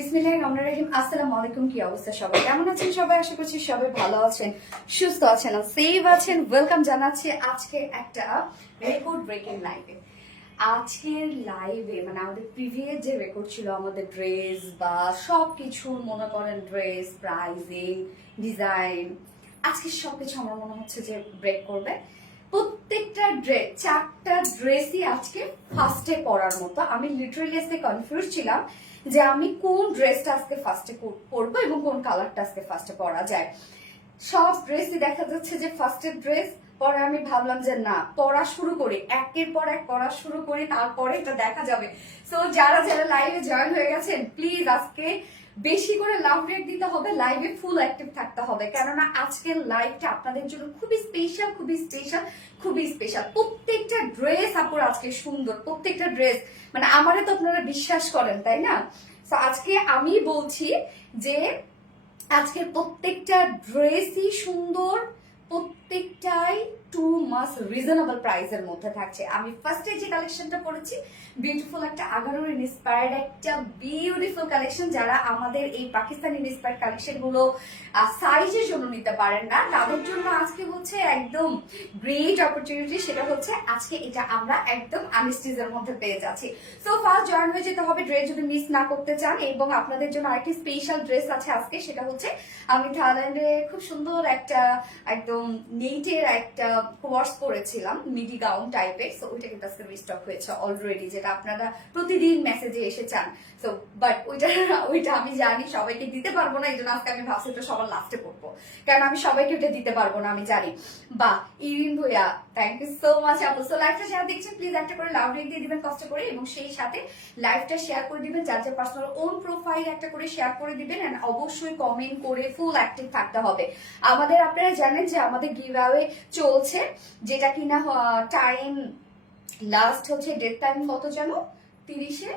বিসমিল্লাহির রহমানির রহিম। আসসালামু আলাইকুম। কি অবস্থা সবাই, কেমন আছেন সবাই? আশা করছি সবাই ভালো আছেন, সুস্থ আছেন, সেফ আছেন। ওয়েলকাম জানাচ্ছি আজকে একটা রেকর্ড ব্রেকিং লাইভে। আজকের লাইভে মানে আমাদের প্রিভিয়াস যে রেকর্ড ছিল আমাদের ড্রেস বা সব কিছু, মনে করেন ড্রেস, প্রাইজিং, ডিজাইন, আজকে সবকিছু আমার মনে হচ্ছে যে ব্রেক করবে। প্রত্যেকটা ড্রেস, 4টা ড্রেসই আজকে ফার্স্টে পরার মতো। আমি লিটারালি আজকে কনফিউজ ছিলাম যে আমি কোন ড্রেসটা আজকে ফার্স্টে পরবো এবং কোন কালারটা আজকে ফার্স্টে পরা যায়। সব ড্রেসই দেখা যাচ্ছে যে ফার্স্টের ড্রেস। পরে আমি ভাবলাম যে না, পড়া শুরু করি, একের পর এক পড়া শুরু করি, তারপরে এটা দেখা যাবে। সো যারা যারা লাইভে জয়েন হয়ে গেছেন, প্লিজ আজকে বেশি করে লাভ রেট দিতে হবে, লাইভে ফুল অ্যাক্টিভ থাকতে হবে, কেননা আজকের লাইভটা আপনাদের জন্য খুবই স্পেশাল, খুবই স্পেশাল, খুবই স্পেশাল। প্রত্যেকটা ড্রেস আপুর আজকে সুন্দর, প্রত্যেকটা ড্রেস মানে আমারে তো আপনারা বিশ্বাস করেন, তাই না? তো আজকে আমি বলছি যে আজকের প্রত্যেকটা ড্রেসই সুন্দর, প্রত্যেকটাই টু মাস রিজনেবল প্রাইসের মধ্যে থাকছে। আমি ফার্স্টে যে কালেকশনটা পরেছি, বিউটিফুল একটা আগানোর ইন্সপায়ার্ড একটা বিউটিফুল কালেকশন। যারা আমাদের এই পাকিস্তানি ইন্সপায়ার্ড কালেকশন গুলো সাইজের জন্য নিতে পারেন না, তাদের জন্য আজকে হচ্ছে একদম গ্রেট অপরচুনিটি। সেটা হচ্ছে আজকে এটা আমরা একদম আনস্টিজের মধ্যে পেয়ে যাচ্ছি। সো ফার্স্ট জয়েন হয়ে যেতে হবে ড্রেস যদি মিস না করতে চান। এবং আপনাদের জন্য আরেকটি স্পেশাল ড্রেস আছে আজকে, সেটা হচ্ছে আমি থাইল্যান্ডে খুব সুন্দর একটা একদম নেটের একটা কোর্স করেছিলাম, মিডি গাউন টাইপের। সো ওইটা কিন্তু আজকে রিস্টক হয়েছে অলরেডি, যেটা আপনারা প্রতিদিন মেসেজে এসে চান। সো বাট ওইটা আমি জানি সবাইকে দিতে পারবো না, এই জন্য আজকে আমি ভাবছি তো সবার লাস্টে পড়বো, কারণ আমি সবাইকে ওইটা দিতে পারবো না, আমি জানি। বা Irin Bhuiya, thank you so much আপু। সো লাইভটা শেয়ার দেখছেন, প্লিজ একটা করে লাভ রেট দিয়ে দিবেন কষ্ট করে, এবং সেই সাথে লাইভটা শেয়ার করে দিবেন, যার যার পার্সোনাল ওন প্রোফাইল একটা করে শেয়ার করে দিবেন। এন্ড অবশ্যই কমেন্ট করে ফুল অ্যাক্টিভ থাকতে হবে। আমাদের আপনারা জানেন যে আমাদের গিভঅ্যাওয়ে চলছে, যেটা কিনা টাইম লাস্ট হচ্ছে, ডেট টাইম কত জানো, 30শে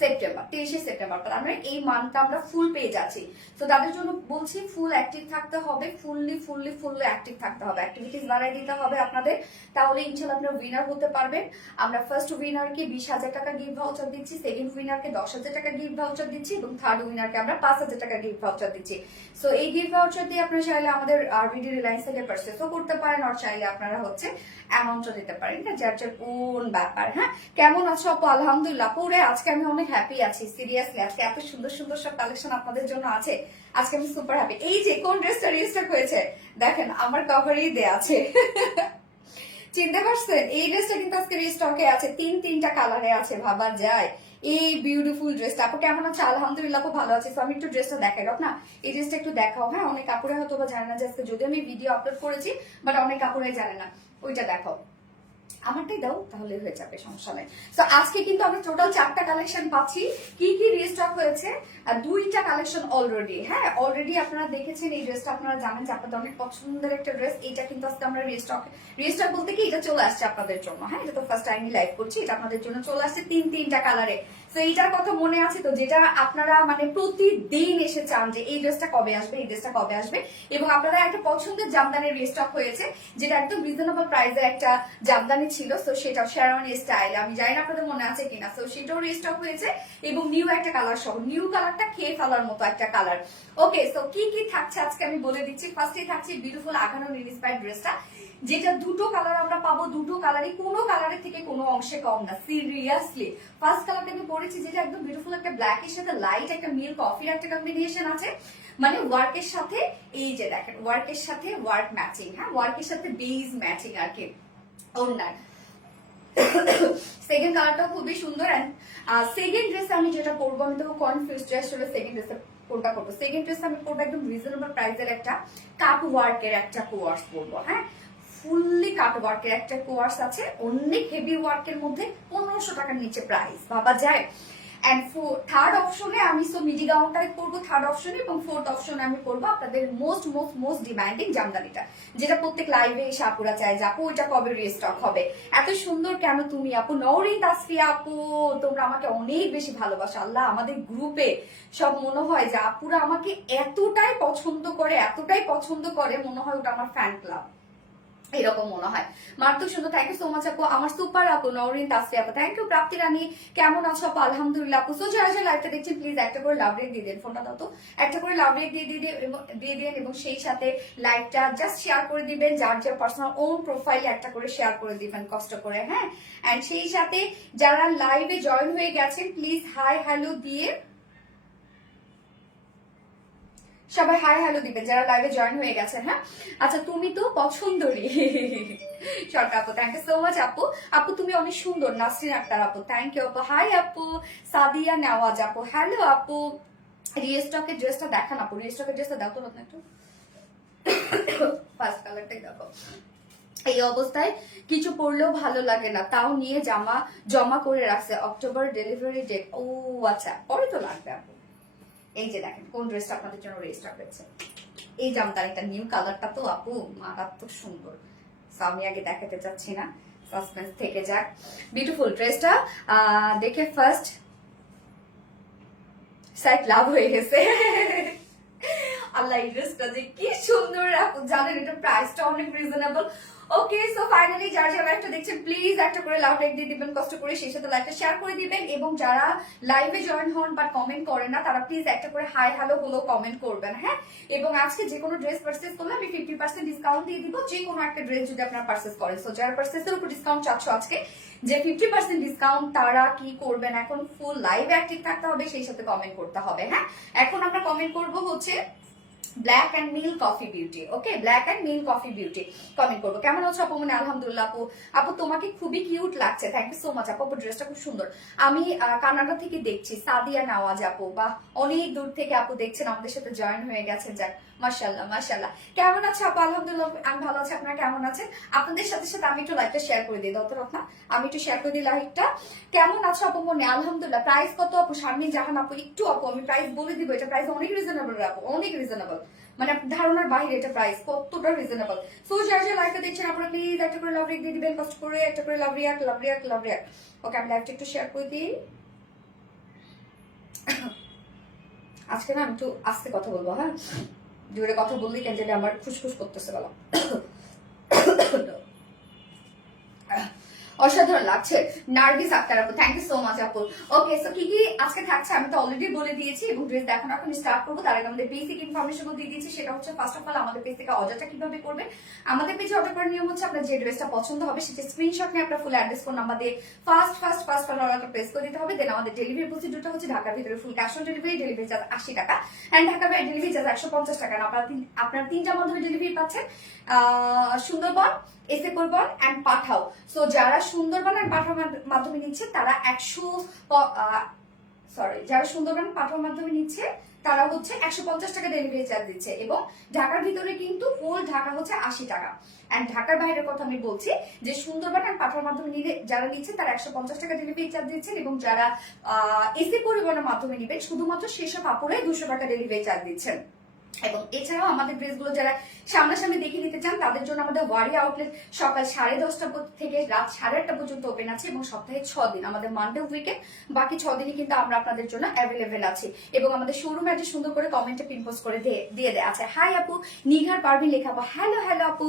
সেপ্টেম্বর। তাহলে আমরা এই মান্থটা আমরা ফুল পেয়ে যাচ্ছি। তো তাদের জন্য বলছি ফুল অ্যাক্টিভ থাকতে হবে, ফুললি অ্যাক্টিভ থাকতে হবে, অ্যাক্টিভিটিস বাড়াই দিতে হবে আপনাদের, তাহলে ইনশাআল্লাহ আপনারা উইনার হতে পারবেন। আমরা ফার্স্ট উইনারকে 20,000 টাকা গিফট ভাউচার দিচ্ছি, সেকেন্ড উইনারকে 10,000 টাকা গিফট ভাউচার দিচ্ছি, এবং থার্ড উইনারকে আমরা 5,000 টাকা গিফট ভাউচার দিচ্ছি। সো এই গিফট ভাউচার দিয়ে আপনারা চাইলে আমাদের আরবিডি রিলায়েন্স থেকে পারচেজও করতে পারেন, আর চাইলে আপনারা হচ্ছে অ্যামাউন্টও দিতে পারেন, এটা যার যার কোন ব্যাপার। হ্যাঁ, কেমন আছো আপু? আলহামদুলিল্লাহ পুরে আজকে আমি অনেক হ্যাপি আছি, সিরিয়াসলি। আজকে এত সুন্দর সুন্দর সব কালেকশন আপনাদের জন্য আছে, আজকে আমি সুপার হ্যাপি। এই যে কোন ড্রেসটা রেজিস্টার হয়েছে দেখেন, আমার কভারেই দেয়া আছে। চিনতে পারছেন? এই ড্রেসটা কিন্তু আজকে রিস্টকে আছে, তিনটা কালারে আছে, ভাবা যায়। এই বিউটিফুল ড্রেসটা আপু কেমন আছে? আলহামদুলিল্লাহ খুব ভালো আছে। তো আমি একটু ড্রেসটা দেখাই না, এই ড্রেসটা একটু দেখাও। হ্যাঁ, অনেক কাপড়ে হয়তো বা জানে না যে আজকে যদি আমি ভিডিও আপলোড করেছি, বাট অনেক কাপড়ে জানে না। ওইটা দেখাও, আমারটাই দাও তাহলে হয়ে যাবে, সমস্যা নেই। তো আজকে কিন্তু আমি টোটাল 4টা কালেকশন পাচ্ছি। কি কি রিস্টক হয়েছে? 2টা কালেকশন অলরেডি। হ্যাঁ, অলরেডি আপনারা দেখেছেন এই ড্রেসটা, আপনারা জানেন যে আপনাদের অনেক পছন্দের একটা ড্রেস। এটা কিন্তু আজকে আমরা রিস্টক বলতে কি এটা চলে আসছে আপনাদের জন্য। হ্যাঁ, এটা তো ফার্স্ট টাইমই লাইভ করছি, এটা আপনাদের জন্য চলে আসছে তিনটা কালারে। তো এইটার কথা মনে আছে তো, যেটা আপনারা মানে প্রতিদিন এসে চান যে এই ড্রেসটা কবে আসবে, এই ড্রেসটা কবে আসবে। এবং আপনারা একটা পছন্দের জামদানির রিস্টক হয়েছে, যেটা একদম রিজনেবল প্রাইসে একটা জামদানি ছিল। সো সেটা শেরওয়ানি স্টাইল, আমি জানি না আপনাদের মনে আছে কিনা। সো সেটাও রিস্টক হয়েছে, এবং নিউ একটা কালার সহ, নিউ কালারটা খেয়ে ফেলার মতো একটা কালার। ওকে, সো কি কি থাকছে আজকে আমি বলে দিচ্ছি। ফার্স্টে থাকছে বিউটিফুল আগানো ইন্সপায়ার্ড ড্রেসটা, যেটা 2টো কালার আমরা পাবো, 2টো কালারই কোনো কালারের থেকে কোনো অংশে কম না, সিরিয়াসলি। ফার্স্ট কালারটা আমি পরেছি, যেটা একদম বিউটিফুল একটা ব্ল্যাকের সাথে লাইট একটা মিল্ক কফির একটা কম্বিনেশন আছে, মানে ওয়ার্কের সাথে, এই যে দেখেন ওয়ার্কের সাথে ওয়ার্ক ম্যাচিং। হ্যাঁ, ওয়ার্কের সাথে বেজ ম্যাচিং আর কি ওনার। সেকেন্ড কালারটাও খুবই সুন্দর। এন্ড সেকেন্ড ড্রেস আমি যেটা পরবো, আমি তো কনফিউজ যে আসলে সেকেন্ড ড্রেসে কোনটা করবো। সেকেন্ড ড্রেস আমি পরবো একদম রিজনেবল প্রাইসের একটা কাট ওয়ার্কের একটা কোয়ার্স পরবো। হ্যাঁ, ফুললি কাট ওয়ার্কের একটা কোয়ার্স আছে, অনেক হেভি ওয়ার্কের মধ্যে, 1500 টাকার নিচে প্রাইস, ভাবা যায়। এন্ড থার্ড অপশনে আমি সো মিডি গাউনটাই পরবো থার্ড অপশনে, এবং ফোর্থ অপশনে আমি পরবো আপনাদের মোস্ট ডিমান্ডিং জামদানিটা, যেটা প্রত্যেক লাইভে এসে আপুরা চায় যে আপু ওইটা কবে রিস্টক হবে। এত সুন্দর কেন তুমি আপু? নওরিন তাসফিয়া আপু, তোমরা আমাকে অনেক বেশি ভালোবাসো। আল্লাহ, আমাদের গ্রুপে সব মনে হয় যে আপুরা আমাকে এতটাই পছন্দ করে, মনে হয় ওটা আমার ফ্যান ক্লাব। এরকম মনে হয়। মারাত্মক সুন্দর, থ্যাংক ইউ সো মাচ আপু। আমার সুপার আপু নওরিন তাসফি আপু, থ্যাংক ইউ। প্রাপ্তি রানী কেমন আছো আপু? আলহামদুলিল্লাহ আপু। সো যারা যারা লাইভটা দেখছেন প্লিজ একটা করে লাভ রেক দিয়ে দেন, ফোনটা দাও তো, একটা করে লাভ রেক দিয়ে দেন এবং সেই সাথে লাইভটা জাস্ট শেয়ার করে দিবেন, যার যার পার্সোনাল ওন প্রোফাইলে একটা করে শেয়ার করে দিবেন কষ্ট করে, হ্যাঁ। এন্ড সেই সাথে যারা লাইভে জয়েন হয়ে গেছেন প্লিজ হাই হ্যালো দিয়ে সবাই হাই হ্যালো দিবেন যারা লাইভে জয়েন হয়ে গেছেন, হ্যাঁ। আচ্ছা তুমি তো পছন্দরই শর্ট আপু, থ্যাংক ইউ সো মাচ আপু। আপু তুমি অনেক সুন্দর। নাসরিন আক্তার আপু, থ্যাংক ইউ আপু। হাই আপু। সাদিয়া নেওয়াজ আপু, হ্যালো আপু। রিস্টকের ড্রেসটা দেখান আপু, রিস্টকের ড্রেসটা দাও তো রত্ন একটু, ফার্স্ট কালারটাই দেখো। এই অবস্থায় কিছু পরলেও ভালো লাগে না, তাও নিয়ে জমা করে রাখছে, অক্টোবর ডেলিভারি ডেট। ও আচ্ছা, পরে তো লাগবে আপু। এই যে দেখেন কোন ড্রেসটা আপনাদের জন্য রেজিস্টার হয়েছে, এই জামদানিটা নিউ কালারটা তো আপু মারাত্মক সুন্দর। আমি আগে দেখাতে চাচ্ছি না, সাসপেন্স থেকে যাক। বিউটিফুল ড্রেসটা দেখে ফার্স্ট সাইড লাভ হয়ে গেছে। আল্লাহ, এই ড্রেসটা যে কি সুন্দর আপু, জানেন এটা প্রাইসটা অনেক রিজনেবল। ওকে, সো ফাইনালি যারা যারা লাইভটা দেখছেন প্লিজ একটা করে লাভ রেক দিয়ে দিবেন কষ্ট করে, সেই সাথে লাইভটা শেয়ার করে দিবেন এবং যারা লাইভে জয়েন হন বাট কমেন্ট করেন না তারা প্লিজ একটা করে হাই হ্যালো হলো কমেন্ট করবেন, হ্যাঁ। এবং আজকে যে কোনো ড্রেস পারচেজ করলে আমি 50% ডিসকাউন্ট দিয়ে দিব, যে কোনো একটা ড্রেস যদি আপনারা পারচেজ করেন। সো যারা পারচেজের উপর ডিসকাউন্ট চাচ্ছ আজকে যে 50% ডিসকাউন্ট, তারা কি করবেন, এখন ফুল লাইভ অ্যাক্টিভ থাকতে হবে, সেই সাথে কমেন্ট করতে হবে, হ্যাঁ। এখন আমরা কমেন্ট করব হচ্ছে black and mill coffee beauty. Okay, black and mill coffee beauty comment করবো। কেমন আছো আপু? মানে আলহামদুলিল্লাহ আপু। আপু তোমাকে খুবই কিউট লাগছে, থ্যাংক ইউ সো মাচ আপু। ড্রেসটা খুব সুন্দর। আমি কানাডা থেকে দেখছি, সাদিয়া নওয়াজ আপু, বা অনেক দূর থেকে আপু দেখছেন, আমাদের সাথে জয়েন হয়ে গেছেন। যাক, মাশাআল্লাহ মাশাআল্লাহ। কেমন আছে আপু? আলহামদুলিল্লাহ আমি ভালো আছি, আপনারা কেমন আছেন? আপনাদের সাথে সাথে আমি একটু লাইভটা শেয়ার করে দিই, দত রত্না আমি একটু শেয়ার করে দিই লাইভটা। কেমন আছো আপু? মনে আলহামদুলিল্লাহ। প্রাইস কত আপু? শারমিন জাহান আপু, একটু আপু আমি প্রাইস বলে দিব, এটা প্রাইস অনেক রিজনেবল আপু, অনেক রিজনেবল, মানে ধারণার বাইরে এটা প্রাইস কতটা রিজনেবল। সো যারা যারা লাইভটা দেখছেন আপনারা প্লিজ একটা করে লাভ রেক দিয়ে দিবেন কষ্ট করে, একটা করে love react love react love react. Okay, আমি লাইভটা একটু শেয়ার করে দিই। আজকে না আমি একটু আস্তে কথা বলবো, হ্যাঁ, জোরে কথা বললেই কেন জানি আমার ফুসফুস করতেছে গলা। অসাধারণ লাগছে। নার্গিস আক্তার আপু, থ্যাংক ইউ সো মাচ আপু। ওকে, সো কি কি আজকে থাকছে আমি তো অলরেডি বলে দিয়েছি এবং ড্রেস দেখানো এখন স্টার্ট করবো। তার আগে আমাদের বেসিক ইনফরমেশন দিয়ে দিয়েছি, সেটা হচ্ছে ফার্স্ট অফ অল আমাদের পেজ থেকে অর্ডারটা কিভাবে করবেন। আমাদের পেজে অর্ডার করার নিয়ম হচ্ছে আপনার যে ড্রেসটা পছন্দ হবে সেটা স্ক্রিনশট নিয়ে আপনার ফুল অ্যাড্রেস ফোন নাম্বার দিয়ে ফার্স্ট অর্ডারটা প্রেস করে দিতে হবে। দেন আমাদের ডেলিভারি প্রসিডিউরটা হচ্ছে ঢাকার ভিতরে full cash on delivery, delivery charge 80 টাকা, এন্ড ঢাকার বাইরে ডেলিভারি চার্জ 150 টাকা। আপনার তিনটা মাধ্যমে ডেলিভারি পাচ্ছেন, সুন্দরবন, এসে করবন এন্ড পাঠাও। সো যারা সুন্দরবন এন্ড পাঠাও মাধ্যমে নিচ্ছে তারা যারা সুন্দরবন পাঠাও মাধ্যমে নিচ্ছে তারা হচ্ছে 150 টাকা ডেলিভারি চার্জ দিচ্ছে এবং ঢাকার ভিতরে কিন্তু ফুল ঢাকা হচ্ছে 80 টাকা। এন্ড ঢাকার বাইরের কথা আমি বলছি যে সুন্দরবন এন্ড পাঠাওয়ার মাধ্যমে নিলে যারা নিচ্ছে তারা 150 টাকা ডেলিভারি চার্জ দিচ্ছেন এবং যারা এসি পরিবহনের মাধ্যমে নিবেন শুধুমাত্র সেসব আপুরে 200 টাকা ডেলিভারি চার্জ দিচ্ছেন। এবং এছাড়াও আমাদের ড্রেসগুলো যারা সামনাসামনি দেখে নিতে চান তাদের জন্য আমাদের ওয়ারি আউটলেট সকাল 10:30টা থেকে রাত 8:30 পর্যন্ত ওপেন আছে এবং সপ্তাহে 6 দিন, আমাদের মানডে উইকেন্ড, বাকি 6 দিনই কিন্তু আমরা আপনাদের জন্য অ্যাভেলেবেল আছি। এবং আমাদের শোরুম অ্যাড্রেস সুন্দর করে কমেন্টে পিন পোস্ট করে দিয়ে দেয়া আছে। হাই আপু, নিঘার পারভিন লেখা আপু, হ্যালো হ্যালো আপু,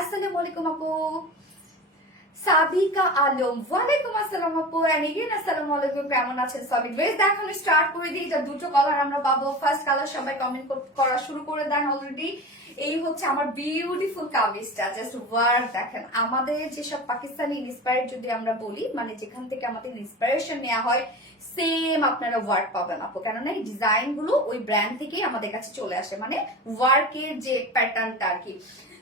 আসসালামু আলাইকুম আপু। সাবিকা আলম, ওয়ালাইকুম আসসালাম আপু, এন্ড এগেইন আসসালামু আলাইকুম, কেমন আছেন সবাই? ড্রেস দেখানো স্টার্ট করে দিই। এটা দুটো কালার আমরা পাবো। ফার্স্ট কালার সবাই কমেন্ট করা শুরু করে দেন অলরেডি। এই হচ্ছে আমার বিউটিফুল কামিজটা, জাস্ট ওয়ার্ক দেখেন। আমাদের যেসব পাকিস্তানি ইন্সপায়ার্ড যদি আমরা বলি, মানে যেখান থেকে আমাদের ইন্সপিরেশন নেওয়া হয়, সেম আপনারা ওয়ার্ক পাবেন আপু, কেননা এই ডিজাইন গুলো ওই ব্র্যান্ড থেকেই আমাদের কাছে চলে আসে, মানে ওয়ার্কের যে প্যাটার্নটা আর কি।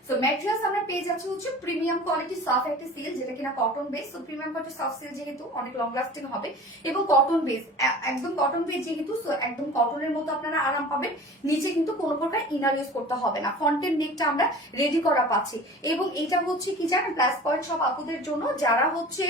সো ম্যাটেরিয়ালস আমরা পেয়ে যাচ্ছি হচ্ছে প্রিমিয়াম কোয়ালিটি সফট একটা সিল, যেটা কিনা cotton base. So premium quality soft seal যেহেতু অনেক লং লাস্টিং হবে এবং কটন বেস, একদম কটন বেস যেহেতু, সো একদম কটনের মতো আপনারা আরাম পাবেন। নিচে কিন্তু কোনো প্রকার ইনার ইউজ করতে হবে না। ফ্রন্টের নেকটা আমরা রেডি করা পাচ্ছি এবং এটা হচ্ছে কি জানেন প্লাস পয়েন্ট সব আপুদের জন্য যারা হচ্ছে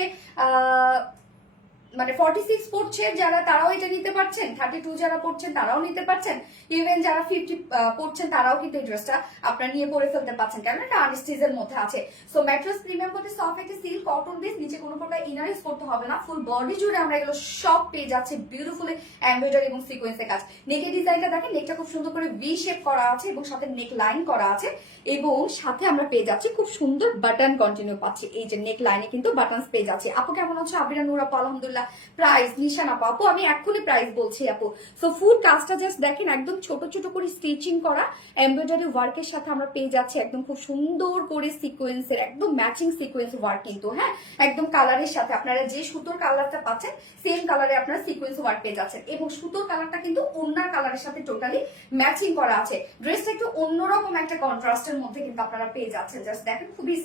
মানে 46 পড়ছে যারা তারাও এটা নিতে পারছেন, 32 যারা পড়ছেন তারাও নিতে পারছেন, ইভেন যারা 50 পড়ছেন তারাও কিন্তু এই ড্রেসটা আপনারা নিয়ে পরে ফেলতে পারছেন, কারণ এটা আনস্টিজের মধ্যে আছে। সো ম্যাট্রেস প্রিমিয়াম কোটি সফট একটা সিল্ক কটন বেস, নিচে কোনো প্রকার ইনার ইউজ করতে হবে না, ফুল বডি জুড়ে আমরা এগুলো সব পেয়ে যাচ্ছে বিউটিফুলি এমব্রয়ডারি এবং সিকোয়েন্সের কাজ। নেকের ডিজাইনটা দেখেন, নেকটা খুব সুন্দর করে ভি শেপ করা আছে এবং সাথে নেক লাইন করা আছে, এবং সাথে আমরা পেয়ে যাচ্ছি খুব সুন্দর বাটন কন্টিনিউ পাচ্ছি, এই যে নেক লাইনে কিন্তু বাটনস পেয়ে যাচ্ছে। আপু কেমন আছো? আবিরা নূর আপু আলহামদুলিল্লাহ। প্রাইস নিশান আপু, আপু আমি এখনই প্রাইস বলছি আপু। সো ফুল কাজটা জাস্ট দেখেন, একদম ছোট ছোট করে স্টিচিং করা এমব্রয়ডারি ওয়ার্কের সাথে আমরা পেয়ে যাচ্ছি একদম খুব সুন্দর করে সিকোয়েন্সের একদম ম্যাচিং সিকোয়েন্স ওয়ার্ক কিন্তু, হ্যাঁ একদম কালারের সাথে আপনারা যে সুতোর কালারটা পাচ্ছেন সেম কালারে আপনারা সিকোয়েন্স ওয়ার্ক পেয়ে যাচ্ছেন, এবং সুতোর কালারটা কিন্তু ওন্নার কালারের সাথে টোটালি ম্যাচিং করা আছে। ড্রেসটা একটু অন্যরকম একটা কন্ট্রাস্টের মধ্যে কিন্তু আপনারা পেয়ে যাচ্ছেন, জাস্ট দেখেন খুবই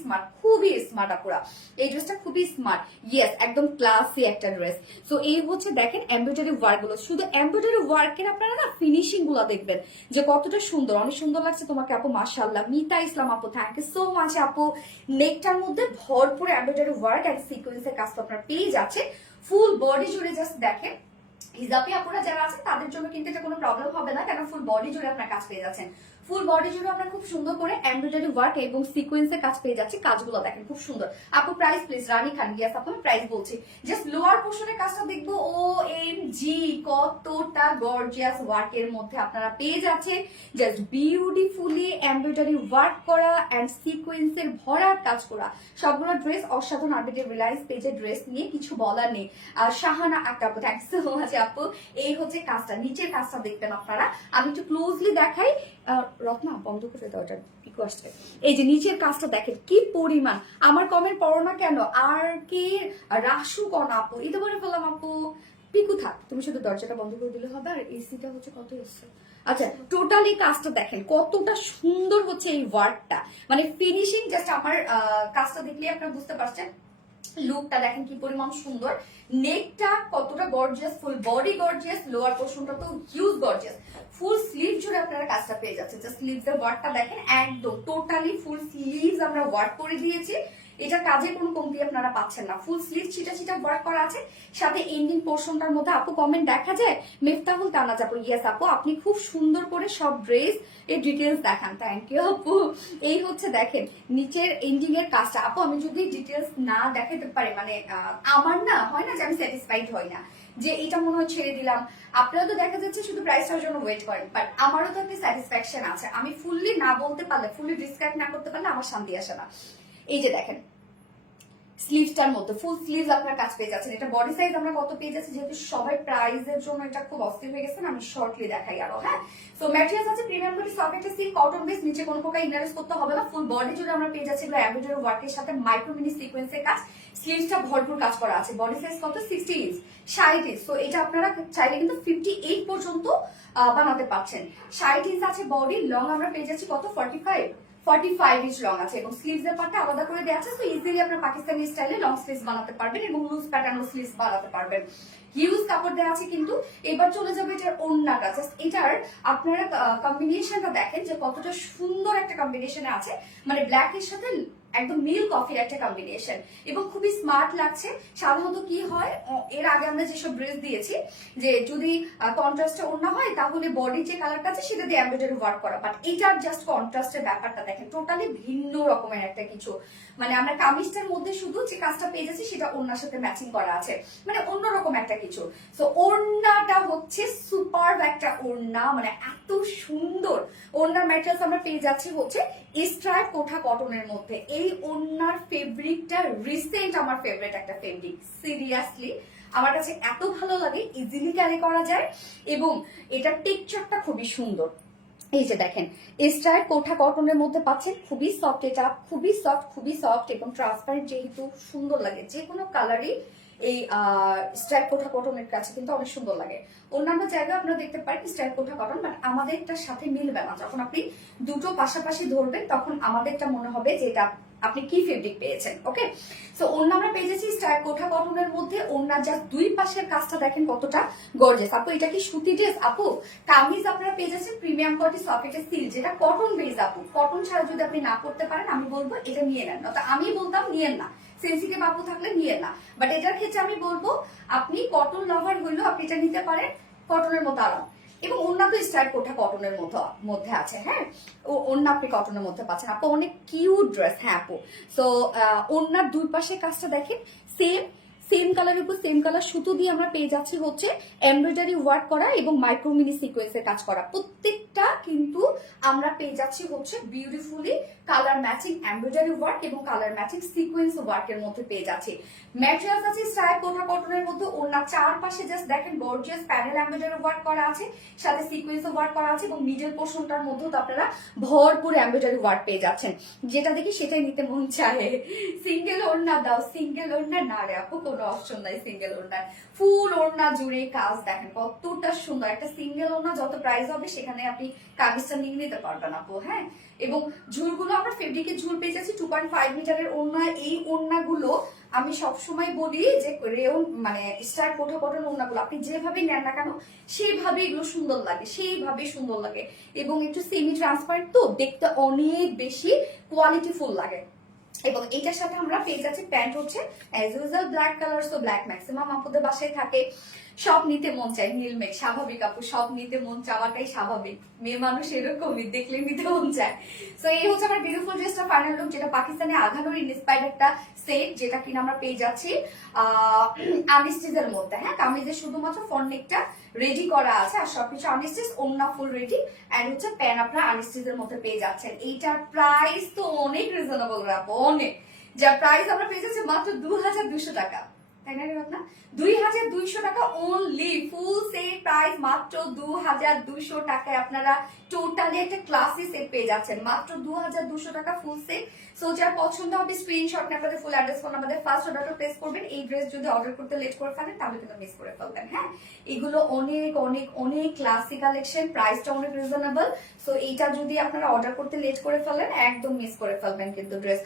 স্মার্ট আপুরা, এই ড্রেসটা খুবই স্মার্ট, ইয়েস একদম ক্লাসি একটা ড্রেস। সো এই হচ্ছে দেখেন এমব্রয়ডারি ওয়ার্ক গুলো, শুধু এমব্রয়ডারি ওয়ার্কের আপনারা না ফিনিশিং গুলো দেখবেন যে কতটা সুন্দর, অনেক সুন্দর লাগছে তোমাকে আপু, মাশাআল্লাহ। মিতা ইসলাম আপু, থ্যাংক ইউ সো মাচ আপু। নেকটার মধ্যে ভরপুর এমব্রয়ডারি ওয়ার্ক এন্ড সিকোয়েন্সের কাজ তো আপনারা পেয়ে যাচ্ছে ফুল বডি জুড়ে, জাস্ট দেখেন হিজাবি আপুরা যারা আছে তাদের জন্য কিন্তু এটা কোনো প্রবলেম হবে না, কারণ ফুল বডি জুড়ে আপনার কাজ পেয়ে যাচ্ছেন, ফুল বডি জুড়ে আমরা খুব সুন্দর করে এমব্রয়ডারি ওয়ার্ক এবং সিকোয়েন্সের কাজ পেয়ে যাচ্ছি, কাজগুলো দেখেন খুব সুন্দর। আপু প্রাইস প্লিজ, রানী খান, ইয়াস আপু আমি প্রাইস বলছি, জাস্ট লোয়ার পোর্শনের কাজটা দেখবো, ও এম জি কতটা গর্জিয়াস ওয়ার্কের মধ্যে আপনারা পেয়ে যাচ্ছেন, জাস্ট বিউটিফুলি এমব্রয়ডারি ওয়ার্ক করা এন্ড সিকোয়েন্সের ভরাট কাজ করা সবগুলো ড্রেস অসাধারণ। আরবিটের রিলায়েন্স পেজের ড্রেস নিয়ে কিছু বলার নেই। আর শাহানা আক্তার আপু, থ্যাংক ইউ সো মাচ আপু। এই হচ্ছে কাজটা, নিচের কাজটা দেখবেন আপনারা, আমি একটু ক্লোজলি দেখাই, রত্না বন্ধ করে দাও এটা রিকোয়েস্ট। এই যে নিচের কাজটা দেখেন কি পরিমাণ, আমার কমেন্ট পড়ো না কেন, আর কে রাসু কন আপু, এটা বলে ফেলাম আপু, পিকু থাক, তুমি শুধু দরজাটা বন্ধ করে দিলে হবে। আর এসিটা হচ্ছে কত এসছে, আচ্ছা টোটালি কাজটা দেখেন কতটা সুন্দর হচ্ছে এই ওয়ার্কটা, মানে ফিনিশিং জাস্ট আমার কাজটা দেখলে আপনারা বুঝতে পারছেন, লুকটা দেখেন কি পরিমাণ সুন্দর, নেকটা কতটা gorgeous, full body gorgeous, lower পোর্শনটা তো হিউজ গর্জিয়াস, ফুল স্লিভ জুড়ে আপনারা কাজটা পেয়ে যাচ্ছে, জাস্ট স্লিভস এর ওয়ার্কটা দেখেন একদম টোটালি ফুল স্লিভস আমরা ওয়ার্ক করে দিয়েছি, এটা কাজে কোনো কমতি আপনারা পাচ্ছেন না, ফুল স্লিভ ছিটা ছিটা ওয়ার্ক করা আছে, সাথে এন্ডিং পোর্শনটার মধ্যে আপু কমেন্ট দেখা যায় মিফতাহুল তানাজ আপু, ইয়েস আপু আপনি খুব সুন্দর করে সব ড্রেস এর ডিটেলস দেখান, থ্যাংক ইউ আপু। এই হচ্ছে দেখেন নিচের এন্ডিং এর কাজটা, আপু আমি যদি ডিটেলস না দেখাতে পারি মানে আমার না হয় না যে আমি স্যাটিসফাইড হই না, যে এটা মনে হয় ছেড়ে দিলাম, আপনারা তো দেখা যাচ্ছে শুধু প্রাইসটার জন্য ওয়েট করেন, বাট আমারও তো একটা স্যাটিসফ্যাকশন আছে, আমি ফুললি না বলতে পারলে, ফুললি ডিসক্রাইব না করতে পারলে আমার শান্তি আসে না। এই যে দেখেন স্লিভসটার মধ্যে ফুল স্লিভস আপনার কাজ পেয়ে যাচ্ছেন, এটা বডি সাইজ আমরা কত পেয়ে যাচ্ছি, যেহেতু সবাই প্রাইজের জন্য এটা খুব অস্থির হয়ে গেছেন, আমি শর্টলি দেখাই আরো, হ্যাঁ। সো ম্যাটেরিয়ালস আছে প্রিমিয়াম কোয়ালিটি সফট একটা সিল্ক কটন বেস, নিচে কোনো প্রকার ইনারেস করতে হবে না, ফুল বডি জুড়ে আমরা পেয়ে যাচ্ছি এগুলো এমব্রয়ডারি ওয়ার্কের সাথে মাইক্রো মিনি সিকোয়েন্সের কাজ, স্লিভসটা ভরপুর কাজ করা আছে, বডি সাইজ কত 60 ইঞ্চ 60 ইঞ্চ, সো এটা আপনারা চাইলে কিন্তু 58 পর্যন্ত বানাতে পারছেন, 60 ইঞ্চ আছে বডি, লং আমরা পেয়ে যাচ্ছি কত 45 ইঞ্চ লং আছে, এবং স্লিভস এর পার্টটা আলাদা করে দেওয়া আছে, তো ইজিলি আপনারা পাকিস্তানি স্টাইলে লং স্লিভস বানাতে পারবেন এবং লুজ প্যাটার্ন স্লিভস বানাতে পারবেন, হিউজ কাপড় দেওয়া আছে কিন্তু। এবার চলে যাবে এটার ওড়নাটা, জাস্ট এটার আপনারা কম্বিনেশনটা দেখেন যে কতটা সুন্দর একটা কম্বিনেশনে আছে, মানে ব্ল্যাক এর সাথে একদম মিল কফির একটা কম্বিনেশন, এবং খুবই স্মার্ট লাগছে। সাধারণত কি হয়, এর আগে আমরা যেসব ড্রেস দিয়েছি যে যদি কন্ট্রাস্টে ওড়না হয় তাহলে বডি যে কালারটা আছে সেটা দিয়ে এমব্রয়ডারি ওয়ার্ক করা, বাট এটার জাস্ট কন্ট্রাস্টের ব্যাপারটা দেখেন টোটালি ভিন্ন রকমের একটা কিছু, মানে আমরা কামিজটার মধ্যে শুধু যে কাজটা পেয়ে যাচ্ছি সেটা ওড়নার সাথে ম্যাচিং করা আছে, মানে অন্যরকম একটা কিছু। সো ওড়নাটা হচ্ছে সুপার একটা ওড়না, মানে এত সুন্দর ওড়নার ম্যাটেরিয়ালস আমরা পেয়ে যাচ্ছি হচ্ছে স্ট্রাইপ কোঠা কটনের মধ্যে। এই ওড়নার ফেব্রিকটা রিসেন্ট আমার ফেভারিট একটা ফেব্রিক, সিরিয়াসলি আমার কাছে এত ভালো লাগে, ইজিলি ক্যারি করা যায় এবং এটার টেক্সচারটা খুবই সুন্দর। এই যে দেখেন স্ট্রাইপ কোঠা কটনের মধ্যে পাচ্ছেন, খুবই সফট, এটা খুবই সফট এবং ট্রান্সপারেন্ট, যেহেতু সুন্দর লাগে যে কোনো কালারই এই স্ট্রাইপ কোঠা কটনের কাছে কিন্তু অনেক সুন্দর লাগে। অন্যান্য জায়গায় আপনারা দেখতে পারেন স্ট্রাইপ কোঠা কটন, বাট আমাদেরটার সাথে মিলবে না, যখন আপনি দুটো পাশাপাশি ধরবেন তখন আমাদেরটা মনে হবে যে এটা আপনি কি ফেব্রিক পেয়েছেন। ওকে, সো ওড়না আমরা পেয়ে যাচ্ছি স্ট্রাইপ কোঠা কটনের মধ্যে, ওড়নার জাস্ট দুই পাশের কাজটা দেখেন কতটা গর্জিয়াস। আপু এটা কি সুতি ড্রেস? আপু কামিজ আপনারা পেয়ে যাচ্ছেন প্রিমিয়াম কোয়ালিটি সফট সিল্ক, যেটা কটন বেস। আপু কটন ছাড়া যদি আপনি না করতে পারেন আমি বলবো এটা নিয়ে নেন, না তো আমি বলতাম নিয়েন না, সেন্সিটিভ আপু থাকলে নিয়ে না, বাট এটার ক্ষেত্রে আমি বলবো আপনি কটন লাভার হইলেও আপনি এটা নিতে পারেন, কটনের মতো আরাম। এবং ওন্না তো স্টাইল কোঠা কটনের মধ্যে আছে, হ্যাঁ ওন্না আপনি কটনের মধ্যে পাচ্ছেন আপু, অনেক কিউট ড্রেস। হ্যাঁ আপু, সো ওন্নার দুই পাশে কাজটা দেখেন, সেম কালারের উপর সেম কালার সুতো দিয়ে আমরা পেয়ে যাচ্ছি হচ্ছে এমব্রয়ডারি ওয়ার্ক করা এবং মাইক্রো মিনি সিকোয়েন্সের কাজ করা। প্রত্যেকটা কিন্তু আমরা পেয়ে যাচ্ছি হচ্ছে beautifully colour matching embroidery work এবং কালার ম্যাচিং সিকোয়েন্স ওয়ার্কের মধ্যে পেয়ে যাচ্ছি। ম্যাটেরিয়ালস আছে স্ট্রাইপ কোঠা কটনের মধ্যে, ওনার চারপাশে জাস্ট দেখেন গর্জিয়াস প্যানেল এমব্রয়ডারি ওয়ার্ক করা আছে, সাথে সিকোয়েন্স ওয়ার্ক করা আছে এবং মিডল পোর্শনটার মধ্যেও তো আপনারা ভরপুর এমব্রয়ডারি ওয়ার্ক পেয়ে যাচ্ছেন। যেটা দেখি সেটাই নিতে মন চায়। সিঙ্গেল ওড়না দাও, সিঙ্গেল ওড়না না রে আপু, কোনো অপশন নাই সিঙ্গেল ওড়নার। ফুল ওড়না জুড়ে কাজ দেখেন কতটা সুন্দর। একটা সিঙ্গেল ওড়না যত প্রাইস হবে সেখানে আপনি কামিজটা নিয়ে নিতে পারবেন আপু। হ্যাঁ, এবং ঝুলগুলো আমরা ফেব্রিকের ঝুল পেয়ে যাচ্ছি 2.5 মিটারের ওড়না। এই ওড়নাগুলো আমি সবসময় বলি যে রেয়ন মানে স্টার কোঠা কটন ওড়নাগুলো আপনি যেভাবে নেন না কেন সেইভাবে এগুলো সুন্দর লাগে, সেইভাবে সুন্দর লাগে এবং একটু সেমি ট্রান্সপারেন্ট তো দেখতে অনেক বেশি কোয়ালিটিফুল লাগে। এবং এইটার সাথে আমরা পেয়ে যাচ্ছি প্যান্ট হচ্ছে as usual black colour, so black maximum আপুদের বাসায় থাকে। সব নিতে মন চায়, নীলমেঘ স্বাভাবিক আপু, সব নিতে মন চাওয়াটাই স্বাভাবিক, মেয়ে মানুষ এরকমই, দেখলে নিতে মন চায়। সো এই হচ্ছে আমার বিউটিফুল ড্রেসটা ফাইনাল লুক, যেটা পাকিস্তানি আঘানোর ইন্সপায়ার্ড একটা সেট, যেটা কিনা আমরা পেয়ে যাচ্ছি আনস্টিচের মধ্যে। হ্যাঁ, কামিজের শুধুমাত্র ফন্টনেকটা রেডি করা আছে আর সবকিছু আনস্টিচ, ওন্না ফুল রেডি এন্ড হচ্ছে প্যান আপনারা আনস্টিচের মধ্যে পেয়ে যাচ্ছেন। এইটার প্রাইস তো অনেক রিজনেবল আপু, অনেক। যার প্রাইস আমরা পেয়ে যাচ্ছি মাত্র 2200 টাকা, তাই না রে না? 2200 টাকা অনলি, ফুল সেট প্রাইস মাত্র 2200 টাকায় আপনারা টোটালি একটা ক্লাসি সেট পেয়ে যাচ্ছেন মাত্র 2200 টাকা ফুল সেট। সো যার পছন্দ হবে স্ক্রিনশট নিয়ে আপনাদের ফুল অ্যাড্রেস ফোন আমাদের ফার্স্ট অর্ডারটা প্লেস করবেন। এই ড্রেস যদি অর্ডার করতে লেট করে ফেলেন তাহলে কিন্তু মিস করে ফেলবেন। হ্যাঁ, এগুলো অনেক অনেক অনেক ক্লাসি কালেকশন, প্রাইসটা অনেক রিজনেবল। সো এইটা যদি আপনারা অর্ডার করতে লেট করে ফেলেন একদম মিস করে ফেলবেন কিন্তু dress.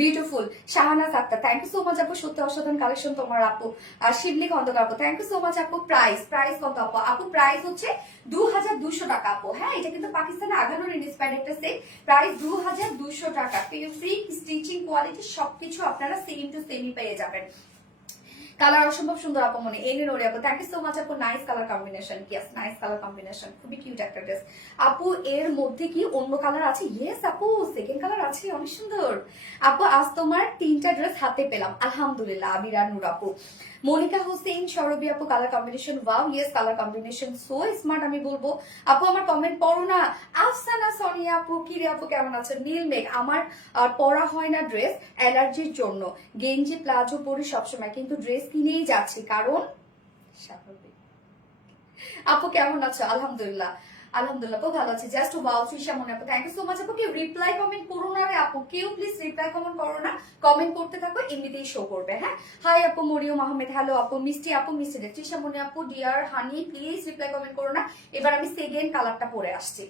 Beautiful Shahanaz Akter, thank you so much আপু, সত্যি অসাধারণ কালেকশন তোমার আপু। আর শিবলি খন্দকার আপু, থ্যাংক ইউ সো মাচ আপু। প্রাইস কত আপু? আপু প্রাইস হচ্ছে 2200 টাকা আপু। হ্যাঁ, এটা কিন্তু পাকিস্তানে আঘানোর ইন্সপায়ার্ড একটা সেট, প্রাইস 2200 টাকা। ফ্যাব্রিক, স্টিচিং, কোয়ালিটি সবকিছু আপনারা সেম টু সেমই পেয়ে যাবেন। কালার অসম্ভব সুন্দর আপু, মনে এনে নোরে আপু, থ্যাংক ইউ সো মাচ আপু। Nice colour combination, yes nice colour combination, খুবই কিউট একটা ড্রেস আপু। এর মধ্যে কি অন্য কালার আছে? ইয়েস আপু, সেকেন্ড কালার আছে, অনেক সুন্দর আপু। আজ তোমার 3টা ড্রেস হাতে পেলাম, আলহামদুলিল্লাহ। আবিরা নূর আপু, মনিকা হোসেন, সৌরভী আপু, color combination wow, yes colour combination so smart. আমি বলবো আপু আমার কমেন্ট পড়ো না। আফসানা সোনিয়া আপু, কি রে আপু কেমন আছে? নীলমেঘ, আমার পরা হয় না ড্রেস অ্যালার্জির জন্য, গেঞ্জি প্লাজো পরি সবসময়, কিন্তু ড্রেস কিনেই যাচ্ছি কারণ স্বাভাবিক। আপু কেমন আছো? আলহামদুলিল্লাহ আলহামদুলিল্লাহ খুব ভালো আছি। জাস্ট ওয়াও তৃষা মনে আপু, থ্যাংক ইউ সো মাচ আপু। কেউ রিপ্লাই কমেন্ট করো না রে আপু, কেউ প্লিজ রিপ্লাই কমেন্ট করো না, কমেন্ট করতে থাকো, এমনিতেই শো করবে। হ্যাঁ, হাই আপু মরিয়ম আহমেদ, হ্যালো আপু। মিষ্টি আপু, মিষ্টি দে, তৃষা মনে আপু, dear honey, please reply comment করো না। এবার আমি সেকেন্ড কালারটা পরে আসছি।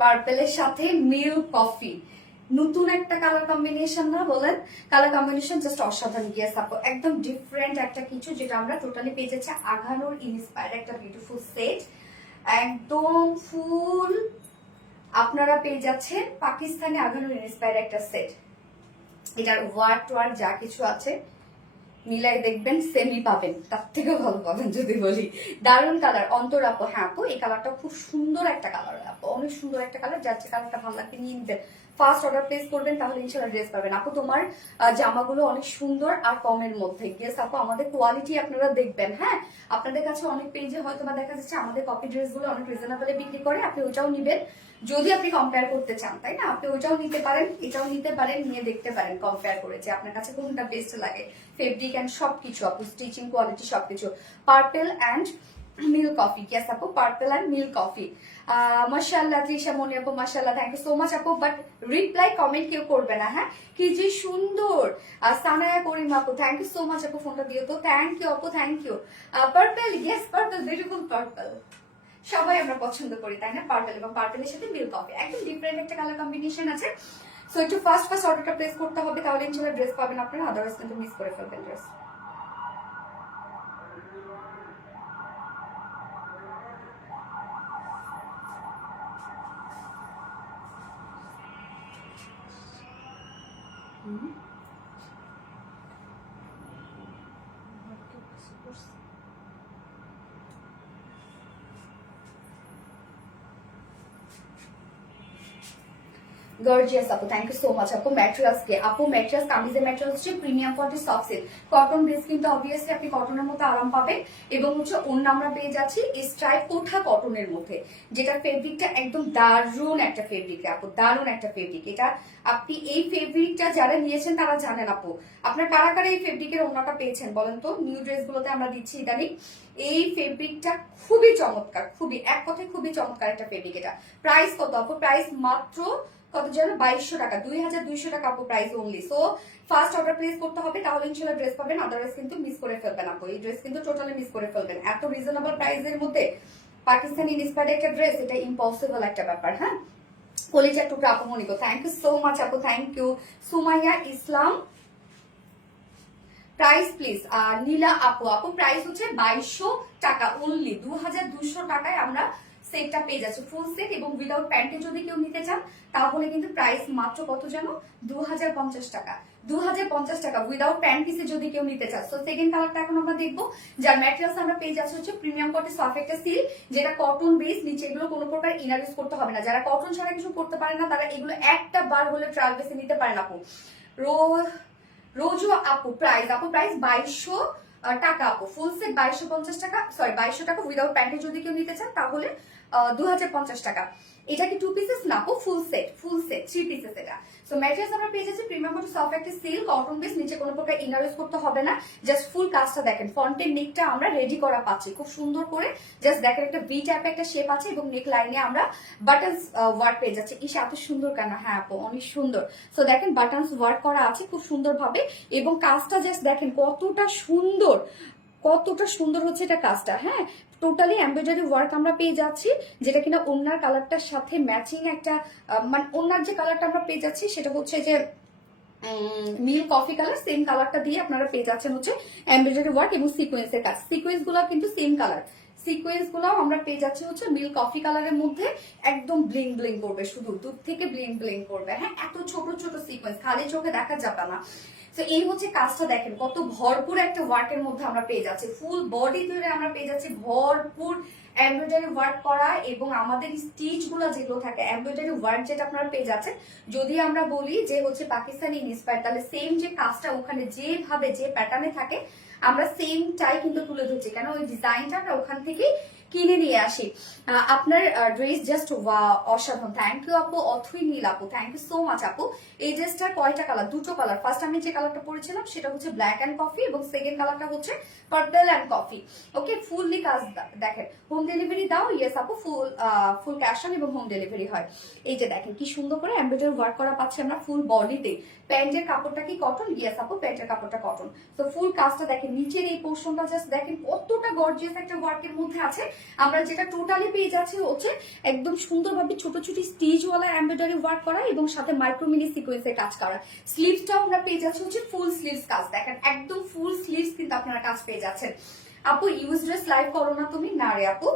পার্পেলের সাথে মিল্ক কফি, নতুন একটা কালার কম্বিনেশন না বলেন? কালার কম্বিনেশন জাস্ট অসাধারণ। ইয়েস আপু, একদম ডিফারেন্ট একটা কিছু, যেটা আমরা টোটালি পেয়ে যাচ্ছি আঘানোর ইন্সপায়ার্ড একটা বিউটিফুল সেট, একদম ফুল আপনারা পেয়ে যাচ্ছেন পাকিস্তানি আঘানোর ইন্সপায়ার্ড একটা সেট। এটার ওয়ার্ক টোয়ার্ক যা কিছু আছে নীলায় দেখবেন সেমি পাবেন, তার থেকেও ভালো পাবেন যদি বলি। দারুণ কালার অন্তর আপু। হ্যাঁ আপু এই কালারটা খুব সুন্দর একটা কালার আপু, অনেক সুন্দর একটা কালার, যার যে কালারটা ভালো লাগবে নিয়ে নিবেন। ফার্স্ট অর্ডার প্লেস করবেন তাহলে ইনশাল্লাহ ড্রেস পাবেন। আপু তোমার জামাগুলো অনেক সুন্দর আর কমের মধ্যে। ইয়েস আপু আমাদের কোয়ালিটি আপনারা দেখবেন। হ্যাঁ আপনাদের কাছে অনেক পেজে হয়তো বা দেখা যাচ্ছে আমাদের কপি ড্রেস গুলো অনেক রিজনেবলে বিক্রি করে, আপনি ওটাও নিবেন যদি আপনি কম্পেয়ার করতে চান, তাই না? আপনি ওটাও নিতে পারেন, এটাও নিতে পারেন, নিয়ে দেখতে পারেন কম্পেয়ার করে যে আপনার কাছে কোনটা বেস্ট লাগে। ফেব্রিক এন্ড সবকিছু আপু, স্টিচিং কোয়ালিটি সবকিছু। Purple and milk coffee, yes আপু পার্পল এন্ড মিল্ক কফি। মাশাআল্লাহ তৃষা মনি আপু, মাশাআল্লাহ থ্যাংক ইউ সো মাচ আপু। বাট রিপ্লাই কমেন্ট কেউ করবে না, হ্যাঁ কি যে সুন্দর। সানায়া করিম আপু থ্যাংক ইউ সো মাচ আপু, ফোনটা দিও তো। থ্যাংক ইউ আপু, thank you. Purple, yes purple, beautiful purple, সবাই আমরা পছন্দ করি তাই না? পার্পল এবং পার্পলের সাথে মিল্ক কফি একদম ডিফারেন্ট একটা কালার কম্বিনেশন আছে। সো একটু ফার্স্ট অর্ডারটা প্লেস করতে হবে, তাহলে ইনশাআল্লাহ ড্রেস পাবেন আপনারা, আদারওয়াইজ কিন্তু মিস করে ফেলবেন ড্রেস। গর্জিয়াস আপু থ্যাংক ইউ সো মাচ আপু। ম্যাটেরিয়ালস কে আপু? ম্যাটেরিয়ালস কামিজের ম্যাটেরিয়ালস হচ্ছে premium quality soft silk cotton base, কিন্তু অবভিয়াসলি আপনি কটনের মধ্যে আরাম পাবেন। এবং হচ্ছে অন্য আমরা পেয়ে যাচ্ছি স্ট্রাইপ কোঠা কটনের মধ্যে, যেটা ফেব্রিকটা একদম দারুণ একটা ফেব্রিক আপু, দারুণ একটা ফেব্রিক এটা। আপনি এই ফেব্রিকটা যারা নিয়েছেন তারা জানেন আপু। আপনার কারা কারা এই ফেব্রিকের অন্যটা পেয়েছেন বলেন তো? নিউ ড্রেস গুলোতে আমরা দিচ্ছি ইদানিং। এই ফেব্রিকটা খুবই চমৎকার, খুবই এক কথায় খুবই চমৎকার একটা ফেব্রিক। এটা প্রাইস কত আপু? প্রাইস মাত্র কত যেন 2200 টাকা, 2200 টাকা আপু price only. So first order place করতে হবে, তাহলে ইনশাআল্লাহ ড্রেস পাবেন, আদারওয়াইজ কিন্তু মিস করে ফেলবেন আপু। এই ড্রেস কিন্তু টোটালি মিস করে ফেলবেন। এত রিজনেবল প্রাইসের মধ্যে পাকিস্তানি ইন্সপায়ার্ড একটা ড্রেস, এটা ইম্পসিবল একটা ব্যাপার। হ্যাঁ কলিজা টুকরা আপু মনিকো থ্যাংক ইউ সো মাচ আপু, thank you. Sumaiya Islam price please. আর নীলা আপু, আপু প্রাইস হচ্ছে 2200 টাকা অনলি, 2200 টাকায় আমরা সেটটা পেয়ে যাচ্ছে ফুল সেট। এবং উইদাউট প্যান্টে যদি কেউ নিতে চান তাহলে কিন্তু প্রাইস মাত্র কত জানো? 2050 টাকা, 2050 টাকা উইদাউট প্যান্ট পিসে যদি কেউ নিতে চান। তো সেকেন্ড কালারটা এখন আমরা দেখবো, যার ম্যাটেরিয়ালস আমরা পেয়ে যাচ্ছি হচ্ছে প্রিমিয়াম কোয়ালিটি সফট একটা সিল্ক, যেটা কটন বেস, নিচে এগুলো কোনো প্রকার ইনার ইউজ করতে হবে না। যারা কটন ছাড়া কিছু করতে পারে না তারা এগুলো একটা বার হলে ট্রায়াল বেসে নিতে পারেন আপু। রোজো আপু প্রাইস, আপু প্রাইস 2200 টাকা আপু, ফুল সেট 2250 টাকা, সরি 2200 টাকা। উইদাউট প্যান্টে যদি কেউ নিতে চান তাহলে 2050 টাকা। এটা কি 2 পিসেস না আপু? Full set, full set 3 pieces এটা। সো ম্যাটেরিয়ালস আমরা পেয়ে যাচ্ছি প্রিমিয়াম কোয়ালিটি সফট একটা সিল্ক কটন বেস, নিচে কোনো প্রকার ইনার ইউজ করতে হবে না। জাস্ট ফুল কাজটা দেখেন, ফ্রন্টের নেকটা আমরা রেডি করা পাচ্ছি খুব সুন্দর করে। জাস্ট দেখেন একটা ভি টাইপ একটা শেপ আছে এবং নেক লাইনে আমরা বাটনস ওয়ার্ক পেয়ে যাচ্ছি। ইস এত সুন্দর কেন? হ্যাঁ আপু অনেক সুন্দর। সো দেখেন বাটনস ওয়ার্ক করা আছে খুব সুন্দর ভাবে, এবং কাজটা জাস্ট দেখেন কতটা সুন্দর, কতটা সুন্দর হচ্ছে এটা কাজটা। হ্যাঁ টোটালি এমব্রয়ডারি ওয়ার্ক আমরা পেয়ে যাচ্ছি, যেটা কিনা ওনার কালারটার সাথে ম্যাচিং একটা, মানে ওনার যে কালারটা আমরা পেয়ে যাচ্ছি সেটা হচ্ছে যে মিল্ক কফি কালার, সেম কালারটা দিয়ে আপনারা পেয়ে যাচ্ছেন হচ্ছে এমব্রয়ডারি ওয়ার্ক এবং সিকোয়েন্সের কাজ। সিকোয়েন্স গুলো কিন্তু সেম কালার, সিকোয়েন্স গুলো আমরা পেয়ে যাচ্ছি হচ্ছে মিল্ক কফি কালারের মধ্যে, একদম ব্লিং ব্লিং করবে, শুধু দূর থেকে ব্লিং ব্লিং করবে। হ্যাঁ এত ছোট ছোট সিকোয়েন্স খালি চোখে দেখা যাবে না। তো এই হচ্ছে কাজটা দেখেন কত ভরপুর একটা ওয়ার্কের মধ্যে আমরা পেয়ে যাচ্ছি, ফুল বডি ধরে আমরা পেয়ে যাচ্ছি ভরপুর এমব্রয়ডারি ওয়ার্ক করা। এবং আমাদের স্টিচ গুলো যেগুলো থাকে এমব্রয়ডারি ওয়ার্ক যেটা আপনারা পেয়ে যাচ্ছেন, যদি আমরা বলি যে হচ্ছে পাকিস্তানি ইন্সপায়ার, তাহলে সেম যে কাজটা ওখানে যেভাবে যে প্যাটার্নে থাকে আমরা সেমটাই কিন্তু তুলে ধরছি, কেন ওই ডিজাইনটা আমরা ওখান থেকে কিনে নিয়ে আসি। আপনার ড্রেস জাস্ট অসাধারণ। থ্যাংক ইউ আপু। অথই নীল আপু থ্যাংক ইউ সো মাচ আপু। এই ড্রেসটার কয়টা কালার? দুটো কালার। ফার্স্ট আমি যে কালারটা পরেছিলাম সেটা হচ্ছে ব্ল্যাক অ্যান্ড কফি, এবং সেকেন্ড কালারটা হচ্ছে purple and coffee. Okay fully কাজ দেখেন। হোম ডেলিভারি দাও? ইয়েস আপু, ফুল ক্যাশ অন এবং হোম ডেলিভারি হয়। এই যে দেখেন কি সুন্দর করে এমব্রয়ডারি ওয়ার্ক করা পাচ্ছি আমরা ফুল বডিতে। প্যান্টের কাপড়টা কি কটন? ইয়েস আপু প্যান্টের কাপড়টা কটন। তো ফুল কাজটা দেখেন, নিচের এই পোর্শনটা জাস্ট দেখেন কতটা গর্জিয়াস একটা ওয়ার্কের মধ্যে আছে। আমরা যেটা টোটালি পেয়ে যাচ্ছি হচ্ছে একদম সুন্দরভাবে ছোট ছোট স্টিচওয়ালা এমব্রয়ডারি ওয়ার্ক করা এবং সাথে মাইক্রো মিনি সিকোয়েন্সের কাজ করা। স্লিভসটাও আমরা পেয়ে যাচ্ছি হচ্ছে ফুল স্লিভস কাজ, দেখেন একদম ফুল স্লিভস কিন্তু আপনারা কাজ পেয়ে যাচ্ছেন। আপু ইউজ ড্রেস লাইভ করো না তুমি? না রে আপু,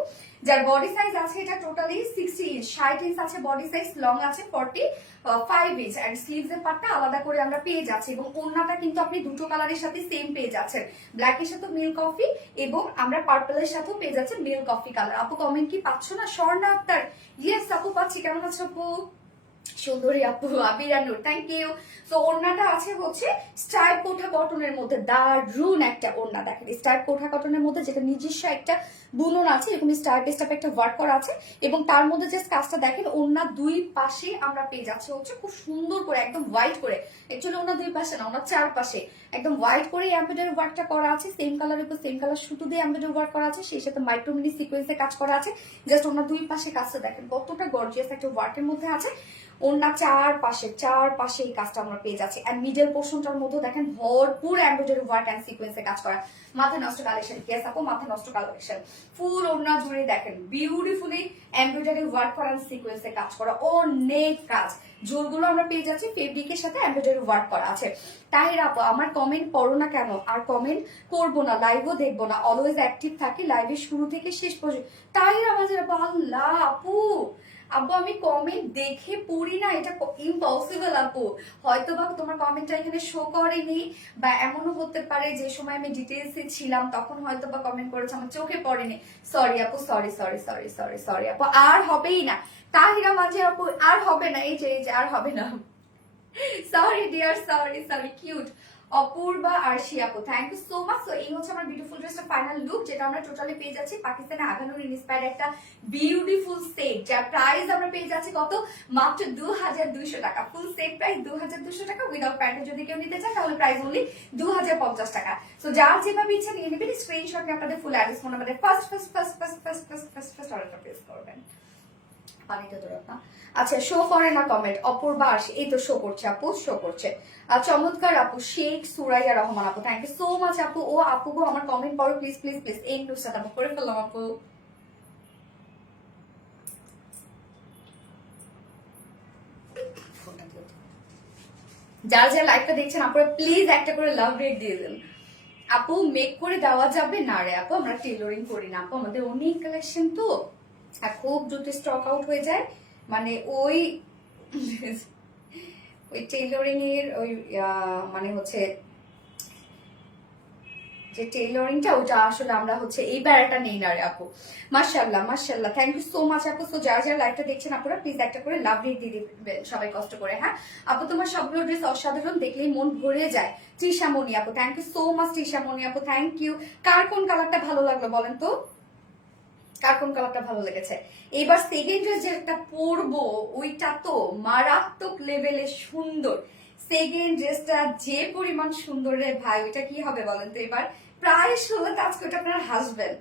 যার বডি সাইজ আছে এটা টোটালি 60 ইঞ্চ, 60 ইঞ্চ আছে বডি সাইজ, লং আছে 45 ইঞ্চ, এন্ড স্লিভস এর পার্টটা আলাদা করে আমরা পেয়ে যাচ্ছি, এবং ওড়নাটা কিন্তু আপনি দুটো কালারের সাথে সেম পেয়ে যাচ্ছেন, ব্ল্যাক এর সাথে মিল্ক কফি এবং আমরা পার্পল এর সাথেও পেয়ে যাচ্ছেন মিল্ক কফি কালার। আপু কমেন্ট কি পাচ্ছ না? স্বর্ণা আক্তার, ইয়েস আপু পাচ্ছি। কেমন আছো আপু? সুন্দরী আপু, আবিরানুর, থ্যাংক ইউ। তো ওড়নাটা আছে হচ্ছে স্ট্রাইপ কোঠা কটনের মধ্যে, দারুন একটা ওড়না। দেখেন স্ট্রাইপ কোঠা কটনের মধ্যে, যেটা নিজস্ব একটা বুনন আছে, এরকম স্ট্রাইপ স্ট্রাইপ একটা ওয়ার্ক করা আছে, এবং তার মধ্যে যে কাজটা দেখেন, ওড়না দুই পাশে আমরা পেয়ে যাচ্ছি হচ্ছে খুব সুন্দর করে একদম হোয়াইট করে, অ্যাকচুয়ালি ওড়না দুই পাশে না, ওনার চারপাশে একদম হোয়াইট করে এমব্রয়ডারি ওয়ার্কটা করা আছে, সেম কালারের উপর সেম কালার সুতো দিয়ে এমব্রয়ডারি ওয়ার্ক করা আছে, সেই সাথে মাইক্রো মিনি সিকোয়েন্সে কাজ করা আছে। জাস্ট ওনার দুই পাশে কাজটা দেখেন কতটা গর্জিয়াস একটা ওয়ার্কের মধ্যে আছে। ওড়না চারপাশে এই কাজটা আমরা পেয়ে যাচ্ছি, এন্ড মিডল পোর্শনটার মধ্যে দেখেন ভরপুর এমব্রয়ডারি ওয়ার্ক এন্ড সিকোয়েন্সে কাজ করা। মাথা নষ্ট কালেকশন, কেস আপু মাথা নষ্ট কালেকশন, ফুল ওড়না জুড়ে দেখেন বিউটিফুলি এমব্রয়ডারি ওয়ার্ক করা এন্ড সিকোয়েন্সে কাজ করা, অনেক কাজ। ঝোলগুলো আমরা পেয়ে যাচ্ছি ফেব্রিকের সাথে এমব্রয়ডারি ওয়ার্ক করা আছে। তাহির আপু, আমার কমেন্ট পড়ো না কেন? আর কমেন্ট করবো না, লাইভও দেখবো না, অলওয়েজ অ্যাক্টিভ থাকি লাইভের শুরু থেকে শেষ পর্যন্ত। তাহির আমাদের আপু, আল্লাহ আপু, আপু আমি কমেন্ট দেখে পড়ি না, এটা ইম্পসিবল আপু। হয়তো বা তোমার কমেন্টটা এখানে শো করেনি, বা এমনও হতে পারে যে সময় আমি ডিটেলসে ছিলাম তখন হয়তো বা কমেন্ট করেছে, আমার চোখে পড়েনি। সরি আপু, সরি আপু, আর হবেই না। তাহিরা মাঝে আপু, আর হবে না, এই যে আর হবে না। Sorry dear, sorry cute. Apurba Arshi আপু, থ্যাংক ইউ সো মাচ। তো এই হচ্ছে আমার বিউটিফুল ড্রেসটা ফাইনাল লুক, যেটা আমরা টোটালি পেয়ে যাচ্ছি পাকিস্তানে আগানোর ইন্সপায়ার্ড একটা বিউটিফুল সেট, যার প্রাইস আমরা পেয়ে যাচ্ছি কত? মাত্র 2200 টাকা। ফুল সেট প্রাইস 2200 টাকা, উইদাউট প্যান্ট যদি কেউ নিতে চান তাহলে প্রাইস অনলি 2050 টাকা। সো যার যেভাবে ইচ্ছা নিয়ে নেবেন, স্ক্রিনশট নিয়ে আপনাদের ফুল অ্যাড্রেস ফোন নাম্বারে ফার্স্ট অর্ডারটা প্লেস করবেন। পানিটা দরকার না। আচ্ছা, শো করে না কমেন্ট। অপূর্বা আসে, এই তো শো করছে আপু, শো করছে। চমৎকার আপু, শেখ সুরাইয়া রহমান আপু, থ্যাংক ইউ সো মাচ আপু। ও আপু গো, আমার কমেন্ট পড়ো প্লিজ প্লিজ প্লিজ। এই নিউজটা আপু করে ফেললাম আপু। যারা যারা লাইভটা দেখছেন আপনারা প্লিজ একটা করে লাভ রেট দিয়ে দেন। আপু মেক করে দেওয়া যাবে না রে আপু, আমরা টেলরিং করি না আপু, আমাদের অনেক কালেকশন তো, আর খুব দ্রুত স্টক আউট হয়ে যায়। মানে ওই টেইলরিং এর ওই মানে হচ্ছে যে টেইলরিংটা, ওটা আসলে আমরা হচ্ছে এই বেড়াটা নেই না রে আপু। মাশাআল্লাহ, থ্যাংক ইউ সো মাচ আপু। সো যারা যারা লাইভটা দেখছেন আপনারা প্লিজ একটা করে লাভ রেট দিয়ে দিবেন সবাই কষ্ট করে। হ্যাঁ আপু, তোমার সবগুলো ড্রেস অসাধারণ, দেখলেই মন ভরে যায়। তৃষামণি আপু, থ্যাংক ইউ সো মাচ তৃষামণি আপু, থ্যাংক ইউ। কার কোন কালারটা ভালো লাগলো বলেন তো? কার কোন কালারটা ভালো লেগেছে? এবার সেকেন্ড ড্রেস যেটা পরবো ওইটা তো মারাত্মক লেভেলে সুন্দর। সেকেন্ড ড্রেসটা যে পরিমাণ সুন্দর রে ভাই, ওইটা কি হবে বলেন তো? এবার প্রায় 16 আজকে ওটা আপনার হাসবেন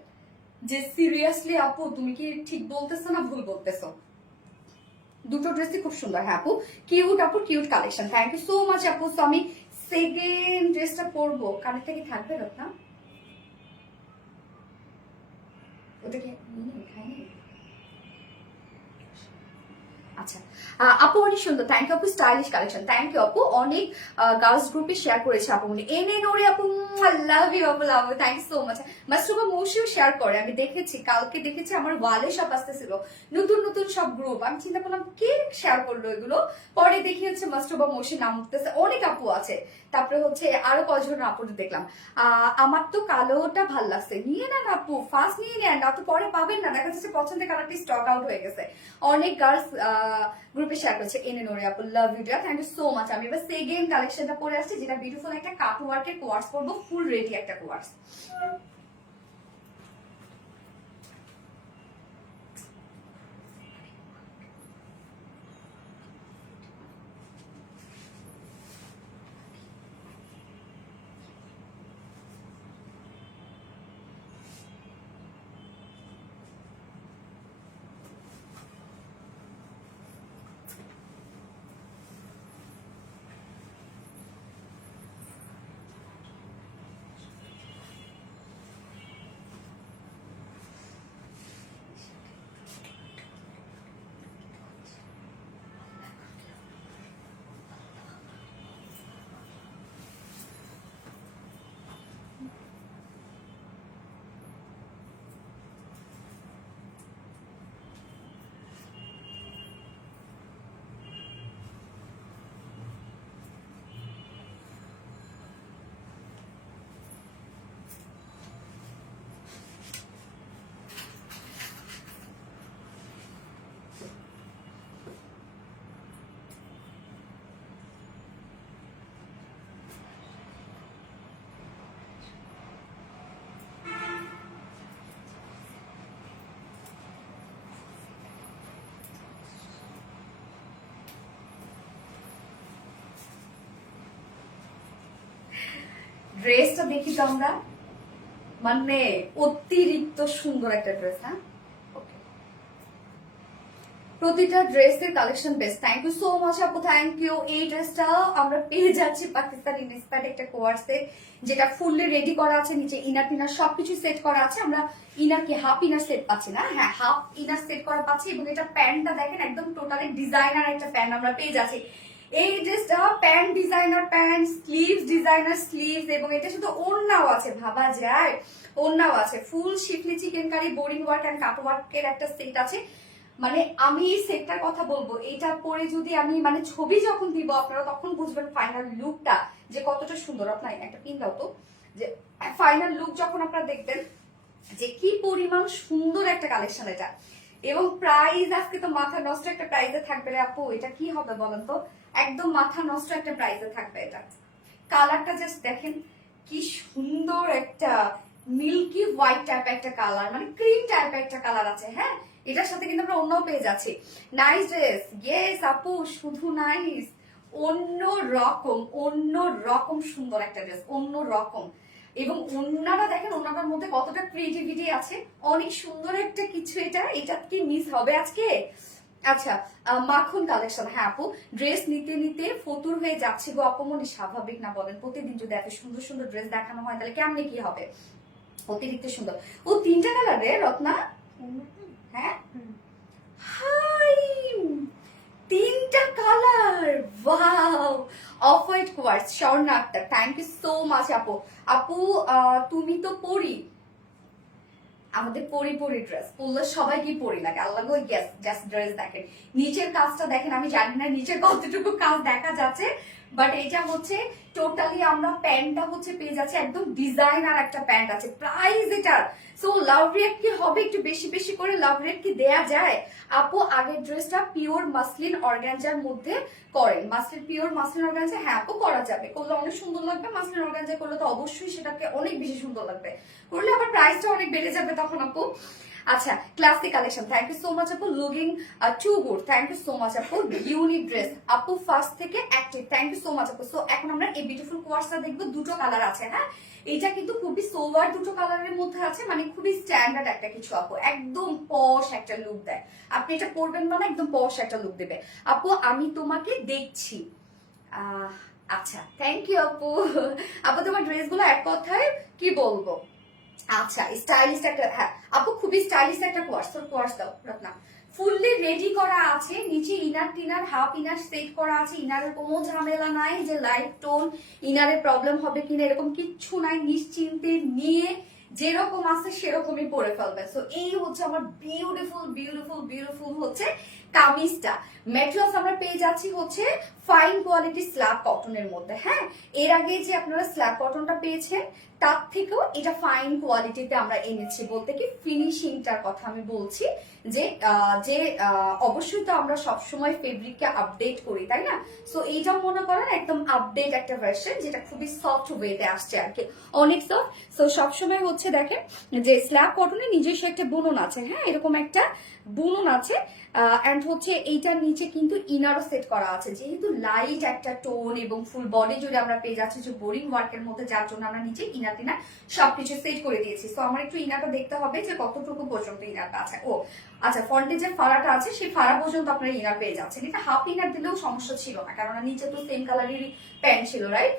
যে সিরিয়াসলি আপু তুমি কি ঠিক বলতেছো না ভুল বলতেছো। দুটো ড্রেসই খুব সুন্দর। হ্যাঁ আপু, কিউট আপু, cute collection, thank you so much আপু। তো আমি সেকেন্ড ড্রেসটা পরবো, কানেরটা কি থাকবে না? ওটাকে খাইনি। আচ্ছা আপু অনেক সুন্দর, থ্যাংক ইউ আপু। স্টাইলিশ কালেকশন, থ্যাংক ইউ আপু। অনেক গার্লস গ্রুপে শেয়ার করেছে আপু, এনে নোরে আপু, লাভ ইউ আপু, love you, thank you so much. Masruba মৌসিও শেয়ার করে, আমি দেখেছি, কালকে দেখেছি আমার ওয়ালে সব আসতেছিল নতুন নতুন সব গ্রুপ। আমি চিন্তা করলাম কে শেয়ার করলো এগুলো, পরে দেখি হচ্ছে মাসরুবা মৌসির নাম উঠতেছে, অনেক আপু আছে। তারপরে হচ্ছে আরো কয়জন আপু দেখলাম। আমার তো কালোটা ভাল লাগছে, নিয়ে নেন আপু, ফার্স্ট নিয়ে নেন, না তো পরে পাবেন না, দেখা যাচ্ছে পছন্দের কালারটি স্টক আউট হয়ে গেছে। অনেক গার্লস গ্রুপে শেয়ার করছে, এনে নোরে আপু, love you dear, thank you so much. আমি এবার সেকেন্ড কালেকশনটা পরে আসছি, যেটা বিউটিফুল একটা কাট ওয়ার্কের কোয়ার্স পরবো, ফুল রেডি একটা কোয়ার্স। ড্রেসটা দেখি তো আমরা, মানে অতিরিক্ত সুন্দর একটা ড্রেস। হ্যাঁ, প্রতিটা ড্রেসের collection best. Thank you so much আপু, থ্যাংক ইউ। এই ড্রেসটা আমরা পেয়ে যাচ্ছি পাকিস্তানি ইনস্পায়ার্ড একটা কোয়ার্সে, যেটা ফুললি রেডি করা আছে, নিচে ইনার টিনার সবকিছু সেট করা আছে। আমরা ইনার কি হাফ ইনার সেট পাচ্ছি না, হ্যাঁ হাফ ইনার সেট করা পাচ্ছি। এবং এটা প্যান্টটা দেখেন একদম টোটালি ডিজাইনার একটা প্যান্ট আমরা পেয়ে যাচ্ছি। এই ড্রেসটা pant designer pant, sleeves designer sleeves, এবং এটা শুধু ওড়নাও আছে, ভাবা যায় ওড়নাও আছে। Full schiffli chikankari boring work and cut ওয়ার্কের একটা সেট আছে। মানে আমি এই সেটটার কথা বলবো, এটা পরে যদি আমি মানে ছবি যখন দিব আপনারা তখন বুঝবেন ফাইনাল লুকটা যে কতটা সুন্দর। আপনার একটা পিন দাও তো, যে ফাইনাল লুক যখন আপনারা দেখবেন যে কি পরিমাণ সুন্দর একটা কালেকশন এটা। এবং প্রাইস আজকে তো মাথা নষ্ট একটা প্রাইসে থাকবে রে আপু, এটা কি হবে বলেন তো, একদম মাথা নষ্ট একটা প্রাইসে থাকবে এটা। কালারটা জাস্ট দেখেন কি সুন্দর একটা মিল্কি হোয়াইট টাইপ একটা কালার, মানে ক্রিম টাইপ একটা কালার আছে। হ্যাঁ, এটার সাথে কিন্তু আমরা অন্য পেয়ে যাচ্ছি। নাইস ড্রেস, ইয়েস আপু, শুধু নাইস, অন্য রকম, অন্য রকম সুন্দর একটা ড্রেস, অন্য রকম। এবং অন্যরা দেখেন অন্যটার মধ্যে কতটা ক্রিয়েটিভিটি আছে, অনেক সুন্দর একটা কিছু। এটা কি মিস হবে আজকে? আচ্ছা, মাখন কালেকশন। হ্যাঁ আপু, ড্রেস নিতে নিতে ফতুর হয়ে যাচ্ছে গো অপমনি, স্বাভাবিক না বলেন? প্রতিদিন যদি এত সুন্দর সুন্দর ড্রেস দেখানো হয় তাহলে কেমনে কি হবে? অতিরিক্ত সুন্দর। ও তিনটা কালার রে রত্না, হ্যাঁ হাই, তিনটা কালার, ওয়াও। অফ হোয়াইট কোয়ার্স, Swarna Akter, thank you so much আপু। আপু তুমি তো পরি, আমাদের পরি পরি ড্রেস পরলে সবাই কি পরি লাগে, আল্লাহ গো। ইয়েস, জাস্ট ড্রেস দেখেন, নিচের কাজটা দেখেন। আমি জানি না নিচের কতটুকু কাজ দেখা যাচ্ছে, বাট এটা হচ্ছে টোটালি আমরা প্যান্টটা হচ্ছে পেয়ে যাচ্ছে একদম ডিজাইনার একটা প্যান্ট আছে। প্রাইস এটার সো লাভ রেট কি হবে, একটু বেশি বেশি করে লাভ রেট কি দেয়া যায় আপু? আগের ড্রেসটা পিওর মাসলিন অর্গানজার মধ্যে করেন, মাসলিন পিওর মাসলিন অর্গানজা, হ্যাঁ আপু করা যাবে, করলে অনেক সুন্দর লাগবে। মাসলিন অর্গানজা করলে তো অবশ্যই সেটাকে অনেক বেশি সুন্দর লাগবে, করলে আবার প্রাইসটা অনেক বেড়ে যাবে তখন আপু। আচ্ছা, classic collection, thank you so much আপু। Looking to good, thank you so much আপু। ইউনিক ড্রেস আপু, ফার্স্ট থেকে active, thank you so much আপু। সো এখন আমরা এই বিউটিফুল কোয়ার্সটা দেখবো, দুটো কালার আছে। হ্যাঁ, এটা কিন্তু খুবই সোভার দুটো কালারের মধ্যে আছে, মানে খুবই স্ট্যান্ডার্ড একটা কিছু আপু, একদম পশ একটা লুক দেয়। আপনি এটা পরবেন মানে একদম পশ একটা লুক দেবে আপু। আমি তোমাকে দেখছি, আচ্ছা থ্যাংক ইউ আপু। আপু তোমার ড্রেসগুলো এক কথায় কি বলবো, আচ্ছা স্টাইলিশ একটা, হ্যাঁ আপু খুবই স্টাইলিশ একটা কোয়ার্স। তোর কোয়ার্স দাও রত্না, ফুললি রেডি করা আছে, নিচে ইনার টিনার হাফ ইনার সেট করা আছে। ইনারের কোনো ঝামেলা নাই যে লাইট টোন ইনারের প্রবলেম হবে কিনা, এরকম কিচ্ছু নাই। নিশ্চিন্তে নিয়ে যেরকম আছে সেরকমই পরে ফেলবে। সো এই হচ্ছে আমার বিউটিফুল বিউটিফুল বিউটিফুল হচ্ছে কামিজটা। ম্যাটেরিয়ালস আমরা পেয়ে যাচ্ছি হচ্ছে ফাইন কোয়ালিটি স্ল্যাব কটনের মধ্যে। হ্যাঁ, এর আগে যে আপনারা স্ল্যাব কটনটা পেয়েছেন তার থেকেও এটা ফাইন কোয়ালিটিতে আমরা এনেছি। বলতে কি ফিনিশিংটার কথা আমি বলছি, যে অবশ্যই তো আমরা সবসময় ফেব্রিককে আপডেট করি, তাই না? সো এইটাও মনে করেন একদম আপডেট একটা ভার্সন, যেটা খুবই সফট ওয়েতে আসছে আর কি, অনেক সফট। সো সবসময় হচ্ছে দেখেন যে স্ল্যাব কটনের নিজস্ব একটা বুনন আছে। হ্যাঁ, এরকম একটা বুনন আছে। অ্যান্ড হচ্ছে এইটার নিচে কিন্তু ইনারও সেট করা আছে, যেহেতু লাইট একটা টোন এবং ফুল বডি জুড়ে আমরা পেয়ে যাচ্ছি যে বোরিং ওয়ার্কের মধ্যে, যার জন্য আমরা নিচে ইনার টিনার সবকিছু সেট করে দিয়েছি। তো আমার একটু ইনারটা দেখতে হবে যে কতটুকু পর্যন্ত ইনারটা আছে। ও আচ্ছা, ফ্রন্টে যে ফাড়াটা আছে সেই ফাড়া পর্যন্ত আপনারা ইনার পেয়ে যাচ্ছেন। এটা হাফ ইনার দিলেও সমস্যা ছিল না, কারণ নিচে তো সেম কালারেরই প্যান্ট ছিল, রাইট?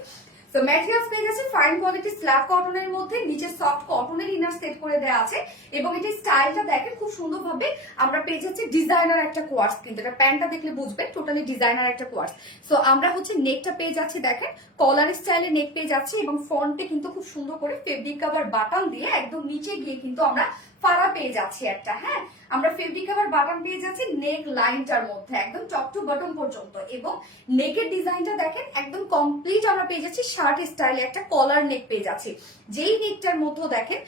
তো ম্যাটেরিয়ালস পেয়ে গেছে ফাইন কোয়ালিটি স্ল্যাব কটনের মধ্যে, নিচে সফট কটনের ইনার সেট করে দেওয়া আছে। এবং এটা স্টাইলটা দেখেন খুব সুন্দরভাবে আমরা পেয়ে যাচ্ছি ডিজাইনার একটা কোয়ার্স, কিন্তু এটা প্যান্টটা দেখলে বুঝবেন টোটালি ডিজাইনার একটা কোয়ার্স। সো আমরা হচ্ছে নেকটা পেয়ে যাচ্ছি দেখেন কলার স্টাইলে নেক পেয়ে যাচ্ছি, এবং ফ্রন্টে কিন্তু খুব সুন্দর করে ফেব্রিক কভার বাটন দিয়ে একদম নিচে গিয়ে কিন্তু আমরা ফাড়া পেয়ে যাচ্ছি একটা। হ্যাঁ, আমরা ফেব্রিক কভার বাটন পেয়ে যাচ্ছি নেক লাইনটার মধ্যে একদম টপ টু বটম পর্যন্ত। এবং নেকের ডিজাইনটা দেখেন একদম কমপ্লিট আমরা পেয়ে যাচ্ছি শার্ট স্টাইলে একটা কলার নেক পেয়ে যাচ্ছি, যেই নেকটার মধ্যে দেখেন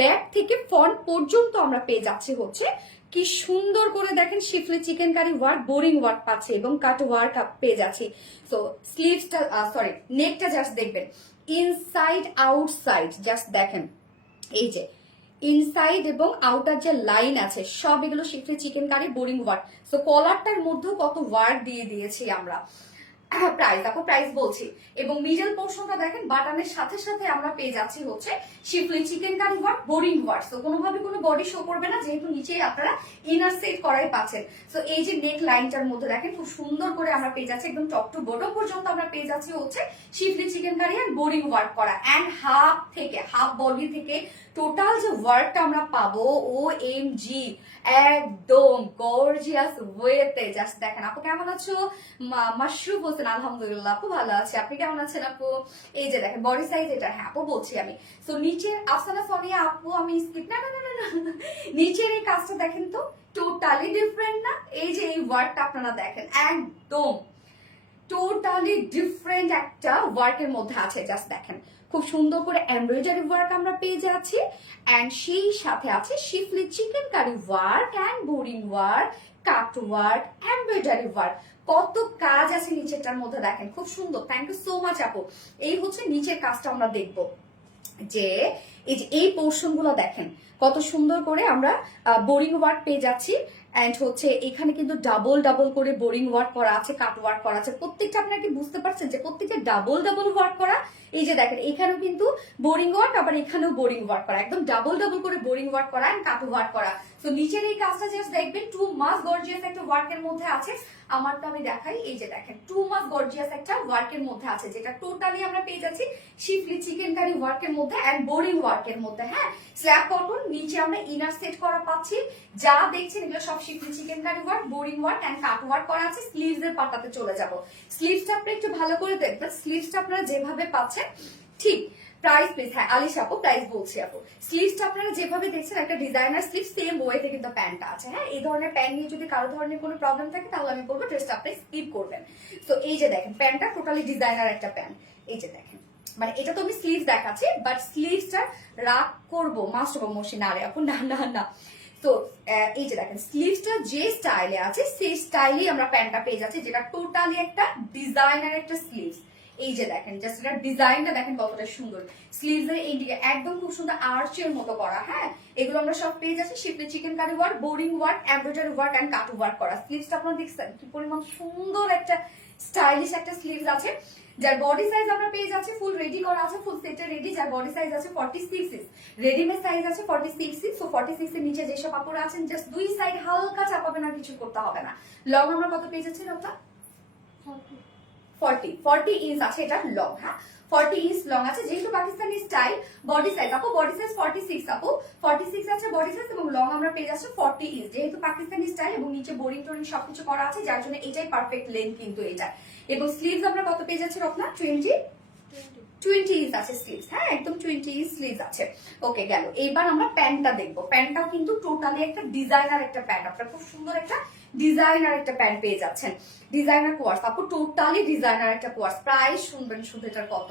ব্যাক থেকে ফ্রন্ট পর্যন্ত আমরা পেয়ে যাচ্ছি হচ্ছে কি সুন্দর করে দেখেন schiffli chikankari work, boring work পাচ্ছে এবং কাট ওয়ার্ক পেয়ে যাচ্ছি। সো স্লিভসটা সরি নেকটা জাস্ট দেখবেন ইনসাইড আউটসাইড, জাস্ট দেখেন এই যে ইনসাইড এবং আউটার যে লাইন আছে সব এগুলো schiffli chikankari boring work. So কলারটার মধ্যেও কত ওয়ার্ক দিয়ে দিয়েছি আমরা। প্রাইস, আপু প্রাইস বলছি। এবং মিডল পোর্শনটা দেখেন বাটনের সাথে সাথে আমরা পেয়ে যাচ্ছি হচ্ছে schiffli chikankari work, boring work. তো কোনোভাবে কোনো বডি শো করবে না, যেহেতু নিচে আপনারা ইনার সেট করাই পাচ্ছেন। তো এই যে নেক লাইনটার মধ্যে দেখেন খুব সুন্দর করে আমরা পেয়ে যাচ্ছি একদম টপ টু বটম পর্যন্ত আমরা পেয়ে যাচ্ছি হচ্ছে শিফলি চিকেন কারি আর বোরিং ওয়ার্ক করা। অ্যান্ড হাফ বডি থেকে টোটাল যে ওয়ার্কটা আমরা পাবো, ও এম জি, একদম গর্জিয়াস ওয়েতে। জাস্ট দেখেন আপু কেমন আছো? মাশরুফ হোসেন, আলহামদুলিল্লাহ আপু ভালো আছে, আপনি কেমন আছেন আপু? এই যে দেখেন বডি সাইজ এটা, হ্যাঁ আপু বলছি আমি। তো নিচের আফসানা সোনিয়া আপু, আমি স্কিপ না না না না না, নিচের এই কাজটা দেখেন তো টোটালি ডিফারেন্ট না? এই যে এই ওয়ার্কটা আপনারা দেখেন একদম টোটালি ডিফারেন্ট একটা ওয়ার্কের মধ্যে আছে। জাস্ট দেখেন খুব সুন্দর করে এমব্রয়ডারি ওয়ার্ক আমরা পেয়ে যাচ্ছি, এন্ড সেই সাথে আছে schiffli chikankari work and boring work, cut work, embroidery work. কত কাজ আছে নিচেরটার মধ্যে দেখেন, খুব সুন্দর। থ্যাংক ইউ সো মাচ আপু। এই হচ্ছে নিচের কাজটা আমরা দেখবো, যে এই পোর্শন গুলো দেখেন কত সুন্দর করে আমরা বোরিং ওয়ার্ক পেয়ে যাচ্ছি। এন্ড হচ্ছে এখানে কিন্তু ডাবল ডাবল করে বোরিং ওয়ার্ক করা আছে, কাট ওয়ার্ক করা আছে। প্রত্যেকটা আপনারা কি বুঝতে পারছেন যে প্রত্যেকটা ডাবল ডাবল ওয়ার্ক করা? এই যে দেখেন এখানেও কিন্তু বোরিং ওয়ার্ক, আবার এখানেও বোরিং ওয়ার্ক করা, একদম ডাবল ডাবল করে বোরিং ওয়ার্ক করা এন্ড কাট ওয়ার্ক করা। তো নিচের এই কাজটা জাস্ট দেখবেন টু মাস গর্জিয়াস একটা ওয়ার্কের মধ্যে আছে। আমারটা আমি দেখাই, এই যে দেখেন টু মাস গর্জিয়াস একটা ওয়ার্কের মধ্যে আছে, যেটা টোটালি আমরা পেয়ে যাচ্ছি শিফলি চিকেন কারি ওয়ার্কের মধ্যে এন্ড বোরিং ওয়ার্কের মধ্যে। হ্যাঁ, স্ল্যাব কটন, নিচে আমরা ইনার সেট করা পাচ্ছি। যা দেখছেন এগুলো সব schiffli chikankari work, boring work and cut work করা আছে। স্লিভস এর পাতাতে চলে যাব। স্লিভসটা আপনি একটু ভালো করে দেখবেন, স্লিভসটা আপনারা যেভাবে পাচ্ছেন ঠিক। প্রাইস প্লিজ, হ্যাঁ আলিশা আপু প্রাইস বলছি আপু। স্লিভসটা আপনারা যেভাবে দেখছেন একটা ডিজাইনার স্লিভ, সেম ওয়েতে কিন্তু প্যান্টটা আছে। হ্যাঁ, এই ধরনের প্যান্ট নিয়ে যদি কারো ধরনের কোনো প্রবলেম থাকে তাহলে আমি বলবো ড্রেসটা আপনি স্কিপ করবেন। তো এই যে দেখেন প্যান্টটা টোটালি ডিজাইনার একটা প্যান্ট। এই যে দেখেন, মানে এটা তো আমি স্লিভস দেখাচ্ছি, বাট স্লিভসটা রাগ করবো মাস্টার মশিন, আরে আপু না না না। তো এই যে দেখেন স্লিভসটা যে স্টাইলে আছে সেই স্টাইলে আমরা প্যান্টটা পেয়ে যাচ্ছি, যেটা টোটালি একটা ডিজাইনার একটা স্লিভস। এই যে দেখেন জাস্ট এটা ডিজাইনটা দেখেন কতটা সুন্দর। স্লিভস এর এইদিকে একদম খুব সুন্দর আর্চের মতো করা। হ্যাঁ, এগুলো আমরা সব পেয়ে যাচ্ছি schiffli chikankari work, boring work, embroidery work and cut work করা। স্লিভসটা আপনারা দেখছেন কি পরিমাণ সুন্দর একটা স্টাইলিশ একটা স্লিভস আছে, যার বডি সাইজ আমরা পেয়ে যাচ্ছি ফুল রেডি করা আছে, ফুল সেটে রেডি, যার বডি সাইজ আছে 46 ইঞ্চ, রেডিমেড সাইজ আছে 46 ইঞ্চ। সো 46 এর নিচে যেসব কাপড় আছেন জাস্ট দুই সাইড হালকা চাপাবেন, আর কিছু করতে হবে না। লং আমরা কত পেয়ে যাচ্ছি রক্তা? 40 ইঞ্চ আছে এটা লং। হ্যাঁ, 40 ইঞ্চ লং আছে, যেহেতু পাকিস্তানি স্টাইল। বডি সাইজ আপু, বডি সাইজ 46 আপু, 46 আছে বডি সাইজ, এবং লং আমরা পেয়ে যাচ্ছি 40 ইঞ্চ, যেহেতু পাকিস্তানি স্টাইল এবং নিচে বোরিং টোরিং সবকিছু করা আছে, যার জন্য এটাই পারফেক্ট লেন্থ কিন্তু এটা। এবং স্লিভস আমরা কত পেয়ে যাচ্ছি রত্না? 20 ইঞ্চ আছে স্লিভস। হ্যাঁ, একদম 20 ইঞ্চ স্লিভস আছে। ওকে গেল। এবার আমরা প্যান্টটা দেখবো। প্যান্টটাও কিন্তু টোটালি একটা ডিজাইনার একটা প্যান্ট, আপনারা খুব সুন্দর একটা ডিজাইনার একটা প্যান্ট পেয়ে যাচ্ছেন। ডিজাইনার কোয়ার্স আপু, টোটালি ডিজাইনার একটা কোয়ার্স। প্রাইস শুনবেন শুধু এটার কত।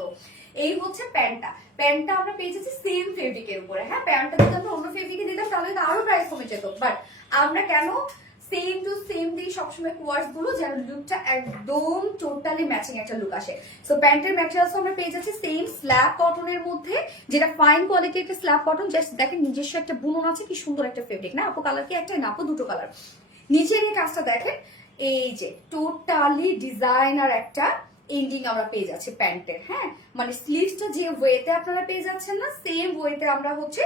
এই হচ্ছে প্যান্টটা। প্যান্টটা আমরা পেয়ে যাচ্ছি সেম ফেব্রিকের উপরে। হ্যাঁ, প্যান্টটা যদি আমরা অন্য ফেব্রিকে দিতাম তাহলে তো আরো প্রাইস কমে যেত, বাট আমরা কেন সেম টু সেম দিই সবসময় কোয়ার্স গুলো, যেন লুকটা একদম টোটালি ম্যাচিং একটা লুক আসে। সো প্যান্টের ম্যাটেরিয়ালস আমরা পেয়ে যাচ্ছি সেম স্ল্যাব কটনের মধ্যে, যেটা ফাইন কোয়ালিটির একটা স্ল্যাব কটন। জাস্ট দেখেন নিজস্ব একটা বুনন আছে, কি সুন্দর একটা ফেব্রিক। না আপু কালার কি একটাই না আপু, দুটো কালার। নিচের এই কাজটা দেখেন, এই যে টোটালি ডিজাইনার একটা এন্ডিং আমরা পেয়ে যাচ্ছি প্যান্টের। হ্যাঁ, মানে স্লিভসটা যে ওয়েতে আপনারা পেয়ে যাচ্ছেন না, সেম ওয়েতে আমরা হচ্ছে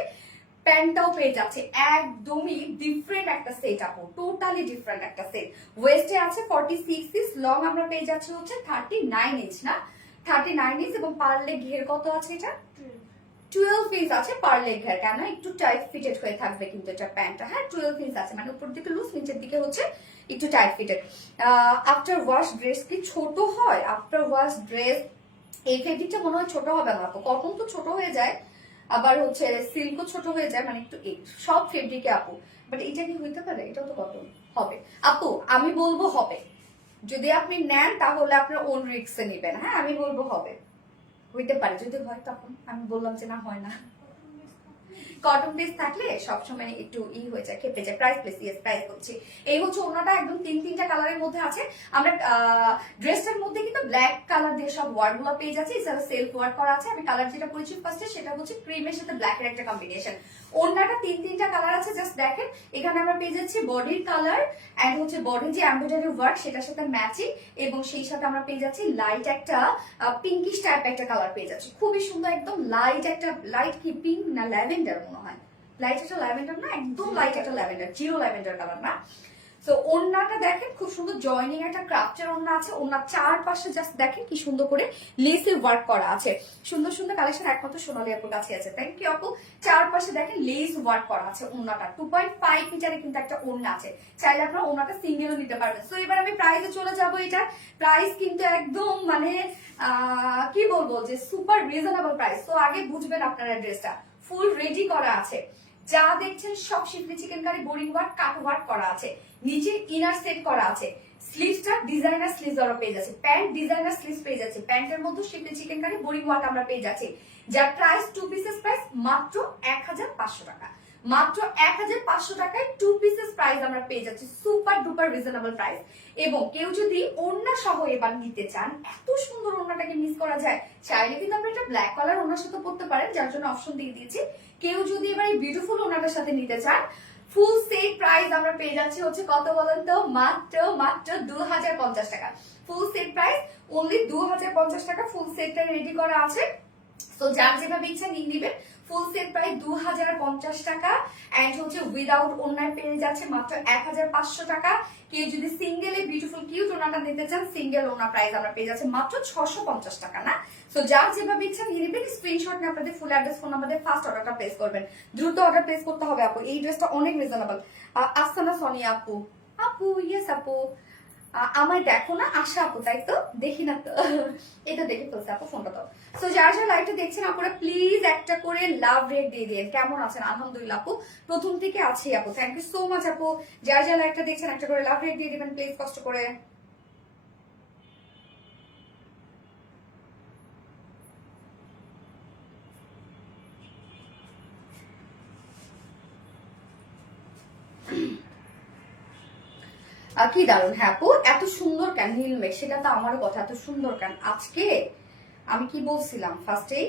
প্যান্টটাও পেয়ে যাচ্ছে। একদমই ডিফারেন্ট একটা সেট আপু, টোটালি ডিফারেন্ট একটা সেট। ওয়েস্টে আছে 46 ইঞ্চ, লং আমরা পেয়ে যাচ্ছি হচ্ছে 39 ইঞ্চ, না 39 ইঞ্চ, এবং পার লেগ ঘের কত আছে এটা? 12 ইঞ্চ আছে পার লেগ ঘের। কেন একটু টাইট ফিটেড হয়ে থাকবে কিন্তু এটা প্যান্টটা। হ্যাঁ, 12 ইঞ্চ আছে, মানে উপর দিকে লুজ, নিচের দিকে হচ্ছে একটু tight fitted. After wash dress কি ছোট হয়? আফটার ওয়াশ ড্রেস এই ফেব্রিকটা মনে হয় ছোট হবে না আপু। কটন তো ছোট হয়ে যায়, আবার হচ্ছে সিল্কও ছোট হয়ে যায়, মানে একটু সব ফেব্রিকে আপু। বাট এটা কি হইতে পারে? এটাও তো কটন হবে আপু, আমি বলবো হবে। যদি আপনি নেন তাহলে আপনার ওন রিস্কে নেবেন। হ্যাঁ, আমি বলবো হবে, হইতে পারে। যদি হয় তখন আমি বললাম যে না হয় না। কটন বেস থাকলে সবসময় একটু হয়ে যায়, খেপে যায়। প্রাইস প্লেস, ইয়েস প্রাইস বলছি। এই হচ্ছে ওড়নাটা, একদম তিনটা কালারের মধ্যে আছে। আমরা ড্রেসটার মধ্যে কিন্তু ব্ল্যাক কালার দিয়ে সব ওয়ার্ক গুলো পেয়ে যাচ্ছি, এছাড়া সেলফ ওয়ার্ক করা আছে। আমি কালার যেটা পরিচয় ফার্স্টে সেটা হচ্ছে ক্রিমের সাথে ব্ল্যাকের একটা কম্বিনেশন। ওড়নাটা তিনটা কালার আছে, জাস্ট দেখেন এখানে আমরা পেয়ে যাচ্ছি বডির কালার এন্ড হচ্ছে বডির যে এমব্রয়ডারি ওয়ার্ক সেটার সাথে ম্যাচিং, এবং সেই সাথে আমরা পেয়ে যাচ্ছি লাইট একটা পিঙ্কিশ টাইপ একটা কালার পেয়ে যাচ্ছি। খুবই সুন্দর, একদম লাইট একটা, লাইট কি পিঙ্ক না ল্যাভেন্ডার মনে হয়, লাইট একটা ল্যাভেন্ডার না, একদম লাইট একটা ল্যাভেন্ডার, জিরো ল্যাভেন্ডার কালার না। তো ওড়নাটা দেখেন খুব সুন্দর জয়নিং একটা ক্রাফটের ওড়না আছে। ওড়নার চারপাশে জাস্ট দেখেন কি সুন্দর করে লেসে ওয়ার্ক করা আছে। সুন্দর সুন্দর কালেকশন একমাত্র সোনালী আপুর কাছে আছে। থ্যাংক ইউ আপু। চারপাশে দেখেন লেস ওয়ার্ক করা আছে। ওড়নাটা 2.5 মিটারে কিন্তু একটা ওড়না আছে, চাইলে আপনারা ওড়নাটা সিঙ্গেলও নিতে পারবেন। তো এবার আমি প্রাইসে চলে যাব। এটা প্রাইস কিন্তু একদম মানে কি বলবো যে সুপার রিজনেবল প্রাইস। তো আগে বুঝবেন আপনারা ড্রেসটা ফুল রেডি করা আছে, যা দেখছেন সব schiffli chikankari boring work cut work করা আছে, নিচে ইনার সেট করা আছে, স্লিভসটা ডিজাইনার স্লিভস আমরা পেয়ে যাচ্ছি, প্যান্ট ডিজাইনার স্লিভস পেয়ে যাচ্ছি, প্যান্টের মধ্যে শিফলি চিকেন কারি বোরিং ওয়ার্ক আমরা পেয়ে যাচ্ছি, যার প্রাইস 2 পিসেস প্রাইস মাত্র 1500 টাকা। মাত্র 1500 টাকায় 2 পিসেস প্রাইস আমরা পেয়ে যাচ্ছি, সুপার ডুপার রিজনেবল প্রাইস। এবং কেউ যদি ওড়না সহ এবার নিতে চান, এত সুন্দর ওড়নাটাকে মিস করা যায়, চাইলে কিন্তু আপনি এটা ব্ল্যাক কালার ওড়নার সাথে পড়তে পারেন, যার জন্য অপশন দিয়ে দিয়েছি। কেউ যদি এবার এই বিউটিফুল ওড়নাটার সাথে নিতে চান, ফুল সেট প্রাইস আমরা পেয়ে যাচ্ছি হচ্ছে কত বলেন তো, মাত্র 2050 টাকা। ফুল সেট প্রাইস অনলি 2050 টাকা। ফুল সেটটা রেডি করা আছে, তো যার যেভাবে ইচ্ছা নিয়ে নিবেন। ফুল সেট প্রাইস 2050 টাকা এন্ড হচ্ছে উইদাউট ওড়নায় পেয়ে যাচ্ছে মাত্র 1500 টাকা। কেউ যদি সিঙ্গেল এই বিউটিফুল কিউট ওড়নাটা নিতে চান, সিঙ্গেল ওড়না প্রাইস আমরা পেয়ে যাচ্ছে মাত্র 650 টাকা না। সো যার যেভাবে ইচ্ছা নিয়ে নেবেন, স্ক্রিনশট নিয়ে আপনাদের ফুল অ্যাড্রেস ফোন নাম্বার দিয়ে ফার্স্ট অর্ডারটা প্লেস করবেন। দ্রুত অর্ডার প্লেস করতে হবে আপু, এই ড্রেসটা অনেক রিজনেবল। আস্তানা সোনিয়া আপু, আপু ইয়েস আপু, আমার দেখো না আশা আপু, তাই তো দেখি না তো, এটা দেখে ফেলছে আপু, ফোনটা দাও। সো যার যার লাইভটা দেখছেন আপনারা প্লিজ একটা করে লাভ রেট দিয়ে দিন। কেমন আছেন? আলহামদুলিল্লাহ আপু, প্রথম থেকে আছি আপু, থ্যাংক ইউ সো মাচ আপু। যার যার লাইভটা দেখছেন একটা করে লাভ রেট দিয়ে দিবেন প্লিজ, কষ্ট করে। কি দারুন। হ্যাঁ আপু, এত সুন্দর কেন হিলমেট, সেটা তো আমারও কথা, এত সুন্দর কেন আজকে। আমি কি বলছিলাম ফার্স্টেই,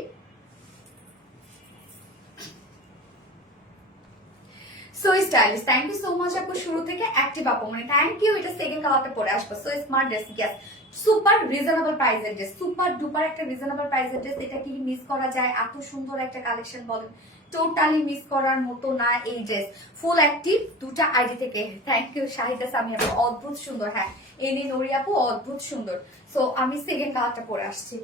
so stylish, thank you so much আপু। শুরু থেকে অ্যাক্টিভ আপু, মানে থ্যাংক ইউ। এটা সেকেন্ড কালারটা পরে আসবে। So smart dress, gas super reasonable প্রাইসের ড্রেস, সুপার ডুপার একটা রিজনেবল প্রাইসের ড্রেস। এটা কি মিস করা যায়? এত সুন্দর একটা কালেকশন বলেন, টোটালি মিস করার মতো না এই ড্রেস। ফুল অ্যাক্টিভ দুটা আইডি থেকে, থ্যাংক ইউ শাহিদা সামি আপু, অদ্ভুত সুন্দর। হ্যাঁ এনি নরি আপু, অদ্ভুত সুন্দর। সো আমি সেকেন্ড কালারটা পরে আসছি।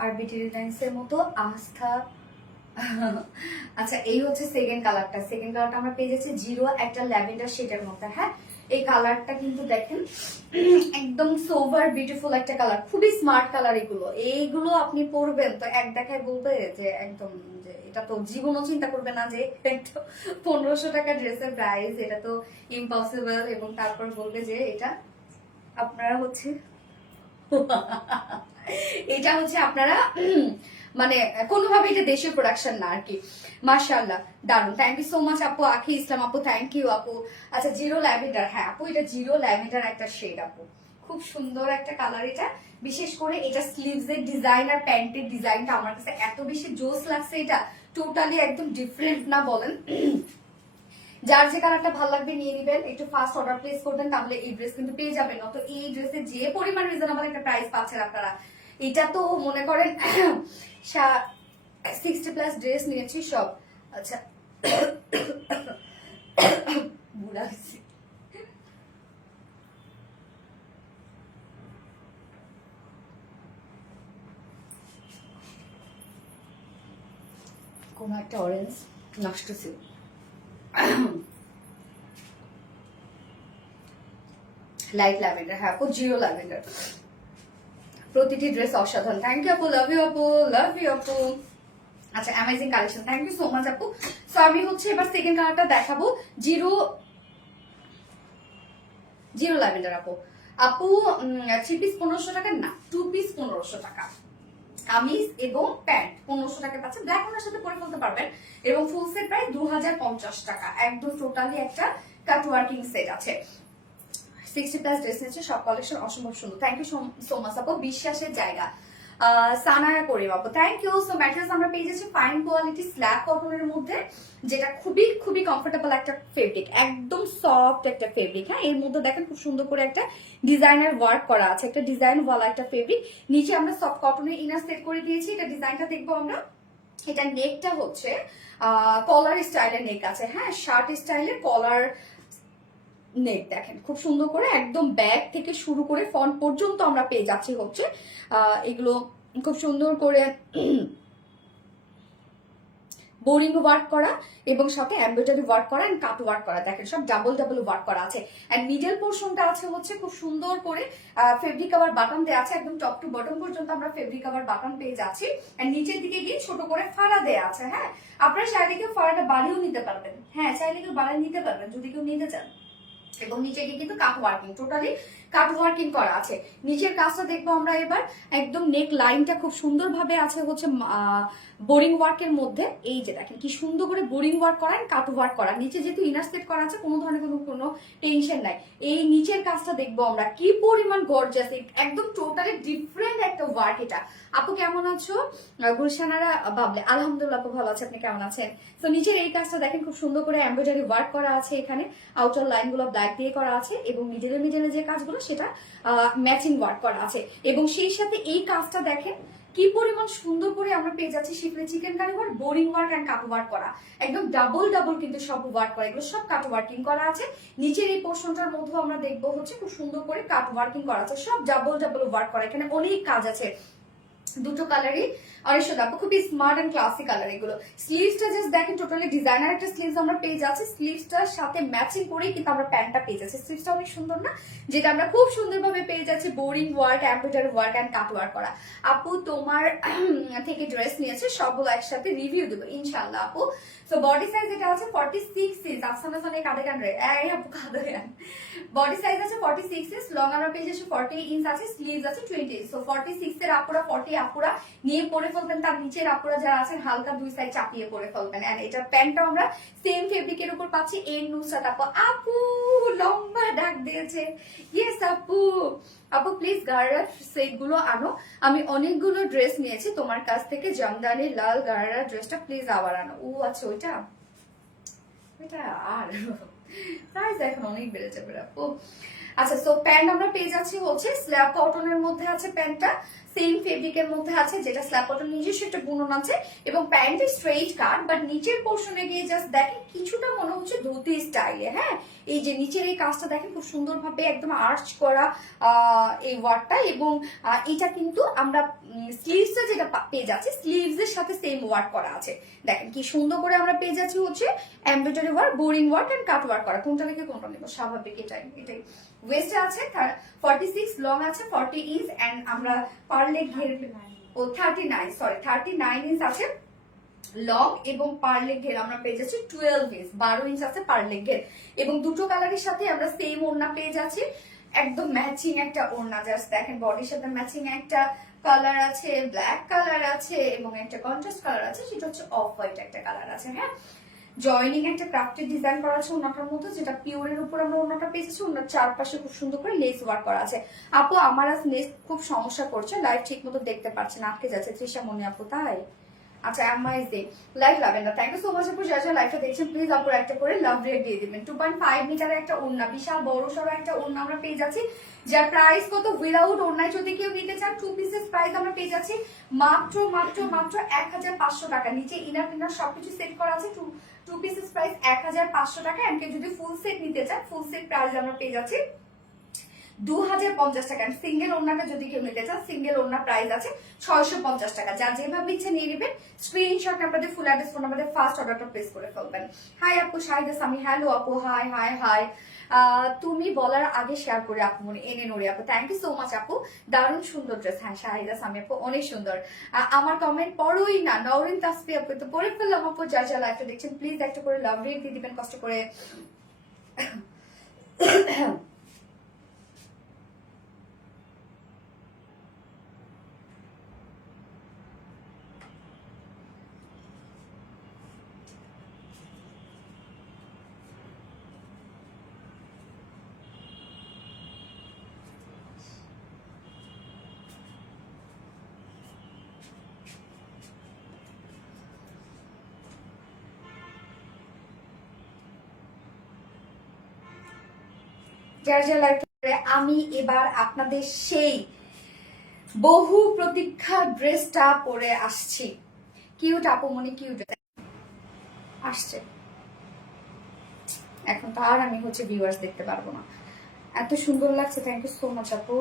আর বিটি রিলায়েন্স এর মতো আস্থা। আচ্ছা, এই হচ্ছে সেকেন্ড কালারটা। সেকেন্ড কালারটা আমরা পেয়ে যাচ্ছি জিরো একটা ল্যাভেন্ডার শেডের মধ্যে। হ্যাঁ, এই কালারটা কিন্তু দেখেন একদম সোভার বিউটিফুল একটা কালার, খুবই স্মার্ট কালার। এইগুলো আপনি পরবেন তো এক দেখায় বলবে যে একদম যে এটা তো জীবনও চিন্তা করবে না যে 1500 টাকা ড্রেসের প্রাইস, এটা তো ইম্পসিবল। এবং তারপর বলবে যে এটা আপনারা হচ্ছে এটা হচ্ছে আপনারা মানে কোনোভাবে এটা দেশীয় প্রোডাকশন না আর কি। মাশাআল্লাহ, দারুন। থ্যাংক ইউ সো মাচ আপু। আখি ইসলাম আপু, থ্যাংক ইউ আপু। আচ্ছা, জিরো ল্যাভেন্ডার। হ্যাঁ আপু, এটা জিরো ল্যাভেন্ডার একটা শেড আপু, খুব সুন্দর একটা কালার এটা। বিশেষ করে এটা স্লিভস এর ডিজাইন আর প্যান্টের ডিজাইনটা আমার কাছে এত বেশি জোস লাগছে। এটা টোটালি একদম ডিফারেন্ট না বলেন? যার যে কালারটা ভালো লাগবে নিয়ে নিবেন, একটু ফাস্ট অর্ডার প্লেস করবেন, তাহলে এই ড্রেস কিন্তু পেয়ে যাবেন। অত এই ড্রেসে যে পরিমাণ রিজনেবল একটা প্রাইস পাচ্ছেন আপনারা, এটা তো মনে করেন 60+ ড্রেস নিয়েছি সব। আচ্ছা, বুড়া হয়েছি। কোন একটা অরেঞ্জ নষ্ট ছিল। Light lavender. হ্যাঁ আপু, জিরো ল্যাভেন্ডার। প্রতিটি ড্রেস অসাধারণ। থ্যাংক ইউ আপু, লাভ ইউ আপু, লাভ ইউ আপু। আচ্ছা, amazing collection, thank you so much আপু। সো আমি হচ্ছে এবার সেকেন্ড কালারটা দেখাবো, জিরো জিরো ল্যাভেন্ডার আপু। আপু 3 পিস 1500 টাকা না, 2 পিস 1500 টাকা। কামিজ এবং প্যান্ট 1500 টাকা পাচ্ছেন, ব্ল্যাক ওনার সাথে পরে ফেলতে পারবেন। এবং ফুল সেট প্রায় 2050 টাকা, একদম টোটালি একটা কাট ওয়ার্কিং সেট আছে। 60+ ড্রেস নিচ্ছে, সব কালেকশন অসম্ভব সুন্দর। থ্যাংক ইউ সো মাচ আপু। বিশ্বাসের জায়গা সানায়া করিম আপু, থ্যাংক ইউ। সো ম্যাটেরিয়ালস আমরা পেয়ে যাচ্ছি ফাইন কোয়ালিটি স্ল্যাব কটনের মধ্যে, যেটা খুবই খুবই কমফোর্টেবল একটা ফেব্রিক, একদম সফট একটা ফেব্রিক। হ্যাঁ, এর মধ্যে দেখেন খুব সুন্দর করে একটা ডিজাইনার ওয়ার্ক করা আছে, একটা ডিজাইন ওয়ালা একটা ফেব্রিক। নিচে আমরা সফট কটনের ইনার সেট করে দিয়েছি। এটা ডিজাইনটা দেখবো আমরা। এটা নেকটা হচ্ছে কলার স্টাইলের নেক আছে। হ্যাঁ, শার্ট স্টাইলের কলার নেক দেখেন খুব সুন্দর করে, একদম ব্যাক থেকে শুরু করে ফ্রন্ট পর্যন্ত আমরা পেয়ে যাচ্ছি হচ্ছে এগুলো খুব সুন্দর করে বোরিং ওয়ার্ক করা এবং সাথে এমব্রয়ডারি ওয়ার্ক করা এন্ড কাট ওয়ার্ক করা। দেখেন সব ডাবল ডাবল ওয়ার্ক করা আছে। এন্ড মিডল পোর্শনটা আছে হচ্ছে খুব সুন্দর করে ফেব্রিক কভার বাটন দেওয়া আছে, একদম টপ টু বটম পর্যন্ত আমরা ফেব্রিক কভার বাটন পেয়ে যাচ্ছি। এন্ড নিচের দিকে গিয়ে ছোট করে ফাড়া দেওয়া আছে। হ্যাঁ, আপনারা চাইলে কেউ ফাড়াটা বাড়িয়েও নিতে পারবেন। হ্যাঁ, চাইলে কেউ বাড়িয়ে নিতে পারবেন যদি কেউ নিতে চান। এবং নিচে গিয়ে কিন্তু কাট ওয়ার্কিং, টোটালি কাট ওয়ার্কিং করা আছে। নিচের কাজটা দেখবো আমরা এবার। একদম নেক লাইনটা খুব সুন্দর ভাবে আছে হচ্ছে বোরিং ওয়ার্কের মধ্যে। এই যে দেখেন কি সুন্দর করে বোরিং ওয়ার্ক করা, কাট ওয়ার্ক করা। নিচে যেহেতু ইনার সেট করা আছে, কোনো ধরনের কোনো টেনশন নাই। এই নিচের কাজটা দেখবো আমরা, কি পরিমাণ গর্জাস, একদম টোটালি ডিফারেন্ট একটা ওয়ার্ক এটা। আপু কেমন আছো? গুলশানারা বাবলে, আলহামদুলিল্লাহ আপু ভালো আছে, আপনি কেমন আছেন? তো নিচের এই কাজটা দেখেন খুব সুন্দর করে এমব্রয়ডারি ওয়ার্ক করা আছে। এখানে আউটার লাইন গুলো ব্ল্যাক দিয়ে করা আছে এবং মিডলে মিডলে যে কাজগুলো সেটা ম্যাচিং ওয়ার্ক করা আছে। এবং সেই সাথে এই কাজটা দেখেন কি পরিমাণ সুন্দর করে আমরা পেয়ে যাচ্ছি schiffli chikankari work, boring work and cut work করা, একদম ডাবল ডাবল কিন্তু সব ওয়ার্ক করা, এগুলো সব কাট ওয়ার্কিং করা আছে। নিচের এই পোর্শনটার মধ্যে আমরা দেখবো হচ্ছে খুব সুন্দর করে কাট ওয়ার্কিং করা আছে, সব ডাবল ডাবল ওয়ার্ক করা। এখানে অনেক কাজ আছে, দুটো কালারই অনেক দেখো খুবই স্মার্ট এন্ড ক্লাসি কালার এগুলো। স্লিভসটা জাস্ট দেখেন টোটালি ডিজাইনার একটা স্লিভস আমরা পেয়ে যাচ্ছি। স্লিভসটার সাথে ম্যাচিং করেই কিন্তু আমরা প্যান্টটা পেয়ে যাচ্ছি। স্লিভসটা অনেক সুন্দর না, যেটা আমরা খুব সুন্দরভাবে পেয়ে যাচ্ছি boring work, embroidery work and cut work করা। আপু তোমার থেকে ড্রেস নিয়েছে, সবগুলো একসাথে রিভিউ দেবো ইনশাআল্লাহ আপু। সো বডি সাইজ এটা আছে 46 ইঞ্চ। আফসানা সানে কাঁদে কান রে এই আপু কাঁদে কান। বডি সাইজ আছে 46 ইঞ্চ, লং আমরা পেয়ে যাচ্ছি 40 ইঞ্চ আছে, স্লিভস আছে 20 ইঞ্চ। সো 46 এর আপুরা 40 আপুরা নিয়ে পরে ফেলবেন, তার নিচের আপুরা যারা আছেন হালকা দুই সাইড চাপিয়ে পরে ফেলবেন। এন্ড এটা প্যান্টটা আমরা সেম ফেব্রিকের উপর পাচ্ছি। এর নুসরাত আপু, আপু লম্বা ডাক দিয়েছে। ইয়েস আপু, আপু প্লিজ গারারা সেট গুলো আনো, আমি অনেকগুলো ড্রেস নিয়েছি তোমার কাছ থেকে, জামদানি লাল গারারা ড্রেসটা প্লিজ আবার আনো। ও আচ্ছা, ওইটা আর প্রাইস এখন অনেক বেড়ে যাবে আপু। আচ্ছা, সো প্যান্ট আমরা পেয়ে যাচ্ছি হচ্ছে স্ল্যাব কটনের মধ্যে আছে প্যান্টটা। সেম ফেব্রিকের মধ্যে আছে, যেটা স্ল্যাব কটন নিজস্ব একটা বুনন আছে, এবং প্যান্টের স্ট্রেইট কাট, বাট নিচের পোর্শনে গিয়ে জাস্ট দেখেন কিছুটা মনে হচ্ছে ধুতি স্টাইলে। হ্যাঁ, এই যে নিচের এই কাজটা দেখেন খুব সুন্দরভাবে একদম আর্চ করা এই ওয়ার্কটা, এবং এটা কিন্তু আমরা স্লিভসে যেটা পেয়ে যাচ্ছি, স্লিভস এর সাথে সেম ওয়ার্ক করা আছে। দেখেন কি সুন্দর করে আমরা পেয়ে যাচ্ছি হচ্ছে embroidery work, boring work and cut work করা। কোনটা থেকে কোনটা নেবো, স্বাভাবিক এটাই। ওয়েস্টে আছে 46, লং আছে 40 ইঞ্চ, এন্ড আমরা পার লেগ ঘের ও 39, সরি 39 ইঞ্চ আছে লং, এবং পার লেগ ঘের আমরা পেয়ে যাচ্ছি 12 ইঞ্চ, 12 ইঞ্চ আছে পার লেগ ঘের, এবং দুটো কালারের সাথে আমরা সেম ওড়না পেয়ে যাচ্ছি, একদম ম্যাচিং একটা ওড়না। জাস্ট দেখেন বডির সাথে ম্যাচিং একটা কালার আছে, ব্ল্যাক কালার আছে, এবং একটা কন্ট্রাস্ট কালার আছে, সেটা হচ্ছে অফ হোয়াইট একটা কালার আছে। হ্যাঁ, জয়নিং একটা ক্রাফটেড ডিজাইন করা আছে ওনাটার মধ্যে, যেটা পিওরের উপর আমরা ওনাটা পেয়েছি। ওনার চারপাশে খুব সুন্দর করে লেস ওয়ার্ক করা আছে। আপু আমার আজ নেক্সট খুব সমস্যা করছে, লাইভ ঠিক মতো দেখতে পাচ্ছি না, আটকে যাচ্ছে। তৃষা মনি আপু, তাই? আচ্ছা, amazing live lavender, thank you so much আপু। যারা লাইভটা দেখছেন প্লিজ আপুর একটা করে লাভ রেট দিয়ে দিবেন। 2.5 মিটারের একটা ওড়না, বিশাল বড় সড়ো একটা ওড়না আমরা পেয়ে যাচ্ছি, যার প্রাইস কত, উইদাউট ওড়নায় যদি কেউ নিতে চান 2 পিসেস প্রাইস আমরা পেয়ে যাচ্ছি মাত্র মাত্র মাত্র 1500 টাকা। নিচে ইনার টিনার সবকিছু সেট করা আছে, টু পিসেস প্রাইস 1500 টাকা। এন্ড কেউ যদি ফুল সেট নিতে চান, ফুল সেট প্রাইস আমরা পেয়ে যাচ্ছি 2050 টাকা। সিঙ্গেল ওড়নাটা যদি কেউ নিতে চান, সিঙ্গেল ওড়না প্রাইস আছে 650 টাকা। যা যেভাবে ইচ্ছে নিয়ে নেবেন, স্ক্রিনশট আপনাদের ফুল অ্যাড্রেস ফোন নাম্বারে ফার্স্ট অর্ডারটা প্লেস করে ফেলবেন। হাই আপু, শাহিদা সামি, হ্যালো আপু, হাই হাই হাই। তুমি বলার আগে শেয়ার করে আপু মনে এনে নড়ে আপু, থ্যাংক ইউ সো মাচ আপু, দারুণ সুন্দর ড্রেস। হ্যাঁ, শাহিদা সামি আপু অনেক সুন্দর। আমার কমেন্ট পড়োই না, নওরিন তাসফি আপু তো পড়ে ফেললাম আপু। যা যা লাইভটা দেখছেন প্লিজ একটা করে লাভ রেট দিয়ে দিবেন কষ্ট করে। আমি এবার আপনাদের সেই বহু প্রতীক্ষা ড্রেসটা পরে আসছি। কিউট আপু মনে, কিউট আসছে। এখন তো আর আমি হচ্ছে ভিউয়ার্স দেখতে পারবো না, এত সুন্দর লাগছে। থ্যাংক ইউ সো মাচ আপু।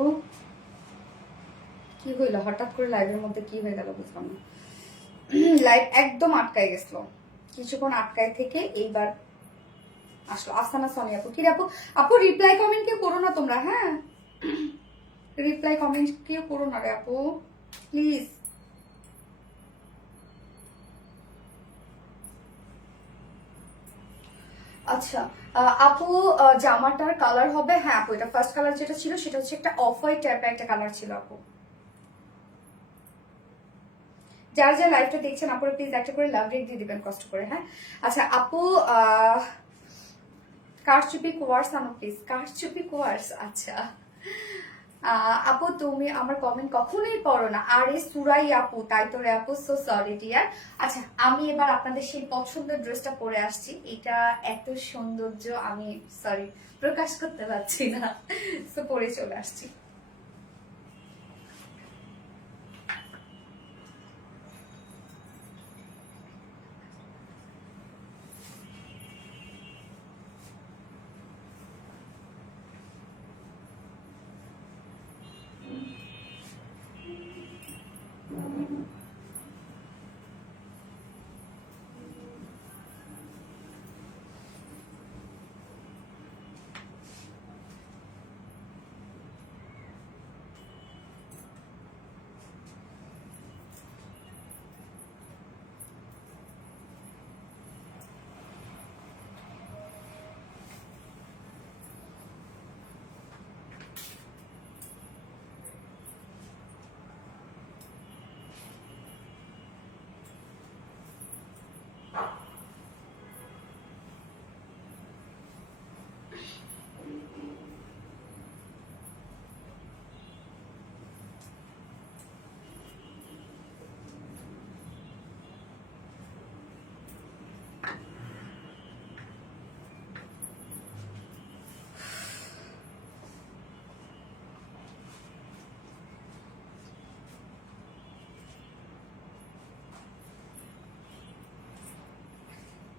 কি হইলো হঠাৎ করে লাইভের মধ্যে, কি হয়ে গেল বুঝলাম না। লাইভ একদম আটকায় গেছিল, কিছুক্ষণ আটকায় থেকে এইবার আসলো। আসানা সোনি আপু, কি আপু? আপু রিপ্লাই কমেন্ট কেউ করো না তোমরা, হ্যাঁ রিপ্লাই কমেন্ট কেউ করো না রে আপু প্লিজ। আচ্ছা আপু, জামাটার কালার হবে, হ্যাঁ আপু এটা ফার্স্ট কালার যেটা ছিল সেটা হচ্ছে একটা অফ হোয়াইট টাইপের একটা কালার ছিল আপু। যারা যারা লাইভটা দেখছেন আপুরা প্লিজ একটা করে লাভ রেট দিয়ে দিবেন কষ্ট করে। হ্যাঁ, আচ্ছা আপু, কারচুপি কোয়ার্স আনো প্লিজ, কারচুপি কোয়ার্স। আচ্ছা আপু তুমি আমার কমেন্ট কখনোই পড়ো না, আরে সুরাই আপু, তাই তো রে আপু, সো সরি ডিয়ার। আচ্ছা আমি এবার আপনাদের সেই পছন্দের ড্রেসটা পরে আসছি, এটা এত সৌন্দর্য আমি সরি প্রকাশ করতে পারছি না, তো পরে চলে আসছি।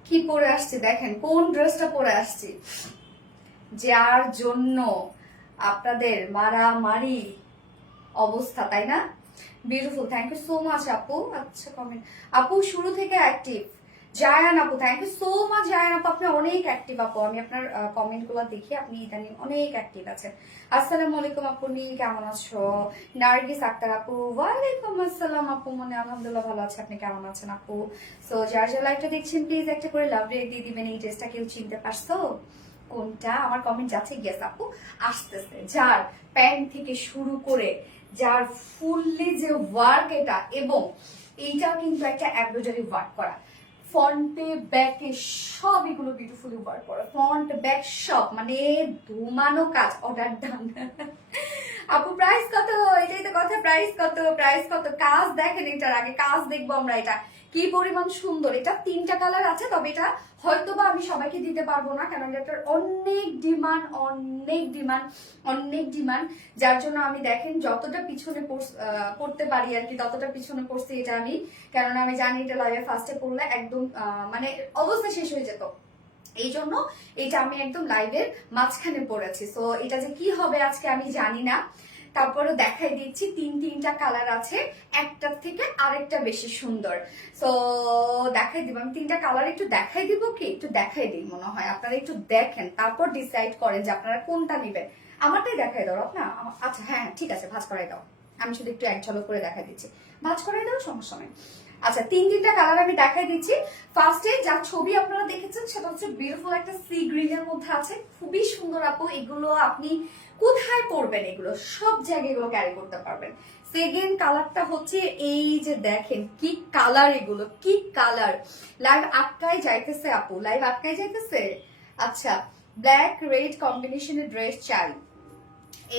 কি পরে আসছি দেখেন, কোন ড্রেসটা পরে আসছি, যার জন্য আপনাদের মারামারি অবস্থা, তাই না? Beautiful, thank you so much আপু। আচ্ছা কমেন্ট, আপু শুরু থেকে অ্যাক্টিভ। জায়ান আপু, thank you so much. Zayan আপু আপনি অনেক অ্যাক্টিভ আপু, আমি আপনার কমেন্ট গুলো দেখি, আপনি ইদানিং অনেক অ্যাক্টিভ আছেন। আসসালামু আলাইকুম আপু, কেমন আছো? নার্গিস আক্তার আপু, ওয়ালাইকুম আসসালাম আপু, মনে আলহামদুলিল্লাহ ভালো আছে, আপনি কেমন আছেন আপু? সো যার যার লাইভটা দেখছেন প্লিজ একটা করে লাভ রেট দিয়ে দিবেন। এই ড্রেসটা কেউ চিনতে পারছো কোনটা? আমার কমেন্ট যাচ্ছে, গেস আপু আসতেছে। যার প্যান্ট থেকে শুরু করে যার ফুললি যে ওয়ার্ক এটা, এবং এইটা কিন্তু একটা এমব্রয়ডারি ওয়ার্ক করা, ফ্রন্টে ব্যাকে সব এগুলো বিউটিফুলি ওয়ার্ক করা, ফ্রন্ট ব্যাক সব মানে ধুমানো কাজ, অর্ডার ডান। আপু প্রাইস কত? এটাই তো কথা, প্রাইস কত, প্রাইস কত? কাজ দেখেন, এটার আগে কাজ দেখবো আমরা, এটা কি পরিমাণ সুন্দর। এটা 3টা কালার আছে, তবে এটা হয়তো বা আমি সবাইকে দিতে পারবো না, কারণ এটার অনেক ডিমান্ড, অনেক ডিমান্ড, অনেক ডিমান্ড। যার জন্য আমি দেখেন যতটা পিছনে পড়তে পারি আর কি, ততটা পিছনে পড়ছি এটা আমি, কেননা আমি জানি এটা লাইভে ফার্স্টে পড়লে একদম মানে অবস্থা শেষ হয়ে যেত। এই জন্য এটা আমি একদম লাইভের মাঝখানে পড়েছি। সো এটা যে কি হবে আজকে আমি জানি না, তারপরে দেখাই দিচ্ছি। 3টা কালার আছে, একটার থেকে আরেকটা বেশি সুন্দর। সো দেখাই দিব আমি 3টা কালার, একটু দেখাই দিব কি, একটু দেখাই দিই মনে হয়, আপনারা একটু দেখেন তারপর ডিসাইড করেন যে আপনারা কোনটা নেবেন। আমারটাই দেখাই দাও না? আচ্ছা হ্যাঁ ঠিক আছে, ভাঁজ করাই দাও, আমি শুধু একটু এক ঝলক করে দেখাই দিচ্ছি, ভাঁজ করাই দাও, সমস্যা নেই। আচ্ছা 3টা কালার আমি দেখাই দিচ্ছি। ফার্স্টে যার ছবি আপনারা দেখেছেন সেটা হচ্ছে বিউটিফুল একটা সি গ্রিন এর মধ্যে আছে, খুবই সুন্দর আপু। এগুলো আপনি কোথায় পরবেন, এগুলো সব জায়গায় এগুলো ক্যারি করতে পারবেন। সেকেন্ড কালারটা হচ্ছে এই যে দেখেন কি কালার, এগুলো কি কালার। লাইভ আটকায় যাইতেছে আপু, লাইভ আটকায় যাইতেছে। আচ্ছা ব্ল্যাক রেড কম্বিনেশনের ড্রেস চাই।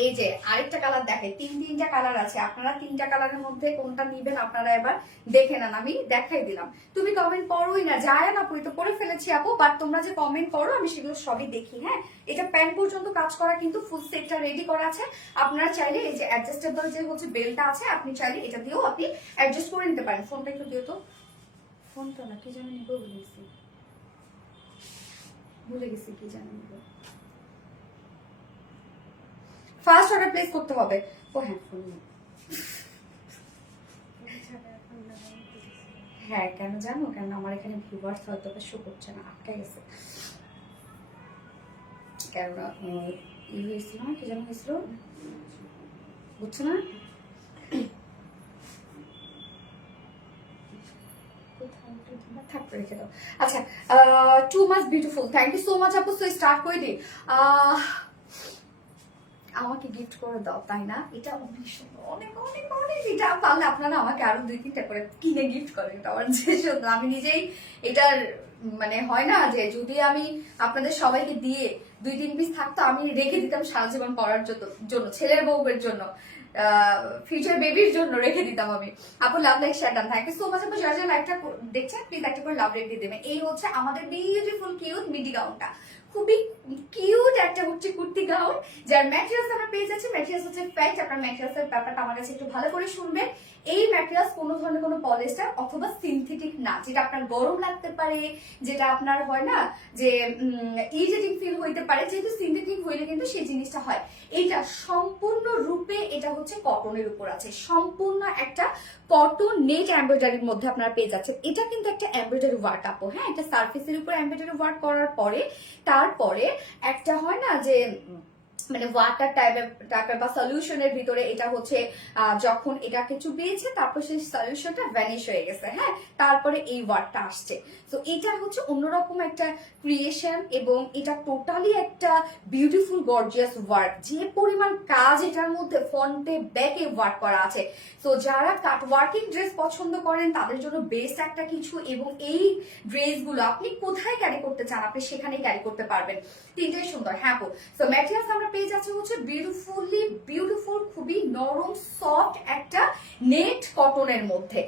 এই যে আরেকটা কালার দেখে, 3টা কালার আছে, আপনারা 3টা কালারের মধ্যে কোনটা নিবেন আপনারা এবার দেখে নেন, আমি দেখাই দিলাম। তুমি কমেন্ট পড়োই না, যায় না, তো পড়ে ফেলেছি আপু, বাট তোমরা যে কমেন্ট করো আমি সেগুলো সবই দেখি। হ্যাঁ এটা প্যান্ট পর্যন্ত কাজ করা, কিন্তু ফুল সেটটা রেডি করা আছে। আপনারা চাইলে এই যে অ্যাডজাস্টেবল যে হচ্ছে বেলটা আছে, আপনি চাইলে এটা দিয়েও আপনি অ্যাডজাস্ট করে নিতে পারেন। ফোনটা একটু দিও তো, ফোনটা না কি জানি নিবো, ভুলে গেছি কি জানি নিবো। ফার্স্ট অর্ডার প্লেস করতে হবে। ও হ্যাঁ ফোন, হ্যাঁ কেন জানো, কেন আমার এখানে ভিউয়ার্স হয়তো শো করছে না, আটকে গেছে। কেননা ই হয়েছিল না, কি যেন হয়েছিল বুঝছো না? আচ্ছা too much beautiful, thank you so much আপু। সো স্টার্ট করে দিই। আমাকে গিফট করে দাও, তাই না? এটা অনেক সুন্দর, অনেক অনেক অনেক, এটা পারলে আপনারা আমাকে আরো 2-3টা করে কিনে গিফট করেন, এটা আমার যে সুন্দর। আমি নিজেই এটার মানে হয় না যে যদি আমি আপনাদের সবাইকে দিয়ে 2-3 পিস থাকতো, আমি রেখে দিতাম সারা জীবন পড়ার জন্য, ছেলের বউয়ের জন্য, ফিউচার বেবির জন্য রেখে দিতাম আমি। আপু love like share done, thank you so much আপু। যারা যারা লাইকটা দেখছেন প্লিজ একটা করে লাভ রেট দিয়ে দেবেন। এই হচ্ছে আমাদের বিউটিফুল কিউট মিডি গাউনটা, খুবই কিউট একটা হচ্ছে কুর্তি গাউন, যার ম্যাটেরিয়ালস আমার পেয়ে যাচ্ছে। ম্যাটেরিয়ালস হচ্ছে প্যান্ট, আপনার ম্যাটেরিয়ালসের ব্যাপারটা আমার কাছে একটু ভালো করে শুনবেন। এই ম্যাটেরিয়ালস কোনো ধরনের কোনো পলিস্টার অথবা সিনথেটিক না, যেটা আপনার গরম লাগতে পারে, যেটা আপনার হয় না যে ইরিটেটিং ফিল হইতে পারে, যেহেতু সিনথেটিক হইলে কিন্তু সেই জিনিসটা হয়। এটা সম্পূর্ণ রূপে এটা হচ্ছে কটনের উপর আছে, সম্পূর্ণ একটা কটন নেট এমব্রয়ডারির মধ্যে আপনারা পেয়ে যাচ্ছেন। এটা কিন্তু একটা এমব্রয়ডারি ওয়ার্ক আপু, হ্যাঁ এটা সার্ফেসের উপর এমব্রয়ডারি ওয়ার্ক করার পরে তারপরে একটা হয় না যে মানে ওয়াটার টাইপের বা সলিউশনের ভিতরে এটা হচ্ছে যখন এটাকে চুবিয়েছে তারপর সেই সলিউশনটা ভ্যানিশ হয়ে গেছে, হ্যাঁ তারপরে এই ওয়ার্ডটা আসছে। তো এটা হচ্ছে অন্যরকম একটা ক্রিয়েশন, এবং এটা টোটালি একটা বিউটিফুল গর্জিয়াস ওয়ার্ক, যে পরিমাণ কাজ এটার মধ্যে ফ্রন্টে ব্যাকে ওয়ার্ক করা আছে। তো যারা কাট ওয়ার্কিং ড্রেস পছন্দ করেন তাদের জন্য বেস্ট একটা কিছু, এবং এই ড্রেসগুলো আপনি কোথায় ক্যারি করতে চান আপনি সেখানে ক্যারি করতে পারবেন। তিনটাই সুন্দর। হ্যাঁ আপু, সো ম্যাটেরিয়ালস আমরা পেয়ে যাচ্ছে হচ্ছে বিউটিফুলি বিউটিফুল, খুবই নরম সফট একটা নেট কটনের মধ্যে,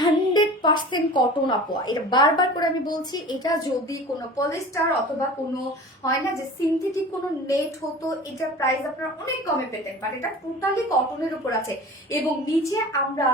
100% কটন আপু। এটা বারবার করে আমি বলছি, এটা যদি কোনো পলিস্টার অথবা কোনো হয় না যে সিনথেটিক কোনো নেট হতো, এটার প্রাইস আপনারা অনেক কমে পেতেন, বাট এটা টোটালি কটনের উপর আছে। এবং নিচে আমরা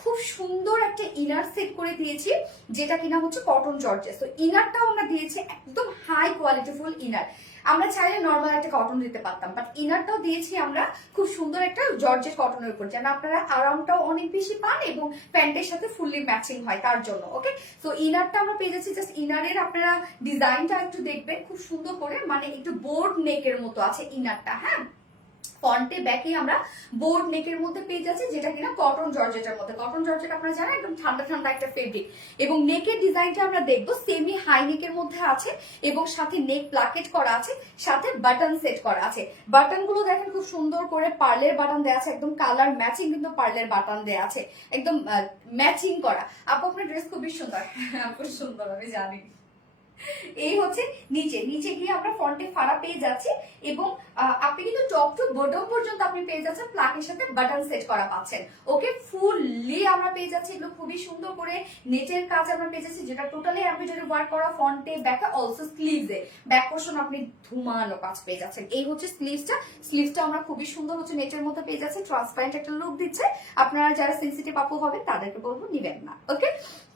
খুব সুন্দর একটা ইনার সেট করে দিয়েছি, যেটা কিনা হচ্ছে কটন জর্জেস। তো ইনারটাও আমরা দিয়েছি একদম হাই কোয়ালিটিফুল ইনার। আমরা চাইলে নর্মাল একটা কটন দিতে পারতাম, বাট ইনারটাও দিয়েছি আমরা খুব সুন্দর একটা জর্জেট কটনের উপর, যেন আপনারা আরামটাও অনেক বেশি পান এবং প্যান্টের সাথে ফুললি ম্যাচিং হয় তার জন্য। ওকে, তো ইনারটা আমরা পেয়ে যাচ্ছি। জাস্ট ইনারের আপনারা ডিজাইনটা একটু দেখবেন খুব সুন্দর করে, মানে একটু বোর্ড নেকের মতো আছে ইনারটা। হ্যাঁ, ফ্রন্টে ব্যাকে আমরা বোর্ড নেকের মধ্যে পেয়ে যাচ্ছি, যেটা কিনা কটন জর্জেটের মধ্যে। কটন জর্জেট আপনারা জানেন একদম ঠান্ডা ঠান্ডা একটা ফেব্রিক। এবং নেকের ডিজাইনটা আমরা দেখবো সেমি হাই নেকের মধ্যে আছে এবং সাথে নেক প্লাকেট করা আছে, সাথে বাটন সেট করা আছে। বাটন গুলো দেখেন খুব সুন্দর করে পার্লের বাটন দেওয়া আছে, একদম কালার ম্যাচিং কিন্তু পার্লের বাটন দেওয়া আছে, একদম ম্যাচিং করা। আপু আপনার ড্রেস খুবই সুন্দর। খুব সুন্দর, আমি জানি। এই হচ্ছে নিচে, নিচে গিয়ে আমরা ফ্রন্টে ফাড়া পেয়ে যাচ্ছি এবং আপনি কিন্তু টপ টু বটম পর্যন্ত আপনি পেয়ে যাচ্ছেন প্লাকের সাথে বাটন সেট করা পাচ্ছেন। ওকে, ফুললি আমরা পেয়ে যাচ্ছি এগুলো খুবই সুন্দর করে নেটের কাজ আমরা পেয়ে যাচ্ছি, যেটা টোটালি এমব্রয়ডারি ওয়ার্ক করা ফ্রন্টে ব্যাকে অলসো স্লিভসে ব্যাক পোর্শন আপনি ধুমানো কাজ পেয়ে যাচ্ছেন। এই হচ্ছে স্লিভসটা। স্লিভসটা আমরা খুবই সুন্দর হচ্ছে নেটের মধ্যে পেয়ে যাচ্ছি, ট্রান্সপারেন্ট একটা লুক দিচ্ছে। আপনারা যারা সেনসিটিভ আপু হবে তাদেরকে বলবো নিবেন না। ওকে,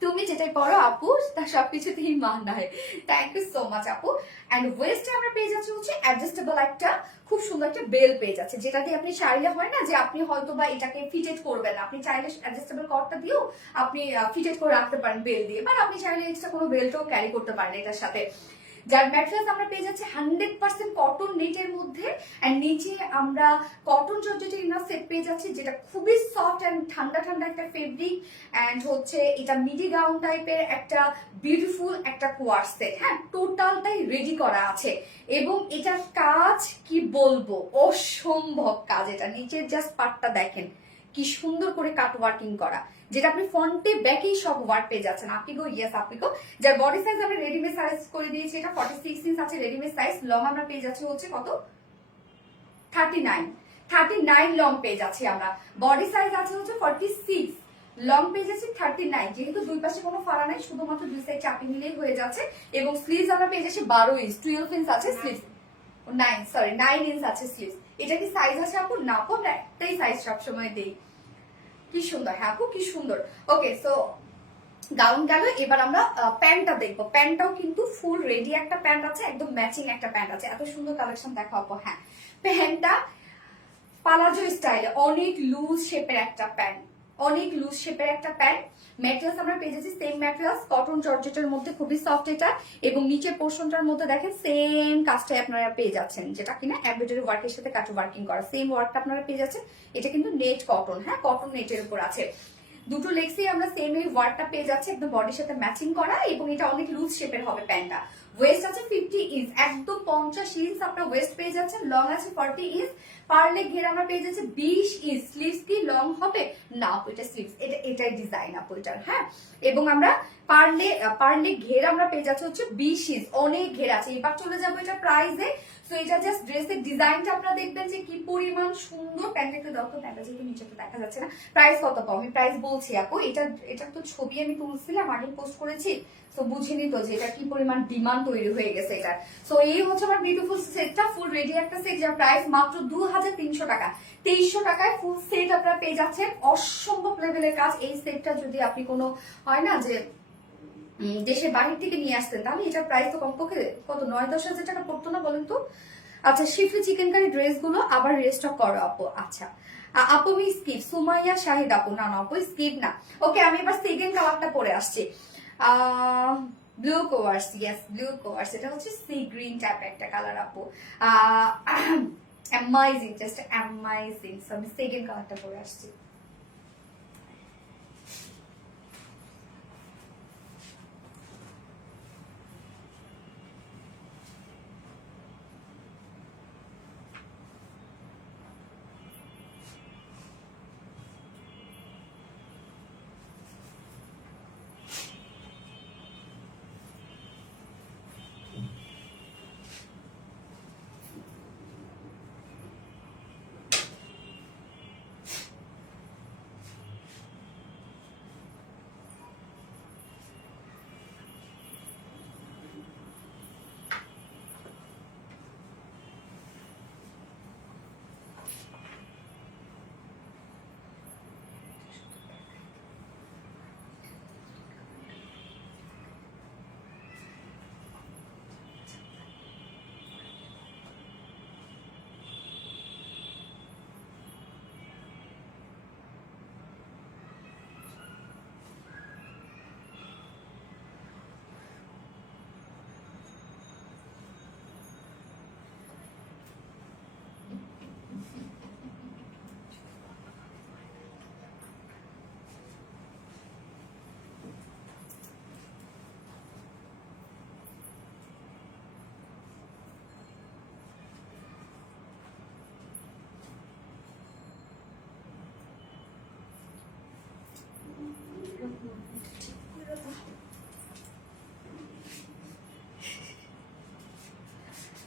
তুমি যেটাই পড়ো আপু তার সবকিছুতেই মানায়। থ্যাংক ইউ সো মাচ আপু। এন্ড ওয়েস্টে আমরা পেয়ে যাচ্ছি হচ্ছে অ্যাডজাস্টেবল একটা খুব সুন্দর একটা বেল পেয়ে যাচ্ছে, যেটা দিয়ে আপনি চাইলে হয় না যে আপনি হয়তো বা এটাকে ফিটেড করবেন, আপনি চাইলে অ্যাডজাস্টেবল কর্ডটা দিয়েও আপনি ফিটেড করে রাখতে পারেন বেল দিয়ে, বা আপনি চাইলে এক্সট্রা কোনো বেল্টও ক্যারি করতে পারেন এটার সাথে। যার ম্যাটেরিয়ালস আমরা পেয়ে যাচ্ছি 100% কটন নেটের মধ্যে, এন্ড নিচে আমরা কটন জর্জেটের ইনার সেট পেয়ে যাচ্ছি, যেটা খুবই সফট এন্ড ঠান্ডা ঠান্ডা একটা ফেব্রিক। এন্ড হচ্ছে এটা মিডি গাউন টাইপের একটা বিউটিফুল একটা কোয়ার সেট। হ্যাঁ, টোটালটাই রেডি করা আছে এবং এটার কাজ কি বলবো, অসম্ভব কাজ। এটা নিচের জাস্ট পার্টটা দেখেন কি সুন্দর করে কাট ওয়ার্কিং করা, যেটা আপনি ফ্রন্টে ব্যাকেই সব ওয়ার্ক পেয়ে যাচ্ছেন। আপনি গো ইয়েস আপনি গো। যার বডি সাইজ আমরা রেডিমেড সাইজ করে দিয়েছি, এটা 46 ইঞ্চ আছে রেডিমেড সাইজ। লং আমরা পেয়ে যাচ্ছি হচ্ছে কত, 39 লং পেয়ে যাচ্ছি আমরা। বডি সাইজ আছে হচ্ছে 46, লং পেয়ে যাচ্ছি 39। যেহেতু দুই পাশে কোনো ফাড়া নাই, শুধুমাত্র দুই সাইড চাপি নিলেই হয়ে যাচ্ছে। এবং স্লিভস আমরা পেয়ে যাচ্ছি 12 ইঞ্চ, 12 ইঞ্চ আছে স্লিভস। 9 ইঞ্চ আছে স্লিভস। এটা কি সাইজ আছে আপু? না আপু, আমরা একটাই সাইজ সবসময় দেই। কি সুন্দর, হ্যাঁ আপু কি সুন্দর। ওকে, সো গাউন গেল, এবার আমরা প্যান্টটা দেখবো। প্যান্টটাও কিন্তু ফুল রেডি একটা প্যান্ট আছে, একদম ম্যাচিং একটা প্যান্ট আছে। এত সুন্দর কালেকশন দেখো আপু। হ্যাঁ, প্যান্টটা পালাজো স্টাইলে অনেক লুজ শেপের একটা প্যান্ট, অনেক লুজ শেপের একটা প্যান্ট। ম্যাটেরিয়ালস আমরা পেয়ে যাচ্ছি সেম ম্যাটেরিয়ালস, কটন জর্জেটের মধ্যে, খুবই সফট এটা। এবং নিচের পোর্শনটার মধ্যে দেখেন সেম কাজটাই আপনারা পেয়ে যাচ্ছেন, যেটা কিনা এমব্রয়ডারি ওয়ার্কের সাথে কাট ওয়ার্কিং করা সেম ওয়ার্কটা আপনারা পেয়ে যাচ্ছেন। এটা কিন্তু নেট কটন, হ্যাঁ কটন নেটের উপর আছে। দুটো লেগসেই আমরা সেম এই ওয়ার্কটা পেয়ে যাচ্ছি, একদম বডির সাথে ম্যাচিং করা। এবং এটা অনেক লুজ শেপের হবে প্যান্টটা। ওয়েস্ট আছে 50 ইঞ্চ, একদম 50 ইঞ্চ আপনার ওয়েস্ট পেয়ে যাচ্ছেন। লং আছে 40 ইঞ্চ। পার্লে ঘের আমরা পেয়ে যাচ্ছি 20 ইঞ্চ। স্লিভস কি লং হবে না আপু, এটা স্লিভস, এটাই ডিজাইন আপু এটার। হ্যাঁ, এবং আমরা পার্লে ঘের আমরা পেয়ে যাচ্ছি হচ্ছে 20 ইঞ্চ, অনেক ঘের আছে। এবার চলে যাবো এটা প্রাইসে। তো এটা জাস্ট ড্রেসের ডিজাইনটা আপনারা দেখবেন যে কি পরিমাণ সুন্দর। প্যান্টটা একটু দাও তো, প্যান্টটা যেহেতু নিচে তো দেখা যাচ্ছে না। প্রাইস কত পাবো আমি প্রাইস বলছি আপু। এটা তো ছবি আমি তুলছিলাম, আগে পোস্ট করেছি, তো বুঝিনি তো যে এটা কি পরিমাণ ডিমান্ড তৈরি হয়ে গেছে এটা। সো এই হচ্ছে আমার বিউটিফুল সেটটা, ফুল রেডি একটা সেট, যার প্রাইস মাত্র 2300 টাকা। 2300 টাকায় ফুল সেট আপনারা পেয়ে যাচ্ছেন। অসম্ভব লেভেলের কাজ। এই সেটটা যদি আপনি কোনো হয় না যে দেশের বাহির থেকে নিয়ে আসতেন, তাহলে এটার প্রাইস তো কমপক্ষে কত 9-10 হাজার টাকা পড়তো না বলেন তো। আচ্ছা, শিফলি চিকেন কারি ড্রেস গুলো আবার রেস্টক করো আপু। আচ্ছা আপু, আমি স্কিপ সুমাইয়া শাহিদ আপু। না না আপু, স্কিপ না। ওকে, আমি এবার সেকেন্ড কালারটা পরে আসছি। Blue quartz, yes blue quartz. এটা হচ্ছে সি গ্রিন টাইপ একটা কালার আপু। Amazing, just amazing. সো আমি সেকেন্ড কালারটা পরে আসছি।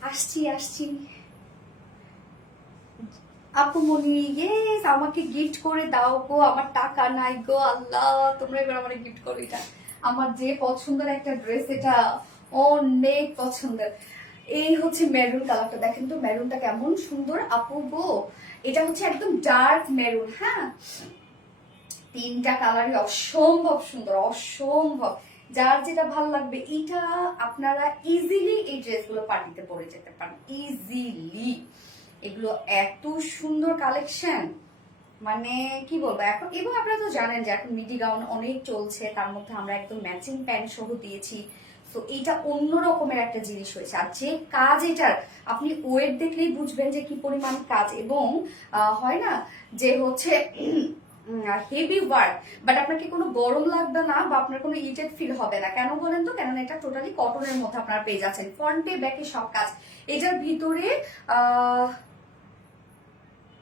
আসছি আসছি আপুমনি, ইয়েস, আমাকে গিফট করে দাও গো, আমার টাকা নাই গো আল্লাহ, তোমরা এবার আমার গিফট করো। এটা আমার যে পছন্দের একটা ড্রেস, এটা অনেক পছন্দের। এই হচ্ছে মেরুন কালারটা, দেখেন তো মেরুনটা কেমন সুন্দর আপু গো। এটা হচ্ছে একদম ডার্ক মেরুন, হ্যাঁ, তিনটা কালারই অসম্ভব সুন্দর, অসম্ভব। যার যেটা ভালো লাগবে, এটা আপনারা ইজিলি এই ড্রেসগুলো পার্টিতে পরে যেতে পারেন, ইজিলি। এগুলো এত সুন্দর কালেকশন, মানে কি বলবো এখন। এবং আপনারা তো জানেন যে এখন মিডি গাউন অনেক চলছে, তার মধ্যে আমরা একদম ম্যাচিং প্যান্ট সহ দিয়েছি। তো এইটা অন্য রকমের একটা জিনিস হয়েছে। আর যে কাজ এটার, আপনি ওয়েট দেখলেই বুঝবেন যে কি পরিমাণ কাজ। এবং হয় না যে হচ্ছে হেভি ওয়ার্ক, বাট আপনাকে কোনো গরম লাগবে না বা আপনার কোনো ইরিটেট ফিল হবে না। কেন বলেন তো? কেননা এটা টোটালি কটনের মধ্যে আপনারা পেয়ে যাচ্ছেন, ফ্রন্টে ব্যাকে সব কাজ। এটার ভিতরে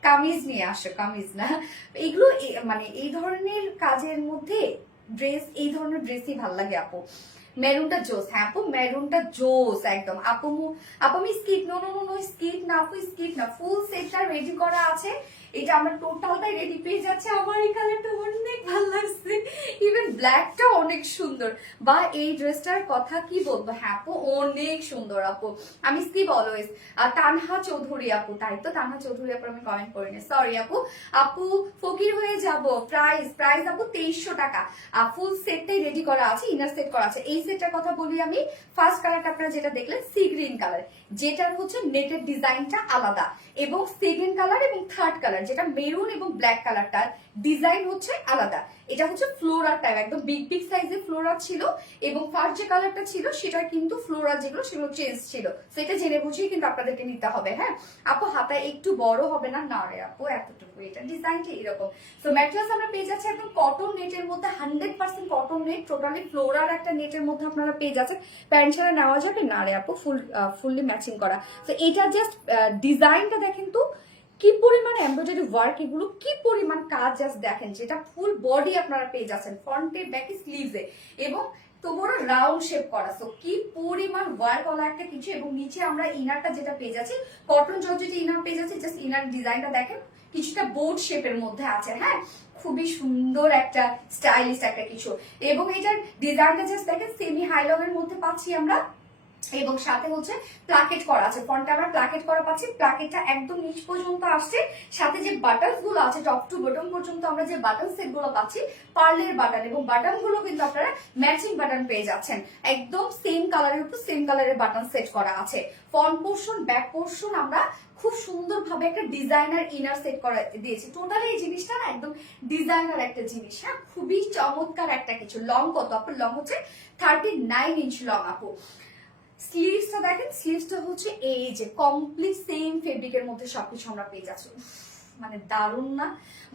কামিজ নিয়ে আসে, কামিজ না, এগুলো মানে এই ধরনের কাজের মধ্যে ড্রেস, এই ধরনের ড্রেসই ভাল লাগে আপু। মেরুনটা জোস, হ্যাঁ আপু মেরুনটা জোস একদম। আপু আমি skip, no no no skip না আপু, স্কিপ না, ফুল সেটটা রেডি করা আছে। এটা আমার টোটালটাই রেডি পেয়ে যাচ্ছে। আমার এই কালারটা অনেক ভালো লাগছে, ইভেন ব্ল্যাকটা অনেক সুন্দর। বা এই ড্রেসটার কথা কি বলবো, হ্যাঁ আপু অনেক সুন্দর আপু। আমি স্কিপ অলওয়েজ। তানহা চৌধুরী আপু, তাই তো তানহা চৌধুরী আপু, আমি কমেন্ট করিনি, সরি আপু। আপু ফকির হয়ে যাব। প্রাইস আপু 2300 টাকা। ফুল সেটটাই রেডি করা আছে, ইনার সেট করা আছে। এই সেটটার কথা বলি আমি। ফার্স্ট কালারটা আপনারা যেটা দেখলেন সি গ্রিন কালার, যেটার হচ্ছে নেটের ডিজাইনটা আলাদা, এবং সেকেন্ড কালার এবং থার্ড কালার যেটা মেরুন এবং ব্ল্যাক কালারটার ডিজাইন হচ্ছে আলাদা। এটা হচ্ছে ফ্লোরার টাইপ, একদম বিগ বিগ সাইজের ফ্লোরার ছিল। এবং ফার্স্ট যে কালারটা ছিল সেটা কিন্তু ফ্লোরার যেগুলো সেগুলো চেঞ্জ ছিল, সেটা জেনে বুঝেই কিন্তু আপনাদেরকে নিতে হবে। হ্যাঁ আপু হাতা একটু বড় হবে না? না রে আপু এতটুকু, এটা ডিজাইনটা এরকম। তো ম্যাটেরিয়ালস আমরা পেয়ে যাচ্ছি একদম কটন নেটের মধ্যে, 100% কটন নেট, টোটালি ফ্লোরার একটা নেটের মধ্যে আপনারা পেয়ে যাচ্ছেন। প্যান্ট ছাড়া নেওয়া যাবে না রে আপু, ফুললি ম্যাচিং করা। তো এটা জাস্ট ডিজাইনটা দেখেন তো কি পরিমাণ এমব্রয়ডারি ওয়ার্ক, এগুলো কি পরিমাণ কাজ, জাস্ট দেখেন। যেটা ফুল বডি আপনারা পেয়ে যাচ্ছেন, ফ্রন্টে ব্যাকে স্লিভসে, এবং তো বড় রাউন্ড শেপ করা। সো কি পরিমাণ ওয়ার্ক ওয়ালা একটা কিছু। এবং নিচে আমরা ইনারটা যেটা পেয়ে যাচ্ছি, কটন জর্জেট ইনার পেয়ে যাচ্ছি। জাস্ট ইনার ডিজাইনটা দেখেন, কিছুটা বোর্ড শেপের মধ্যে আছে, হ্যাঁ খুবই সুন্দর একটা স্টাইলিশ একটা কিছু। এবং এটার ডিজাইনটা জাস্ট দেখেন, সেমি হাইলং এর মধ্যে পাচ্ছি আমরা, এবং সাথে হচ্ছে প্লাকেট করা আছে। ফ্রন্টে আমরা প্লাকেট করা পাচ্ছি, প্লাকেটটা একদম নিচ পর্যন্ত আসছে। সাথে যে বাটনস গুলো আছে, টপ টু বটম পর্যন্ত আমরা যে বাটন সেট গুলো পাচ্ছি, পার্লের বাটন, এবং বাটন গুলো কিন্তু আপনারা ম্যাচিং বাটন পেয়ে যাচ্ছেন। একদম সেম কালারের উপর সেম কালারের বাটন সেট করা আছে। ফ্রন্ট পোর্শন ব্যাক পোর্শন আমরা খুব সুন্দর ভাবে একটা ডিজাইনার ইনার সেট করা দিয়েছি। টোটালি এই জিনিসটা না একদম ডিজাইনার একটা জিনিস, হ্যাঁ খুবই চমৎকার একটা কিছু। লং কত আপু? লং হচ্ছে 39 ইঞ্চ লং আপু। স্লিভসটা দেখেন, স্লিভসটা হচ্ছে এই যে কমপ্লিট সেম ফেব্রিকের মধ্যে সবকিছু আমরা পেয়ে যাচ্ছি, মানে দারুণ না?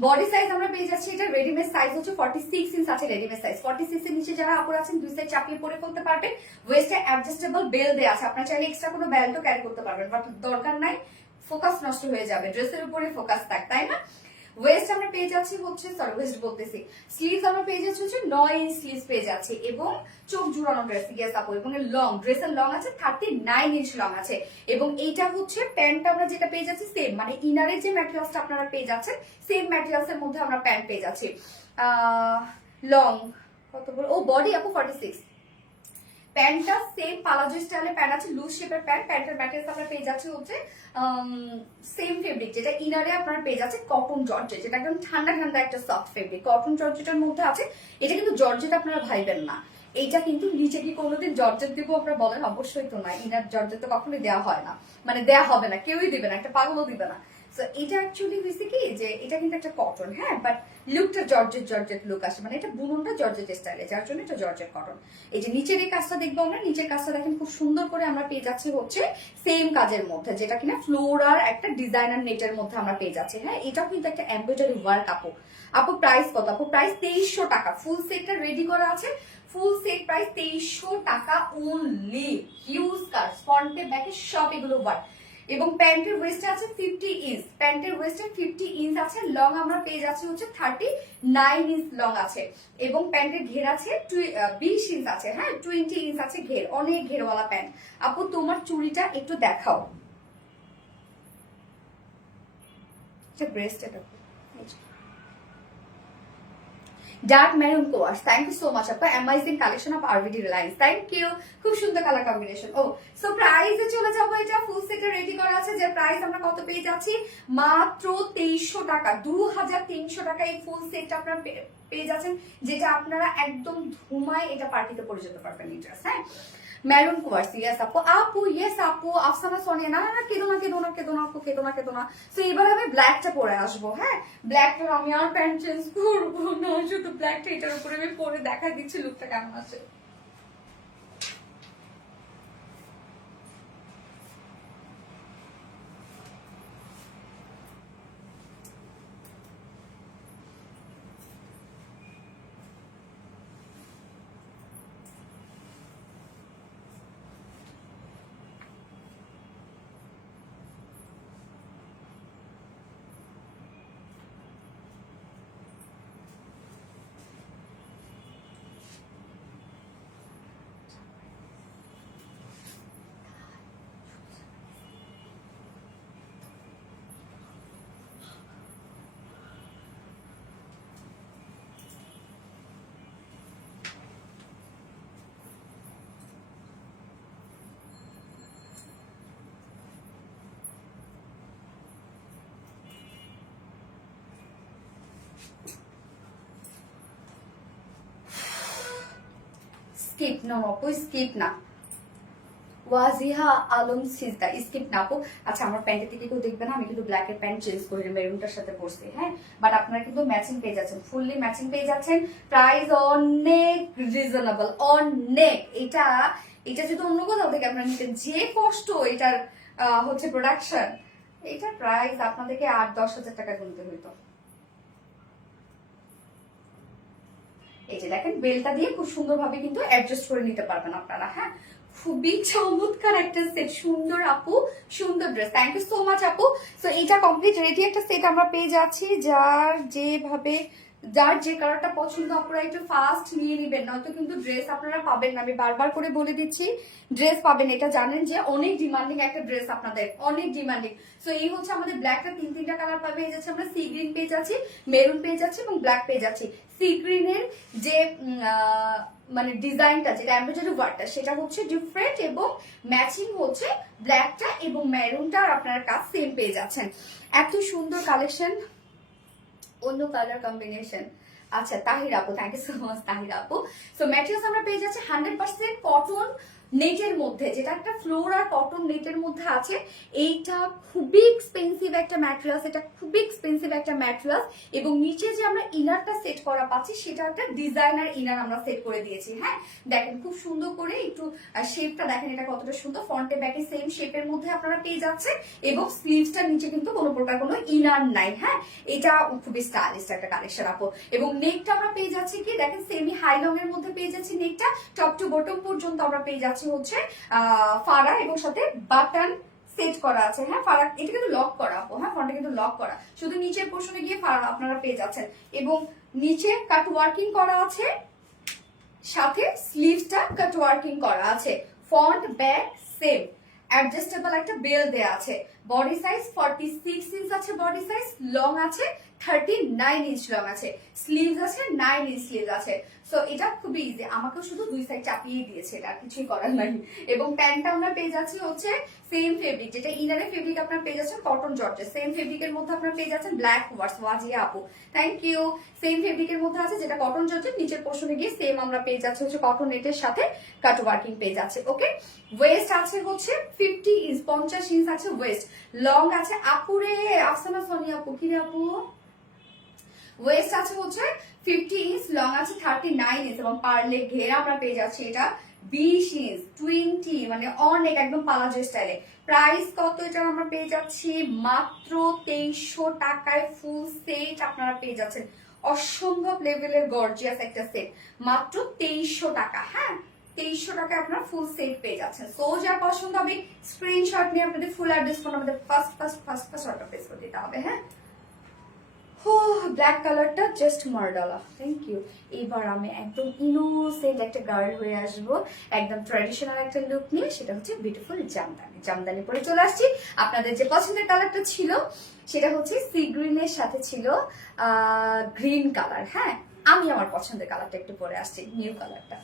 বডি সাইজ আমরা পেয়ে যাচ্ছি, এটা রেডিমেড সাইজ হচ্ছে 46 ইঞ্চ আছে। রেডিমেড সাইজ 46 এর নিচে যারা আপুরা আছেন 2 সাইড চাপিয়ে পরে ফেলতে পারবেন। ওয়েস্টে অ্যাডজাস্টেবল বেল দেয়া আছে, আপনারা চাইলে এক্সট্রা কোনো বেল্টও ক্যারি করতে পারবেন, বাট দরকার নাই, ফোকাস নষ্ট হয়ে যাবে, ড্রেসের উপরে ফোকাস থাক, তাই না? ওয়েস্ট আমরা পেয়ে যাচ্ছি হচ্ছে, সরি ওয়েস্ট বলতেছি, স্লিভস আমরা পেয়ে যাচ্ছি হচ্ছে 9 ইঞ্চ স্লিভস পেয়ে যাচ্ছি, এবং চোখ জুড়ানো ড্রেস, ইয়েস আপু। এবং লং, ড্রেসের লং আছে 39 ইঞ্চ লং আছে। এবং এইটা হচ্ছে প্যান্ট আমরা যেটা পেয়ে যাচ্ছি সেম, মানে ইনারের যে ম্যাটেরিয়ালসটা আপনারা পেয়ে যাচ্ছেন সেম ম্যাটেরিয়ালস এর মধ্যে আমরা প্যান্ট পেয়ে যাচ্ছি। লং কত বড়? ও বডি আপু 46। প্যান্টটা সেম পালাজো স্টাইলে প্যান্ট আছে, লুজ শেপের প্যান্ট। প্যান্টের ম্যাটেরিয়ালস আমরা পেয়ে যাচ্ছি হচ্ছে সেম ফেব্রিক, যেটা ইনারে আপনারা পেয়ে যাচ্ছে কটন জর্জেট, যেটা একদম ঠান্ডা ঠান্ডা একটা সফট ফেব্রিক কটন জর্জেটের মধ্যে আছে। এটা কিন্তু জর্জেট আপনারা ভাইবেন না, এইটা কিন্তু নিচে কি কোনোদিন জর্জেট দিব আপনারা বলেন? অবশ্যই তো না, ইনার জর্জেট তো কখনোই দেওয়া হয় না, মানে দেওয়া হবে না, কেউই দিবে না, একটা পাগলও দিবে না। সো এটা অ্যাকচুয়ালি হয়েছে কি যে এটা কিন্তু একটা কটন, হ্যাঁ, বাট লুকটা জর্জেট জর্জেট লুক আসে, মানে এটা বুননটা জর্জেট স্টাইলে, যার জন্য এটা জর্জেট কটন। এই যে নিচের এই কাজটা দেখবো আমরা, নিচের কাজটা দেখেন খুব সুন্দর করে আমরা পেয়ে যাচ্ছি হচ্ছে সেম কাজের মধ্যে, যেটা কিনা ফ্লোরার একটা ডিজাইনার নেটের মধ্যে আমরা পেয়ে যাচ্ছি। হ্যাঁ এটাও কিন্তু একটা এমব্রয়ডারি ওয়ার্ক আপু। আপু প্রাইস কত? আপু প্রাইস 2300 টাকা। ফুল সেটটা রেডি করা আছে, ফুল সেট প্রাইস 2300 টাকা অনলি। হিউজ কাজ, ফ্রন্টে ব্যাকে সব এগুলো ওয়ার্ক। এবং প্যান্টের ওয়েস্টে আছে 50 ইঞ্চ, প্যান্টের ওয়েস্টে 50 ইঞ্চ আছে, লং আমরা পেয়ে যাচ্ছি হচ্ছে 39 ইঞ্চ লং আছে, এবং প্যান্টের ঘের আছে 20 ইঞ্চ আছে, হ্যাঁ 20 ইঞ্চ আছে ঘের, অনেক ঘেরওয়ালা প্যান্ট। আপু তোমার চুড়িটা একটু দেখাও, ব্রেস্ট এটা ডার্ক মেরুন কোয়াশ। থ্যাংক ইউ সো মাচ আপা, amazing collection of RVD Reliance, thank you, খুব সুন্দর কালার কম্বিনেশন। ও সো প্রাইসে চলে যাবো, এটা ফুল সেটে রেডি করা আছে, যে প্রাইস আমরা কত পেয়ে যাচ্ছি মাত্র 2300 টাকা, 2300 টাকা এই ফুল সেটটা আপনারা পেয়ে যাচ্ছেন, যেটা আপনারা একদম ধুমায় এটা পার্টিতে পরে যেতে পারবেন এই ড্রেস। হ্যাঁ মেরুন কোয়ার্স, ইয়েস আপু, আপু ইয়েস আপু, আফসানা সোনিয়া, না না কেঁদো না কেঁদো না কেঁদো না আপু, কেঁদো না কেঁদো না। সো এবার আমি ব্ল্যাকটা পরে আসবো, হ্যাঁ ব্ল্যাকটা আমি আর প্যান্ট চেঞ্জ করবো না, শুধু ব্ল্যাকটা এটার উপরে আমি পরে দেখা দিচ্ছি লুকটা কেমন আছে। স্কিপ নো আপু, স্কিপ না, ওয়াজিহা আলম সিজদা, স্কিপ না আপু। আচ্ছা আমার প্যান্টের দিকে কেউ দেখবে না, আমি কিন্তু ব্ল্যাকের প্যান্ট চেঞ্জ করে মেরুনটার সাথে পরছি, হ্যাঁ বাট আপনারা কিন্তু ম্যাচিং পেয়ে যাচ্ছেন, ফুললি ম্যাচিং পেয়ে যাচ্ছেন, প্রাইস অনেক রিজনেবল, অনেক। এটা এটা যদি অন্য কোথাও থেকে আপনারা নিতেন, যে কষ্ট এটার হচ্ছে প্রোডাকশন, এটার প্রাইস আপনাদেরকে 8-10 হাজার টাকা গুনতে হইতো। এই যে দেখেন বেলটা দিয়ে খুব সুন্দরভাবে কিন্তু অ্যাডজাস্ট করে নিতে পারবেন আপনারা, হ্যাঁ খুবই চমৎকার একটা সেট, সুন্দর আপু, সুন্দর dress, thank you so much আপু। সো এটা কমপ্লিট রেডি একটা সেট আমরা পেয়ে যাচ্ছি, যার যেভাবে যার যে কালারটা পছন্দ আপনারা একটু ফাস্ট নিয়ে নিবেন, নয়তো কিন্তু ড্রেস আপনারা পাবেন না, আমি বারবার করে বলে দিচ্ছি ড্রেস পাবেন, এটা জানেন যে অনেক ডিমান্ডিং একটা ড্রেস আপনাদের, অনেক ডিমান্ডিং। সো এই হচ্ছে আমাদের ব্ল্যাকটা 3-3টা কালার পেয়ে যাচ্ছে, আমরা সি গ্রিন পেয়ে যাচ্ছি, মেরুন পেয়ে যাচ্ছি এবং ব্ল্যাক পেয়ে যাচ্ছি। সি গ্রিনের যে মানে ডিজাইনটা, যেটা এমব্রয়ডারি ওয়ার্কটা, সেটা হচ্ছে ডিফারেন্ট এবং ম্যাচিং হচ্ছে ব্ল্যাকটা এবং মেরুনটা, আর আপনারা কাজ সেম পেয়ে যাচ্ছেন। এত সুন্দর কালেকশন, অন্য কালার কম্বিনেশন। আচ্ছা তাহির আপু, thank you so much Tahir আপু। সো ম্যাটেরিয়ালস আমরা পেয়ে যাচ্ছি 100% কটন নেটের মধ্যে, যেটা একটা ফ্লোর আর কটন নেটের মধ্যে আছে। এইটা খুবই এক্সপেন্সিভ একটা ম্যাটেরিয়ালস, এটা খুবই এক্সপেন্সিভ একটা ম্যাটেরিয়ালস, এবং নিচে যে আমরা ইনারটা সেট করা পাচ্ছি সেটা একটা ডিজাইনার ইনার আমরা সেট করে দিয়েছি। হ্যাঁ দেখেন খুব সুন্দর করে একটু শেপটা দেখেন, এটা কতটা সুন্দর, ফ্রন্টে ব্যাকে সেম শেপের মধ্যে আপনারা পেয়ে যাচ্ছেন, এবং স্লিভসটার নিচে কিন্তু কোনো প্রকার কোনো ইনার নাই। হ্যাঁ এটা খুবই স্টাইলিশ একটা কালেকশন আপু। এবং নেকটা আমরা পেয়ে যাচ্ছি কি দেখেন সেমি হাই লং এর মধ্যে পেয়ে যাচ্ছি নেকটা, টপ টু বটম পর্যন্ত আমরা পেয়ে যাচ্ছি হচ্ছে ফাড়া, এবং সাথে বাটন সেট করা আছে। হ্যাঁ ফাড়া এটা কিন্তু লক করা আপু, হ্যাঁ ফ্রন্টে কিন্তু লক করা, শুধু নিচের পোর্শনে গিয়ে ফাড়া আপনারা পেয়ে যাচ্ছেন, এবং নিচে কাট ওয়ার্কিং করা আছে, সাথে স্লিভসটা কাট ওয়ার্কিং করা আছে, ফ্রন্ট ব্যাক সেম, অ্যাডজাস্টেবল একটা বেল দেয়া আছে, বডি সাইজ 46 ইঞ্চ আছে, বডি সাইজ লং আছে 39 ইঞ্চ লং আছে, স্লিভস আছে 9 ইঞ্চ স্লিভস আছে। সো এটা খুবই ইজি, আমাকেও শুধু দুই সাইড চাপিয়ে দিয়েছে, এটা কিছুই করার নাই। এবং প্যান্টটা আমরা পেয়ে যাচ্ছি হচ্ছে সেম ফেব্রিক, যেটা ইনারের ফেব্রিক আপনারা পেয়ে যাচ্ছেন কটন জর্জেট, সেম ফেব্রিকের মধ্যে আপনারা পেয়ে যাচ্ছেন ব্ল্যাক ওয়ার্স, ওয়াজিয়া আপু থ্যাংক ইউ। সেম ফেব্রিকের মধ্যে আছে যেটা কটন জর্জেট, নিচের পোর্শনে গিয়ে সেম আমরা পেয়ে যাচ্ছি হচ্ছে কটন নেটের সাথে কাট ওয়ার্কিং পেয়ে যাচ্ছে। ওকে ওয়েস্ট আছে হচ্ছে 50 ইঞ্চ, 50 ইঞ্চ আছে ওয়েস্ট, লং আছে আপুরে আফসানা সোনিয়া আপু, কি রে আপু, ওয়েস্ট আছে হচ্ছে 50 ইঞ্চ, লং আছে 39 ইঞ্চ, এবং পার্লে ঘেরা আমরা পেয়ে যাচ্ছি এটা 20 ইঞ্চ 20, মানে অনেক একদম পালাজো স্টাইলে। প্রাইস কত এটা আমরা পেয়ে যাচ্ছি মাত্র 2300 টাকায় ফুল সেট আপনারা পেয়ে যাচ্ছেন, অসম্ভব লেভেলের গর্জিয়াস একটা সেট, মাত্র 2300 টাকা। হ্যাঁ 2300 টাকায় আপনারা ফুল সেট পেয়ে যাচ্ছেন। সো যার পছন্দ হবে স্ক্রিনশট নিয়ে আপনাদের ফুল অ্যাড্রেস ফোন আমাদের ফার্স্ট অর্ডার প্লেস করে দিতে হবে। হ্যাঁ, ব্ল্যাক কালারটা জাস্ট মার্ডালা, থ্যাংক ইউ। এবার আমি একদম ইনোসেন্ট একটা গার্ল হয়ে আসবো, একদম ট্র্যাডিশনাল একটা লুক নিয়ে, সেটা হচ্ছে বিউটিফুল জামদানি পরে চলে আসছি। আপনাদের যে পছন্দের কালারটা ছিল সেটা হচ্ছে সি গ্রিনের সাথে ছিল গ্রিন কালার। হ্যাঁ, আমি আমার পছন্দের কালারটা একটু পরে আসছি, নিউ কালারটা।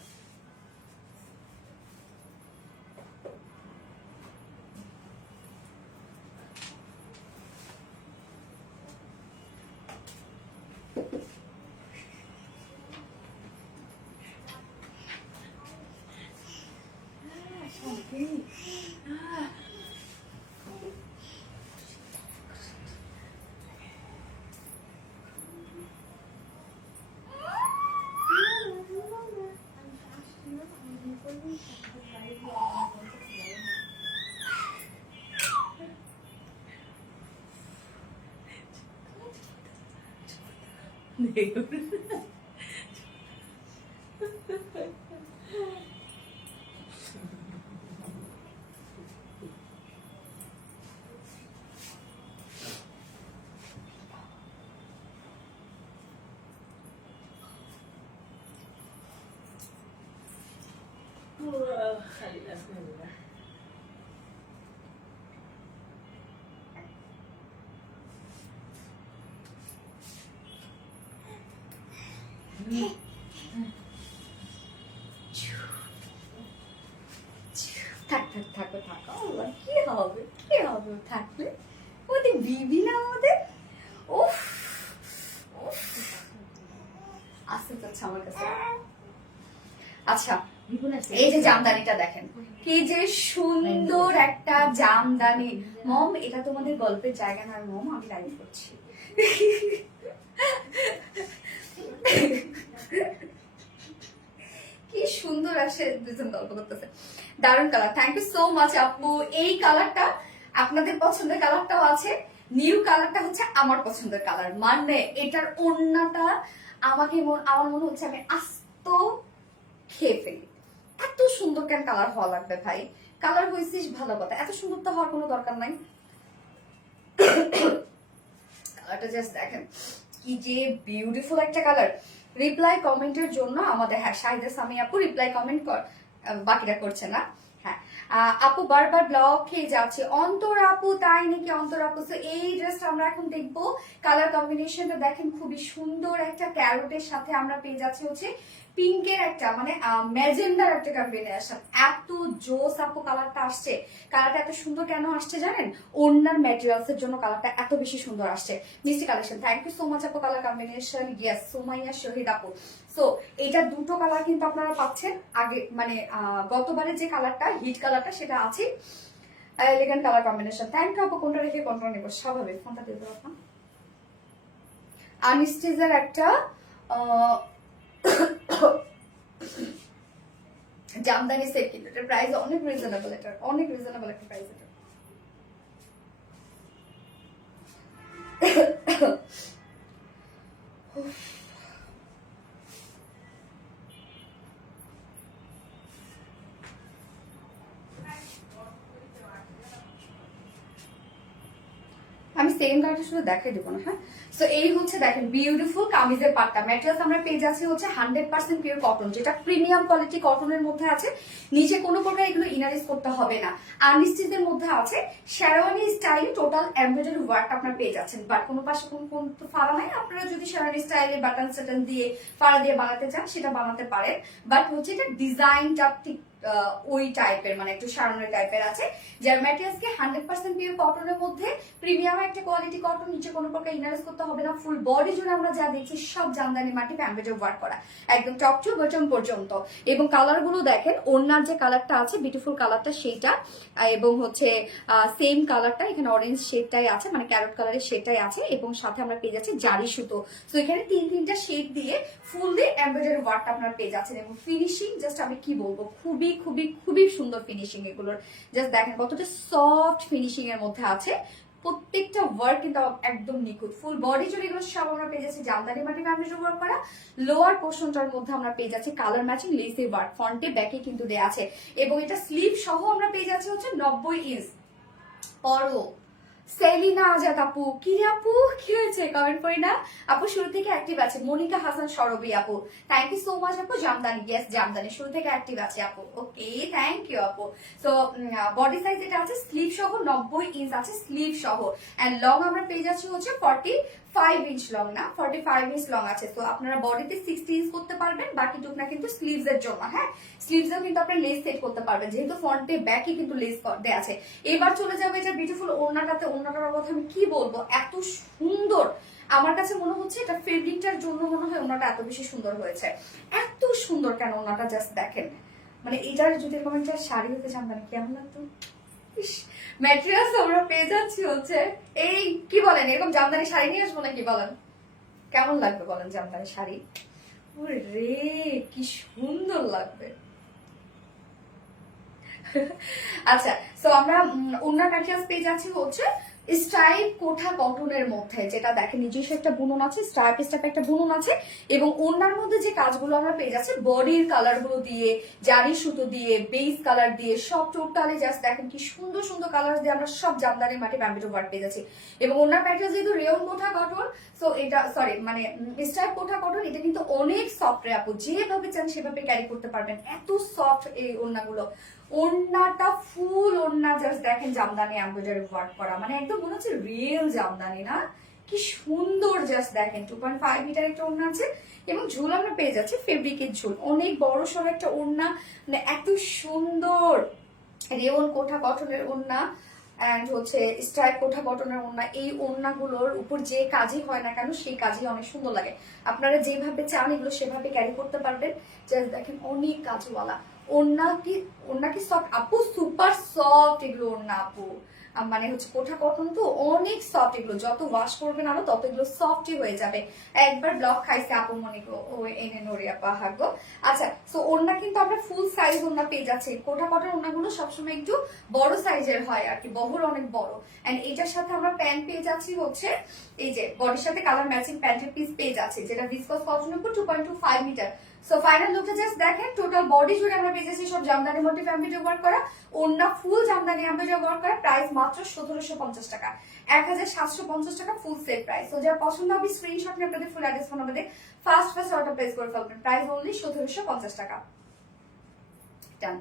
থাকো কি হবে থাকলে ওদের বিবি না আমাদের। উফ আসতে চাচ্ছে আমার কাছে। আচ্ছা, এই যে জামদানিটা দেখেন, কি যে সুন্দর একটা জামদানি। মম, এটা তোমাদের গল্পের জায়গা না মম, আমি লাইভ করছি। কি সুন্দর আসে, দুজন গল্প করতেছে। দারুন color, thank you so much আপু। এই কালারটা আপনাদের পছন্দের কালারটাও আছে, নিউ কালারটা হচ্ছে আমার পছন্দের কালার। মানে এটার ওড়নাটা আমার মনে হচ্ছে আমি আস্ত খেয়ে ফেলি। এত সুন্দর কেন কালার হওয়া লাগবে ভাই? কালার হয়েছিস ভালো কথা, এত সুন্দর তো হওয়ার কোনো দরকার নাই। কালারটা জাস্ট দেখেন কি যে বিউটিফুল একটা কালার। রিপ্লাই কমেন্টের জন্য আমাদের, হ্যাঁ শাহিদা সামি আপু রিপ্লাই কমেন্ট বাকিরা করছে না। হ্যাঁ আপু বারবার ব্লক খেয়ে যাচ্ছে। অন্তর আপু, তাই নাকি অন্তর আপু? তো এই ড্রেসটা আমরা এখন দেখবো। কালার কম্বিনেশনটা দেখেন, খুবই সুন্দর একটা ক্যারোটের সাথে আমরা পেয়ে যাচ্ছি হচ্ছে পিঙ্কের একটা মানে ম্যাজেন্ডার একটা কম্বিনেশন। এত জোস আপু কালারটা আসছে। কালারটা এত সুন্দর কেন আসছে জানেন? ওড়নার ম্যাটেরিয়ালস এর জন্য কালারটা এত বেশি সুন্দর আসছে। মিষ্টি collection, thank you so much আপু। Color combination, yes Sumaiya Shahid আপু। সো এটা দুটো কালার কিন্তু আপনারা পাচ্ছেন। আগে মানে গতবারের যে কালারটা হিট কালারটা সেটা আছে। Elegant color combination, thank you আপু। কোনটা রেখে কোনটা নেবো? স্বাভাবিক ফোনটা দিয়ে দেবো আপনার। আনস্টিজের একটা জামদানি সেট, কিন্তু এটার প্রাইস অনেক রিজনেবল। এটা অনেক রিজনেবল একটা প্রাইস। এটা আমি সেম কালারটা শুধু দেখাই দেবো না। হ্যাঁ, সো এই হচ্ছে দেখেন বিউটিফুল কামিজের পাটটা। ম্যাটেরিয়ালস আমরা পেয়ে যাচ্ছি হচ্ছে 100% পিওর কটন, যেটা প্রিমিয়াম কোয়ালিটি কটনের মধ্যে আছে। নিচে কোনো প্রকার এগুলো ইনারিস করতে হবে না। আর্নিস্টিজের মধ্যে আছে sherwani style total embroidery work আপনারা পেয়ে যাচ্ছেন। বাট কোনো পাশে কোন ফাড়া নাই। আপনারা যদি শেরওয়ানি স্টাইলে বাটন সাটন দিয়ে ফাড়া দিয়ে বানাতে চান সেটা বানাতে পারেন। বাট হচ্ছে এটা ডিজাইনটা ঠিক ওই টাইপের, মানে একটু সারানোর টাইপের আছে। যার ম্যাটেরিয়ালস কে 100% পিওর কটনের মধ্যে, প্রিমিয়াম একটা কোয়ালিটি কটন, নিচে কোনো প্রকার ইনারেস করতে হবে না। ফুল বডি জুড়ে আমরা যা দেখছি সব জামদানি মাটি এমব্রয়ডারি ওয়ার্ক করা, একদম টপ টু বটম পর্যন্ত। এবং কালার গুলো দেখেন, ওড়নার যে কালারটা আছে বিউটিফুল কালারটা সেইটা, এবং হচ্ছে সেম কালারটা এখানে অরেঞ্জ শেডটাই আছে, মানে ক্যারট কালারের শেডটাই আছে। এবং সাথে আমরা পেয়ে যাচ্ছি জারি সুতো। তো এখানে তিনটা শেড দিয়ে ফুল দিয়ে এমব্রয়ডারি ওয়ার্কটা আপনারা পেয়ে যাচ্ছেন। এবং ফিনিশিং জাস্ট আমি কি বলবো, খুবই খুবই খুবই সুন্দর ফিনিশিং এগুলোর। জাস্ট দেখেন কতটা সফট ফিনিশিং এর মধ্যে আছে। প্রত্যেকটা ওয়ার্ক কিন্তু একদম নিখুঁত। ফুল বডি জুড়ে এগুলো সব আমরা পেয়ে যাচ্ছি জামদানি মাটি ফ্যাব্রিক ওয়ার্ক করা। লোয়ার পোর্শনটার মধ্যে আমরা পেয়ে যাচ্ছি কালার ম্যাচিং লেসি ওয়ার্ক, ফ্রন্টে ব্যাকে কিন্তু দেয়া আছে এবং এটা স্লিভ সহ আমরা পেয়ে যাচ্ছি হচ্ছে 90 ইঞ্চ। পরো সেলিনা আজাদ আপু, কি রে আপু কি হয়েছে কমেন্ট করি না আপু? শুরু থেকে অ্যাক্টিভ আছে মনিকা হাসান সরবি আপু, থ্যাংক ইউ সো মাচ আপু। জামদানি, ইয়েস জামদানি শুরু থেকে অ্যাক্টিভ আছে আপু, ওকে থ্যাংক ইউ আপু। সো বডি সাইজ এটা আছে স্লিভ সহ 90 ইঞ্চ আছে স্লিভ সহ, এন্ড লং আমরা পেয়ে যাচ্ছি হচ্ছে 45 ইঞ্চ লং, না 45 ইঞ্চ লং আছে। তো আপনারা বডিতে 60 ইঞ্চ করতে পারবেন, বাকি টুকনা কিন্তু স্লিভস এর জন্য। হ্যাঁ, স্লিভসেও কিন্তু আপনি লেস সেট করতে পারবেন, যেহেতু ফ্রন্টে ব্যাকে কিন্তু লেস দেয়া আছে। এবার চলে যাবে এটা বিউটিফুল ওড়নাটাতে। ওড়নাটার কথা আমি কি বলবো, এত সুন্দর। আমার কাছে মনে হচ্ছে এটা ফেব্রিকটার জন্য মনে হয় ওড়নাটা এত বেশি সুন্দর হয়েছে। এত সুন্দর কেন ওড়নাটা, জাস্ট দেখেন। মানে এটার যদি এরকম একটা শাড়ি হতে চান মানে কেমন লাগতো। ম্যাটেরিয়ালস আমরা পেয়ে যাচ্ছি হচ্ছে এই কি বলেন, এরকম জামদানি শাড়ি নিয়ে আসবো নাকি বলেন, কেমন লাগবে বলেন জামদানি শাড়ি? রে কি সুন্দর লাগবে। আচ্ছা, সো আমরা ওড়নার ম্যাটেরিয়ালস পেয়ে যাচ্ছি হচ্ছে স্ট্রাইপ কোঠা কটনের মধ্যে, যেটা দেখেন নিজস্ব একটা বুনন আছে, স্ট্রাইপ স্ট্রাইপ একটা বুনন আছে এবং ওড়নার মধ্যে যে কাজগুলো আমরা পেয়ে যাচ্ছি বডির কালার গুলো দিয়ে, জারি সুতো দিয়ে, বেস কালার দিয়ে, সব টোটালি জাস্ট দেখেন কি সুন্দর সুন্দর কালার দিয়ে আমরা সব জামদানি মাটি ব্যাম্বিটো ওয়ার্ক পেয়ে যাচ্ছি। এবং ওড়নার ম্যাটেরিয়াল যেহেতু রেয়ন কোঠা কটন, সো এটা সরি মানে স্ট্রাইপ কোঠা কটন, এটা কিন্তু অনেক সফট রে আপু, যেভাবে চান সেভাবে ক্যারি করতে পারবেন, এত সফট এই ওড়নাগুলো। ওড়নাটা ফুল ওড়না জাস্ট দেখেন জামদানি এমব্রয়ডারি ওয়ার্ক করা, মানে একদম মনে হচ্ছে রিয়েল জামদানি, না কি সুন্দর। জাস্ট দেখেন 2.5 মিটার একটা ওড়না আছে এবং ঝুল আমরা পেয়ে যাচ্ছি ফেব্রিকের ঝুল, অনেক বড় সড়ো একটা ওড়না, মানে এত সুন্দর। রেওন কোঠা কটনের ওড়না এন্ড হচ্ছে স্ট্রাইপ কোঠা কটনের ওড়না। এই ওড়নাগুলোর উপর যে কাজই হয় না কেন সেই কাজই অনেক সুন্দর লাগে। আপনারা যেভাবে চান এগুলো সেভাবে ক্যারি করতে পারবেন। জাস্ট দেখেন অনেক কাজওয়ালা ওড়না কি সফট আপু, সুপার সফট এগুলো ওড়না আপু। মানে হচ্ছে কোঠা কটন তো অনেক সফট, এগুলো যত ওয়াশ করবেন আরো তত এগুলো সফটই হয়ে যাবে। একবার ব্লক খাইছে আপু মনে গো ও এনে নড়িয়া পাহাগো। আচ্ছা, সো ওড়না কিন্তু আমরা ফুল সাইজ ওড়না পেয়ে যাচ্ছি। কোঠা কটন ওড়নাগুলো সবসময় একটু বড় সাইজের হয় আর কি, বহর অনেক বড়। এন্ড এটার সাথে আমরা প্যান্ট পেয়ে যাচ্ছি হচ্ছে এই যে বডির সাথে কালার ম্যাচিং প্যান্টের পিস পেয়ে যাচ্ছে, যেটা ভিসকস কটনের উপর 2.25 মিটার। সো ফাইনাল লুকটা জাস্ট দেখেন, টোটাল বডি জুড়ে আমরা পেয়ে যাচ্ছি সব জামদানি মোটিভ এমব্রয়ডারি ওয়ার্ক করা, ওড়না ফুল জামদানি এমব্রয়ডারি ওয়ার্ক করা, প্রাইস মাত্র 1750 টাকা, 1750 টাকা ফুল সেট প্রাইস। তো যারা পছন্দ হবে স্ক্রিনশট নিয়ে আপনাদের ফুল অ্যাড্রেস ফোন আমাদের ফার্স্ট অর্ডার প্লেস করে ফেলবেন, প্রাইস অনলি 1750 টাকা। ডান।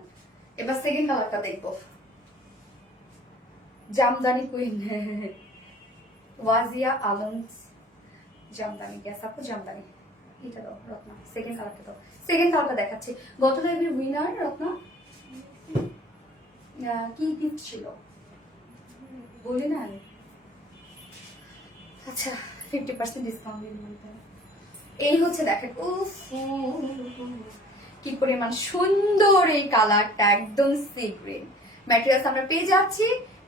এবার সেকেন্ড কালারটা দেখবো, জামদানি কুইন ওয়াজিয়া আলম জামদানি, গ্যাস আপু জামদানি। এটা দাও রত্না, সেকেন্ড কালারটা দাও, সেকেন্ড কালারটা দেখাচ্ছি। গত লাইভের উইনার রত্না কি গিফট ছিল বলি না আমি? আচ্ছা 50% ডিসকাউন্ট দিন বলতে। এই হচ্ছে দেখেন উফ কি পরিমাণ সুন্দর এই কালারটা, একদম সি গ্রিন। ম্যাটেরিয়ালস আমরা পেয়ে যাচ্ছি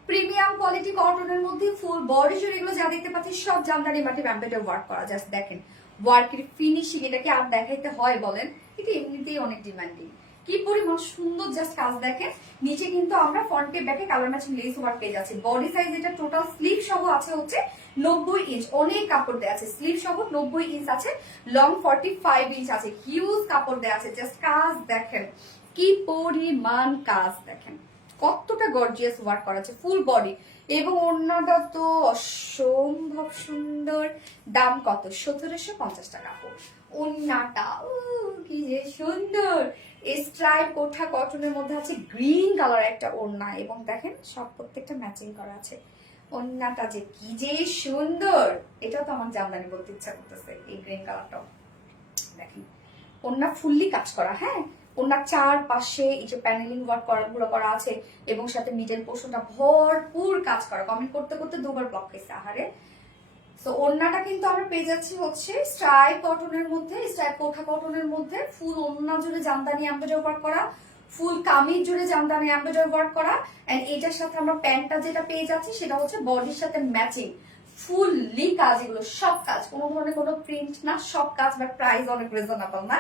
প্রিমিয়াম কোয়ালিটি কটনের মধ্যে, ফুল বডি জুড়ে এগুলো যা দেখতে পাচ্ছি সব জামদানি মাটি এমব্রয়ডারি ওয়ার্ক করা। জাস্ট দেখেন ওয়ার্কের ফিনিশিং, এটাকে আর দেখাইতে হয় বলেন? এটা এমনিতেই অনেক ডিমান্ডিং, কি পরিমাণ সুন্দর জাস্ট কাজ দেখেন। নিচে কিন্তু আমরা ফ্রন্টে ব্যাকে কালার ম্যাচিং লেস ওয়ার্ক পেয়ে যাচ্ছি। বডি সাইজ এটা টোটাল স্লিভ সহ আছে হচ্ছে 90 ইঞ্চ, অনেক কাপড় দেওয়া আছে, স্লিভ সহ 90 ইঞ্চ আছে, লং 45 ইঞ্চ আছে, হিউজ কাপড় দেওয়া আছে। জাস্ট কাজ দেখেন কি পরিমাণ কাজ দেখেন, কতটা গর্জিয়াস ওয়ার্ক করা আছে ফুল বডি। এবং ওড়নাটা তো অসম্ভব সুন্দর। দাম কত? 1750 টাকা। ওড়নাটা কি যে সুন্দর, স্ট্রাইপ কোঠা কটনের মধ্যে আছে গ্রিন কালার একটা ওড়না এবং দেখেন সব প্রত্যেকটা ম্যাচিং করা আছে। ওড়নাটা যে কি যে সুন্দর, এটাও তো আমার জামদানি বলতে ইচ্ছা করতেছে। এই গ্রিন কালারটাও দেখেন, ওড়না ফুললি কাজ করা। হ্যাঁ, ওনার চারপাশে এই যে প্যানেলিং ওয়ার্ক গুলো করা আছে এবং সাথে মিডল পোর্শনটা ভরপুর কাজ করা। কমেন্ট করতে করতে দুবার ব্লক খাইছে আহারে। সো ওড়নাটা কিন্তু আমরা পেয়ে যাচ্ছি হচ্ছে স্ট্রাইপ কটনের মধ্যে, স্ট্রাইপ কোঠা কটনের মধ্যে, ফুল ওড়না জুড়ে জামদানি এমব্রয়ডারি ওয়ার্ক করা, ফুল কামিজ জুড়ে জামদানি এমব্রয়ডারি ওয়ার্ক করা। এন্ড এটার সাথে আমরা প্যান্টটা যেটা পেয়ে যাচ্ছি সেটা হচ্ছে বডির সাথে ম্যাচিং ফুললি কাজ। এগুলো সব কাজ, কোনো ধরনের কোনো প্রিন্ট না, সব কাজ। বাট প্রাইস অনেক রিজনেবল না,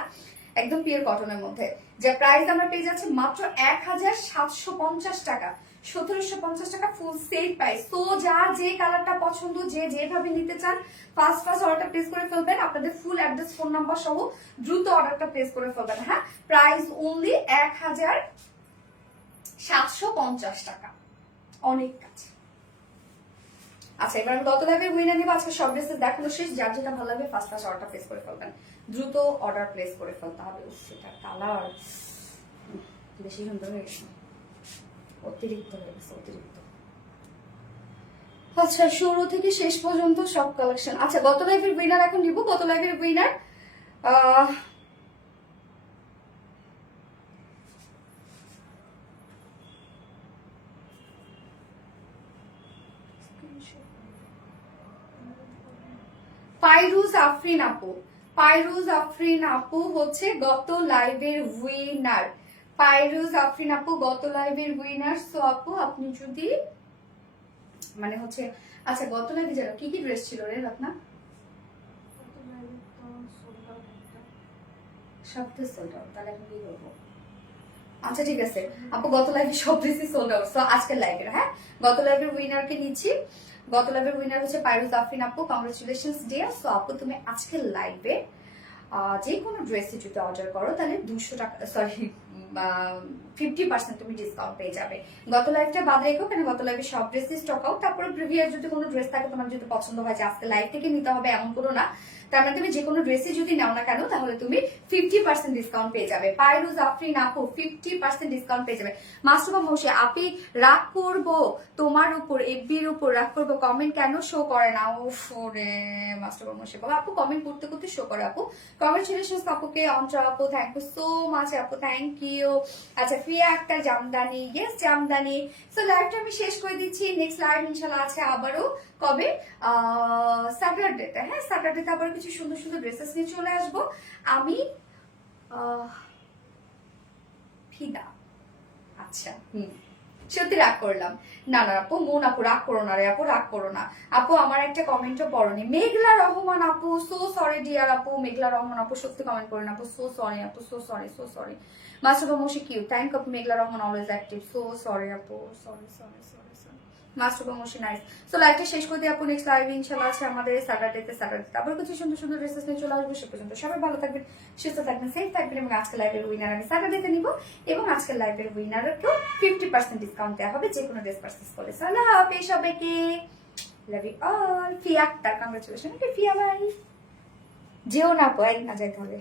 একদম পিওর কটনের মধ্যে। যে প্রাইস আমরা পেয়ে যাচ্ছি মাত্র 1750 টাকা, 1750 টাকা ফুল সেট প্রাইস। তো যার যে কালারটা পছন্দ, যে যেভাবে নিতে চান ফার্স্ট অর্ডারটা প্লেস করে ফেলবেন। আপনাদের ফুল অ্যাড্রেস, ফোন নাম্বার সহ দ্রুত অর্ডারটা প্লেস করে ফেলবেন। হ্যাঁ, প্রাইস অনলি 1750 টাকা, অনেক কাছে। আচ্ছা, এবার আমি গত লাইভের উইনার নিব। আজকে সব ড্রেসেস দেখানো শেষ। যার যেটা ভালো লাগবে ফার্স্ট অর্ডারটা প্লেস করে ফেলবেন। দ্রুত অর্ডার প্লেস করে ফেলতে হবে। সেটা কালার বেশি সুন্দর হয়ে গেছে, অতিরিক্ত হয়ে গেছে, অতিরিক্ত। আচ্ছা, শুরু থেকে শেষ পর্যন্ত সব কালেকশন। আচ্ছা, গত লাইভের উইনার এখন নিব। গত লাইভের উইনার ফাইরুজ আফরিন আপু। ফাইরুজ আফরিন আপু হচ্ছে গত লাইভের উইনার। ফাইরুজ আফরিন আপু গত লাইভের উইনার। সো আপু আপনি যদি মানে হচ্ছে, আচ্ছা গত লাইভে যারা কি কি ড্রেস ছিল রে আপনার? সব ড্রেস সোল্ড আউট, তাহলে আমি কি করবো? আচ্ছা ঠিক আছে আপু, গত লাইভে সব ড্রেসই সোল্ড আউট। সো আজকের লাইভের, হ্যাঁ, গত লাইভের উইনারকে নিচ্ছি। গত লাইভের উইনার হচ্ছে পাইরুজ আফরিন আপু। Congratulations deer. সো আপু তুমি আজকের লাইভে যে কোনো ড্রেসে যদি অর্ডার করো তাহলে 200 টাকা, সরি 50% তুমি ডিসকাউন্ট পেয়ে যাবে। গত লাইভটা বাদ রেখো, কেন গত লাইভে সব ড্রেসই স্টক আউট। তারপরে প্রিভিয়াস যদি কোনো ড্রেস থাকে তোমার যদি পছন্দ হয় যে আজকে লাইভ থেকে নিতে হবে এমন কোনো না। তার মানে তুমি যে কোনো ড্রেসই যদি নাও না কেন তাহলে তুমি 50% ডিসকাউন্ট পেয়ে যাবে। পাইরুজ আফরিন আপু 50% ডিসকাউন্ট পেয়ে যাবে। মাসুমা মৌসি আপি, রাগ করবো তোমার উপর, এফবির উপর রাগ করবো, কমেন্ট কেন শো করে না? উফ রে মাসুমা মৌসি বাবা, আপু কমেন্ট করতে করতে শো করে আপু। কংগ্রেচুলেশনস আপুকে, অন্ত্রা আপু থ্যাংক ইউ সো মাচ আপু, থ্যাংক ইউ। আচ্ছা ফিয়া একটা জামদানি, ইয়েস জামদানি। সো লাইভটা আমি শেষ করে দিচ্ছি। নেক্সট লাইভ ইনশাল্লাহ আছে আবারও, কবে? স্যাটারডেতে। হ্যাঁ, স্যাটারডেতে আবার কিছু সুন্দর সুন্দর ড্রেসেস নিয়ে চলে আসবো আমি। ফিদা, আচ্ছা সত্যি রাগ করলাম। না না আপু, মন আপু রাগ করো না রে আপু, রাগ করো না আপু। আমার একটা কমেন্টও পড়নি। মেঘলা রহমান আপু, সো সরি ডিয়ার আপু। মেঘলা রহমান আপু সত্যি কমেন্ট করেন আপু, সো সরি আপু, so sorry, so sorry. Masuba Mousi কিউ, থ্যাংক আপু। Meghla Rahman always active, so sorry আপু, sorry sorry sorry sorry. Masuba Mousi nice. So লাইভটা শেষ করে দিই আপু। নেক্সট লাইভ ইনশাআল্লাহ আছে আমাদের স্যাটারডেতে। আবার কিছু সুন্দর সুন্দর ড্রেসেস নিয়ে চলে আসবো। সে পর্যন্ত সবাই ভালো থাকবেন, সুস্থ থাকবেন, সেফ থাকবেন। এবং আজকের লাইভের উইনার আমি স্যাটারডেতে নিব, এবং আজকের লাইভের উইনারকেও 50% ডিসকাউন্ট দেওয়া হবে যে কোনো ড্রেস পারচেজ করলে। সো আল্লাহ হাফেজ সবাইকে, love you all. Fiya Akter, congratulation. Fiya ভাই যেও না আপু, এক না যাইতে হবে।